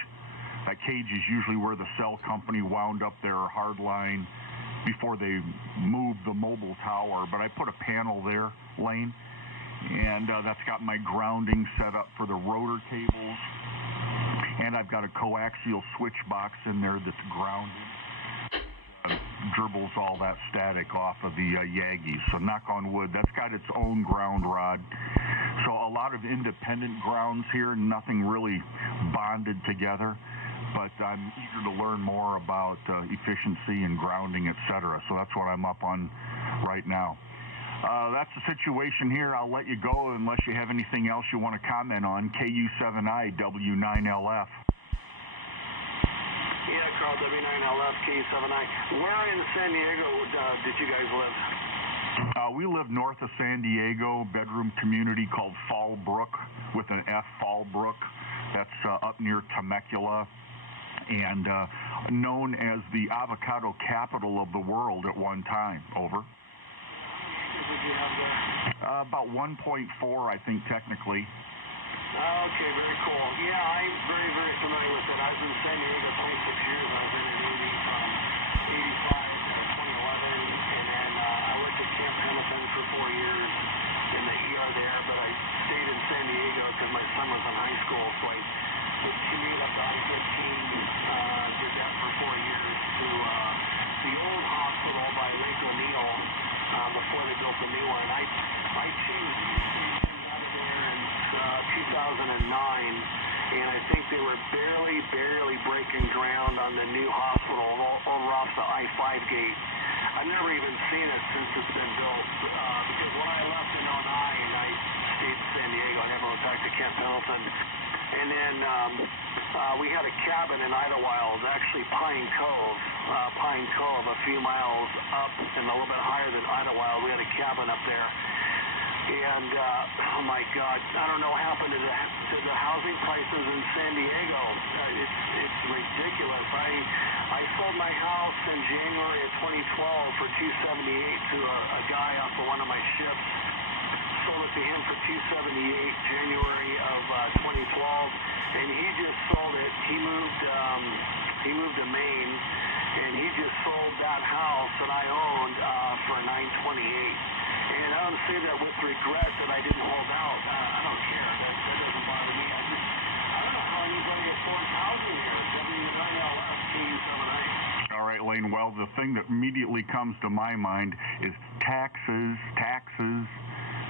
That cage is usually where the cell company wound up their hard line before they moved the mobile tower. But I put a panel there, Lane, and that's got my grounding set up for the rotor cables. And I've got a coaxial switch box in there that's grounded. Dribbles all that static off of the Yagis. So knock on wood, that's got its own ground rod. So a lot of independent grounds here, nothing really bonded together. But I'm eager to learn more about efficiency and grounding, etc. So that's what I'm up on right now. That's the situation here. I'll let you go unless you have anything else you want to comment on. KU7I W9LF. Yeah, Carl, W9LF, KU7I. Where in San Diego did you guys live? We live north of San Diego, bedroom community called Fallbrook, with an F, Fallbrook. That's up near Temecula, and known as the avocado capital of the world at one time. Over. Did you have there? About 1.4, I think, technically. Okay, very cool. Yeah, I'm very, very familiar with it. I was in San Diego 26 years. I was in an 80 from 85 to 2011, and then I worked at Camp Pendleton for 4 years in the ER there, but I stayed in San Diego because my son was in high school, so I would commute up to I-15, did that for 4 years, to the old hospital by Lake O'Neill before they built the new one. I changed out of there in 2009, and I think they were barely breaking ground on the new hospital over off the I-5 gate. I've never even seen it since it's been built, because when I left in 09, I stayed in San Diego. I never went back to Camp Pendleton. And then we had a cabin in Idlewild, actually Pine Cove, a few miles up and a little bit higher than Idlewild. We had a cabin up there. And, oh my God, I don't know what happened to the housing prices in San Diego. It's ridiculous. I sold my house in January of 2012 for $278 to a guy off of one of my ships. Sold it to him for $278 January of 2012, and he just sold it. He moved to Maine, and he just sold that house that I owned for $928. And I don't say that with regret that I didn't hold out. I don't care. That doesn't bother me. I don't know how anybody affords housing here. W9LF KU78. All right, Lane. Well, the thing that immediately comes to my mind is taxes.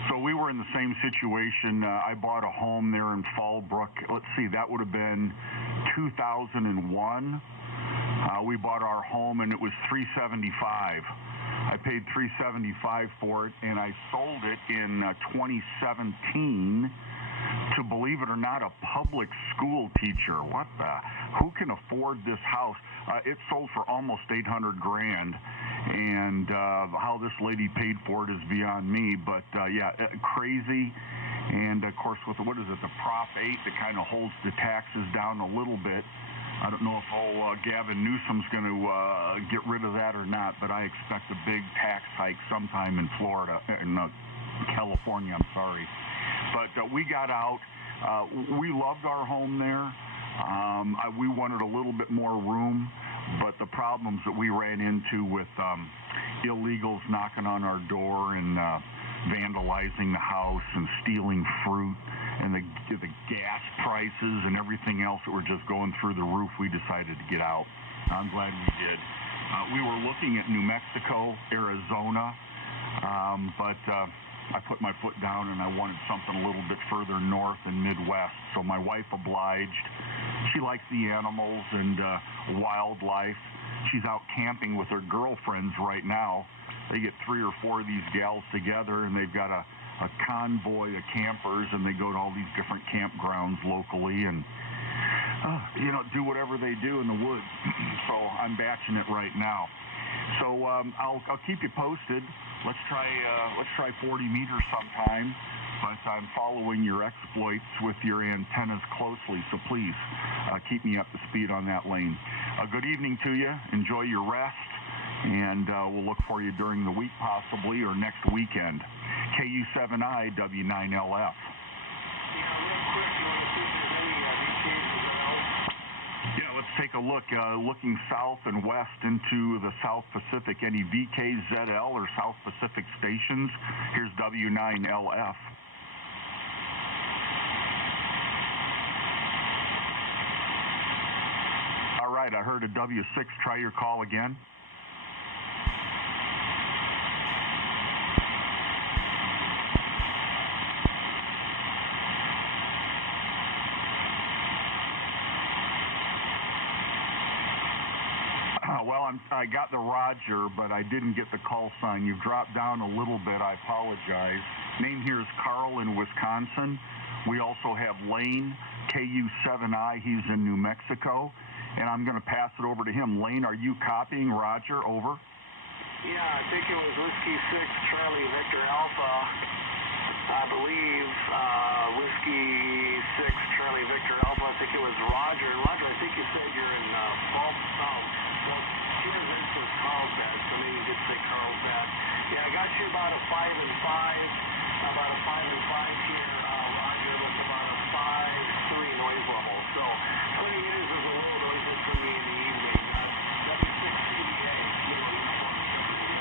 So we were in the same situation. I bought a home there in Fallbrook. Let's see, that would have been 2001. We bought our home, and it was $375. I paid $375 for it, and I sold it in 2017 to, believe it or not, a public school teacher. Who can afford this house? It sold for almost $800,000, and how this lady paid for it is beyond me. But yeah, crazy. And of course, with what is it, the Prop 8 that kind of holds the taxes down a little bit. I don't know if Gavin Newsom's going to get rid of that or not, but I expect a big tax hike sometime in Florida, in California, I'm sorry. But we got out. We loved our home there. We wanted a little bit more room, but the problems that we ran into with illegals knocking on our door and vandalizing the house and stealing fruit, and the gas prices and everything else that were just going through the roof, we decided to get out. I'm glad we did. We were looking at New Mexico, Arizona, but I put my foot down and I wanted something a little bit further north and Midwest. So my wife obliged. She likes the animals and wildlife. She's out camping with her girlfriends right now. They get 3 or 4 of these gals together, and they've got a convoy of campers, and they go to all these different campgrounds locally and do whatever they do in the woods. So I'm batching it right now. So I'll keep you posted. Let's try 40 meters sometime. But I'm following your exploits with your antennas closely, so please keep me up to speed on that lane. Good evening to you. Enjoy your rest, and we'll look for you during the week possibly, or next weekend. KU7I W9LF. Yeah, let's take a look. Looking south and west into the South Pacific. Any VKZL or South Pacific stations? Here's W9LF. All right, I heard a W6. Try your call again. Well, I got the Roger, but I didn't get the call sign. You've dropped down a little bit. I apologize. Name here is Carl in Wisconsin. We also have Lane, KU7I. He's in New Mexico. And I'm going to pass it over to him. Lane, are you copying Roger? Over. Yeah, I think it was Whiskey 6 Charlie Victor Alpha. I believe Whiskey 6 Charlie Victor Alpha. I think Roger. And Roger, I think you said you're in well, TSN says Carlsbad, so maybe you did say Carlsbad. Yeah, I got you about a 5 and 5, about a 5 and 5 here, Roger, with about a 5.3 noise level. So 20 meters is a little noisy for me in the evening. W6 CBA, uniform 7.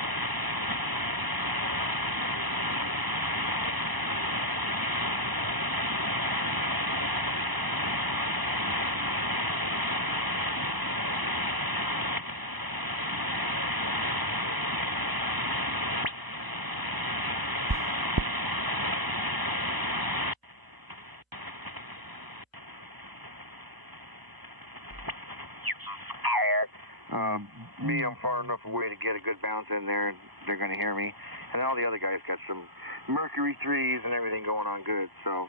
Me, I'm far enough away to get a good bounce in there. They're going to hear me. And all the other guys got some Mercury 3s and everything going on good. So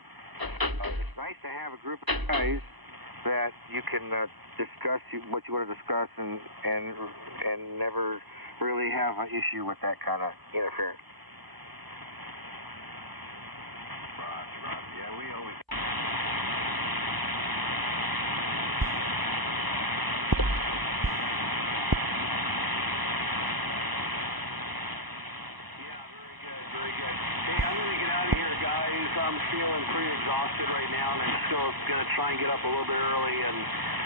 it's nice to have a group of guys that you can discuss what you want to discuss and never really have an issue with that kind of interference. Right. Yeah, we always... I'm feeling pretty exhausted right now, and I'm still going to try and get up a little bit early and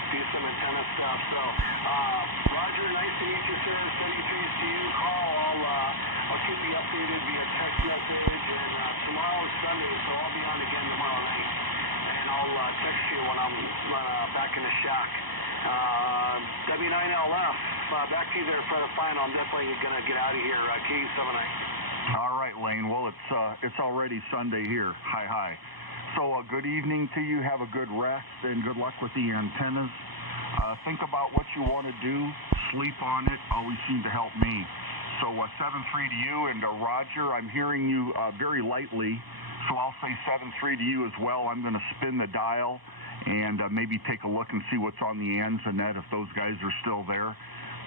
do some antenna stuff. So, Roger, nice to meet you, sir. Sending trees to you. Carl, I'll keep you updated via text message, and tomorrow is Sunday, so I'll be on again tomorrow night, and I'll text you when I'm back in the shack. W9LF, back to you there for the final. I'm definitely going to get out of here. KU79. All right, Lane. Well, it's already Sunday here. Hi. So good evening to you. Have a good rest and good luck with the antennas. Think about what you want to do. Sleep on it. Always seem to help me. So 7-3 to you, and Roger, I'm hearing you very lightly, so I'll say 7-3 to you as well. I'm going to spin the dial and maybe take a look and see what's on the Anzanet if those guys are still there.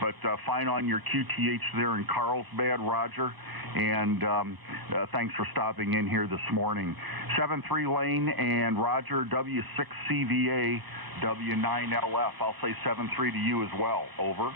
But fine on your QTH there in Carlsbad, Roger. And thanks for stopping in here this morning. 7-3 Lane and Roger, W6CVA, W9LF. I'll say 7-3 to you as well. Over.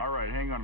All right, hang on a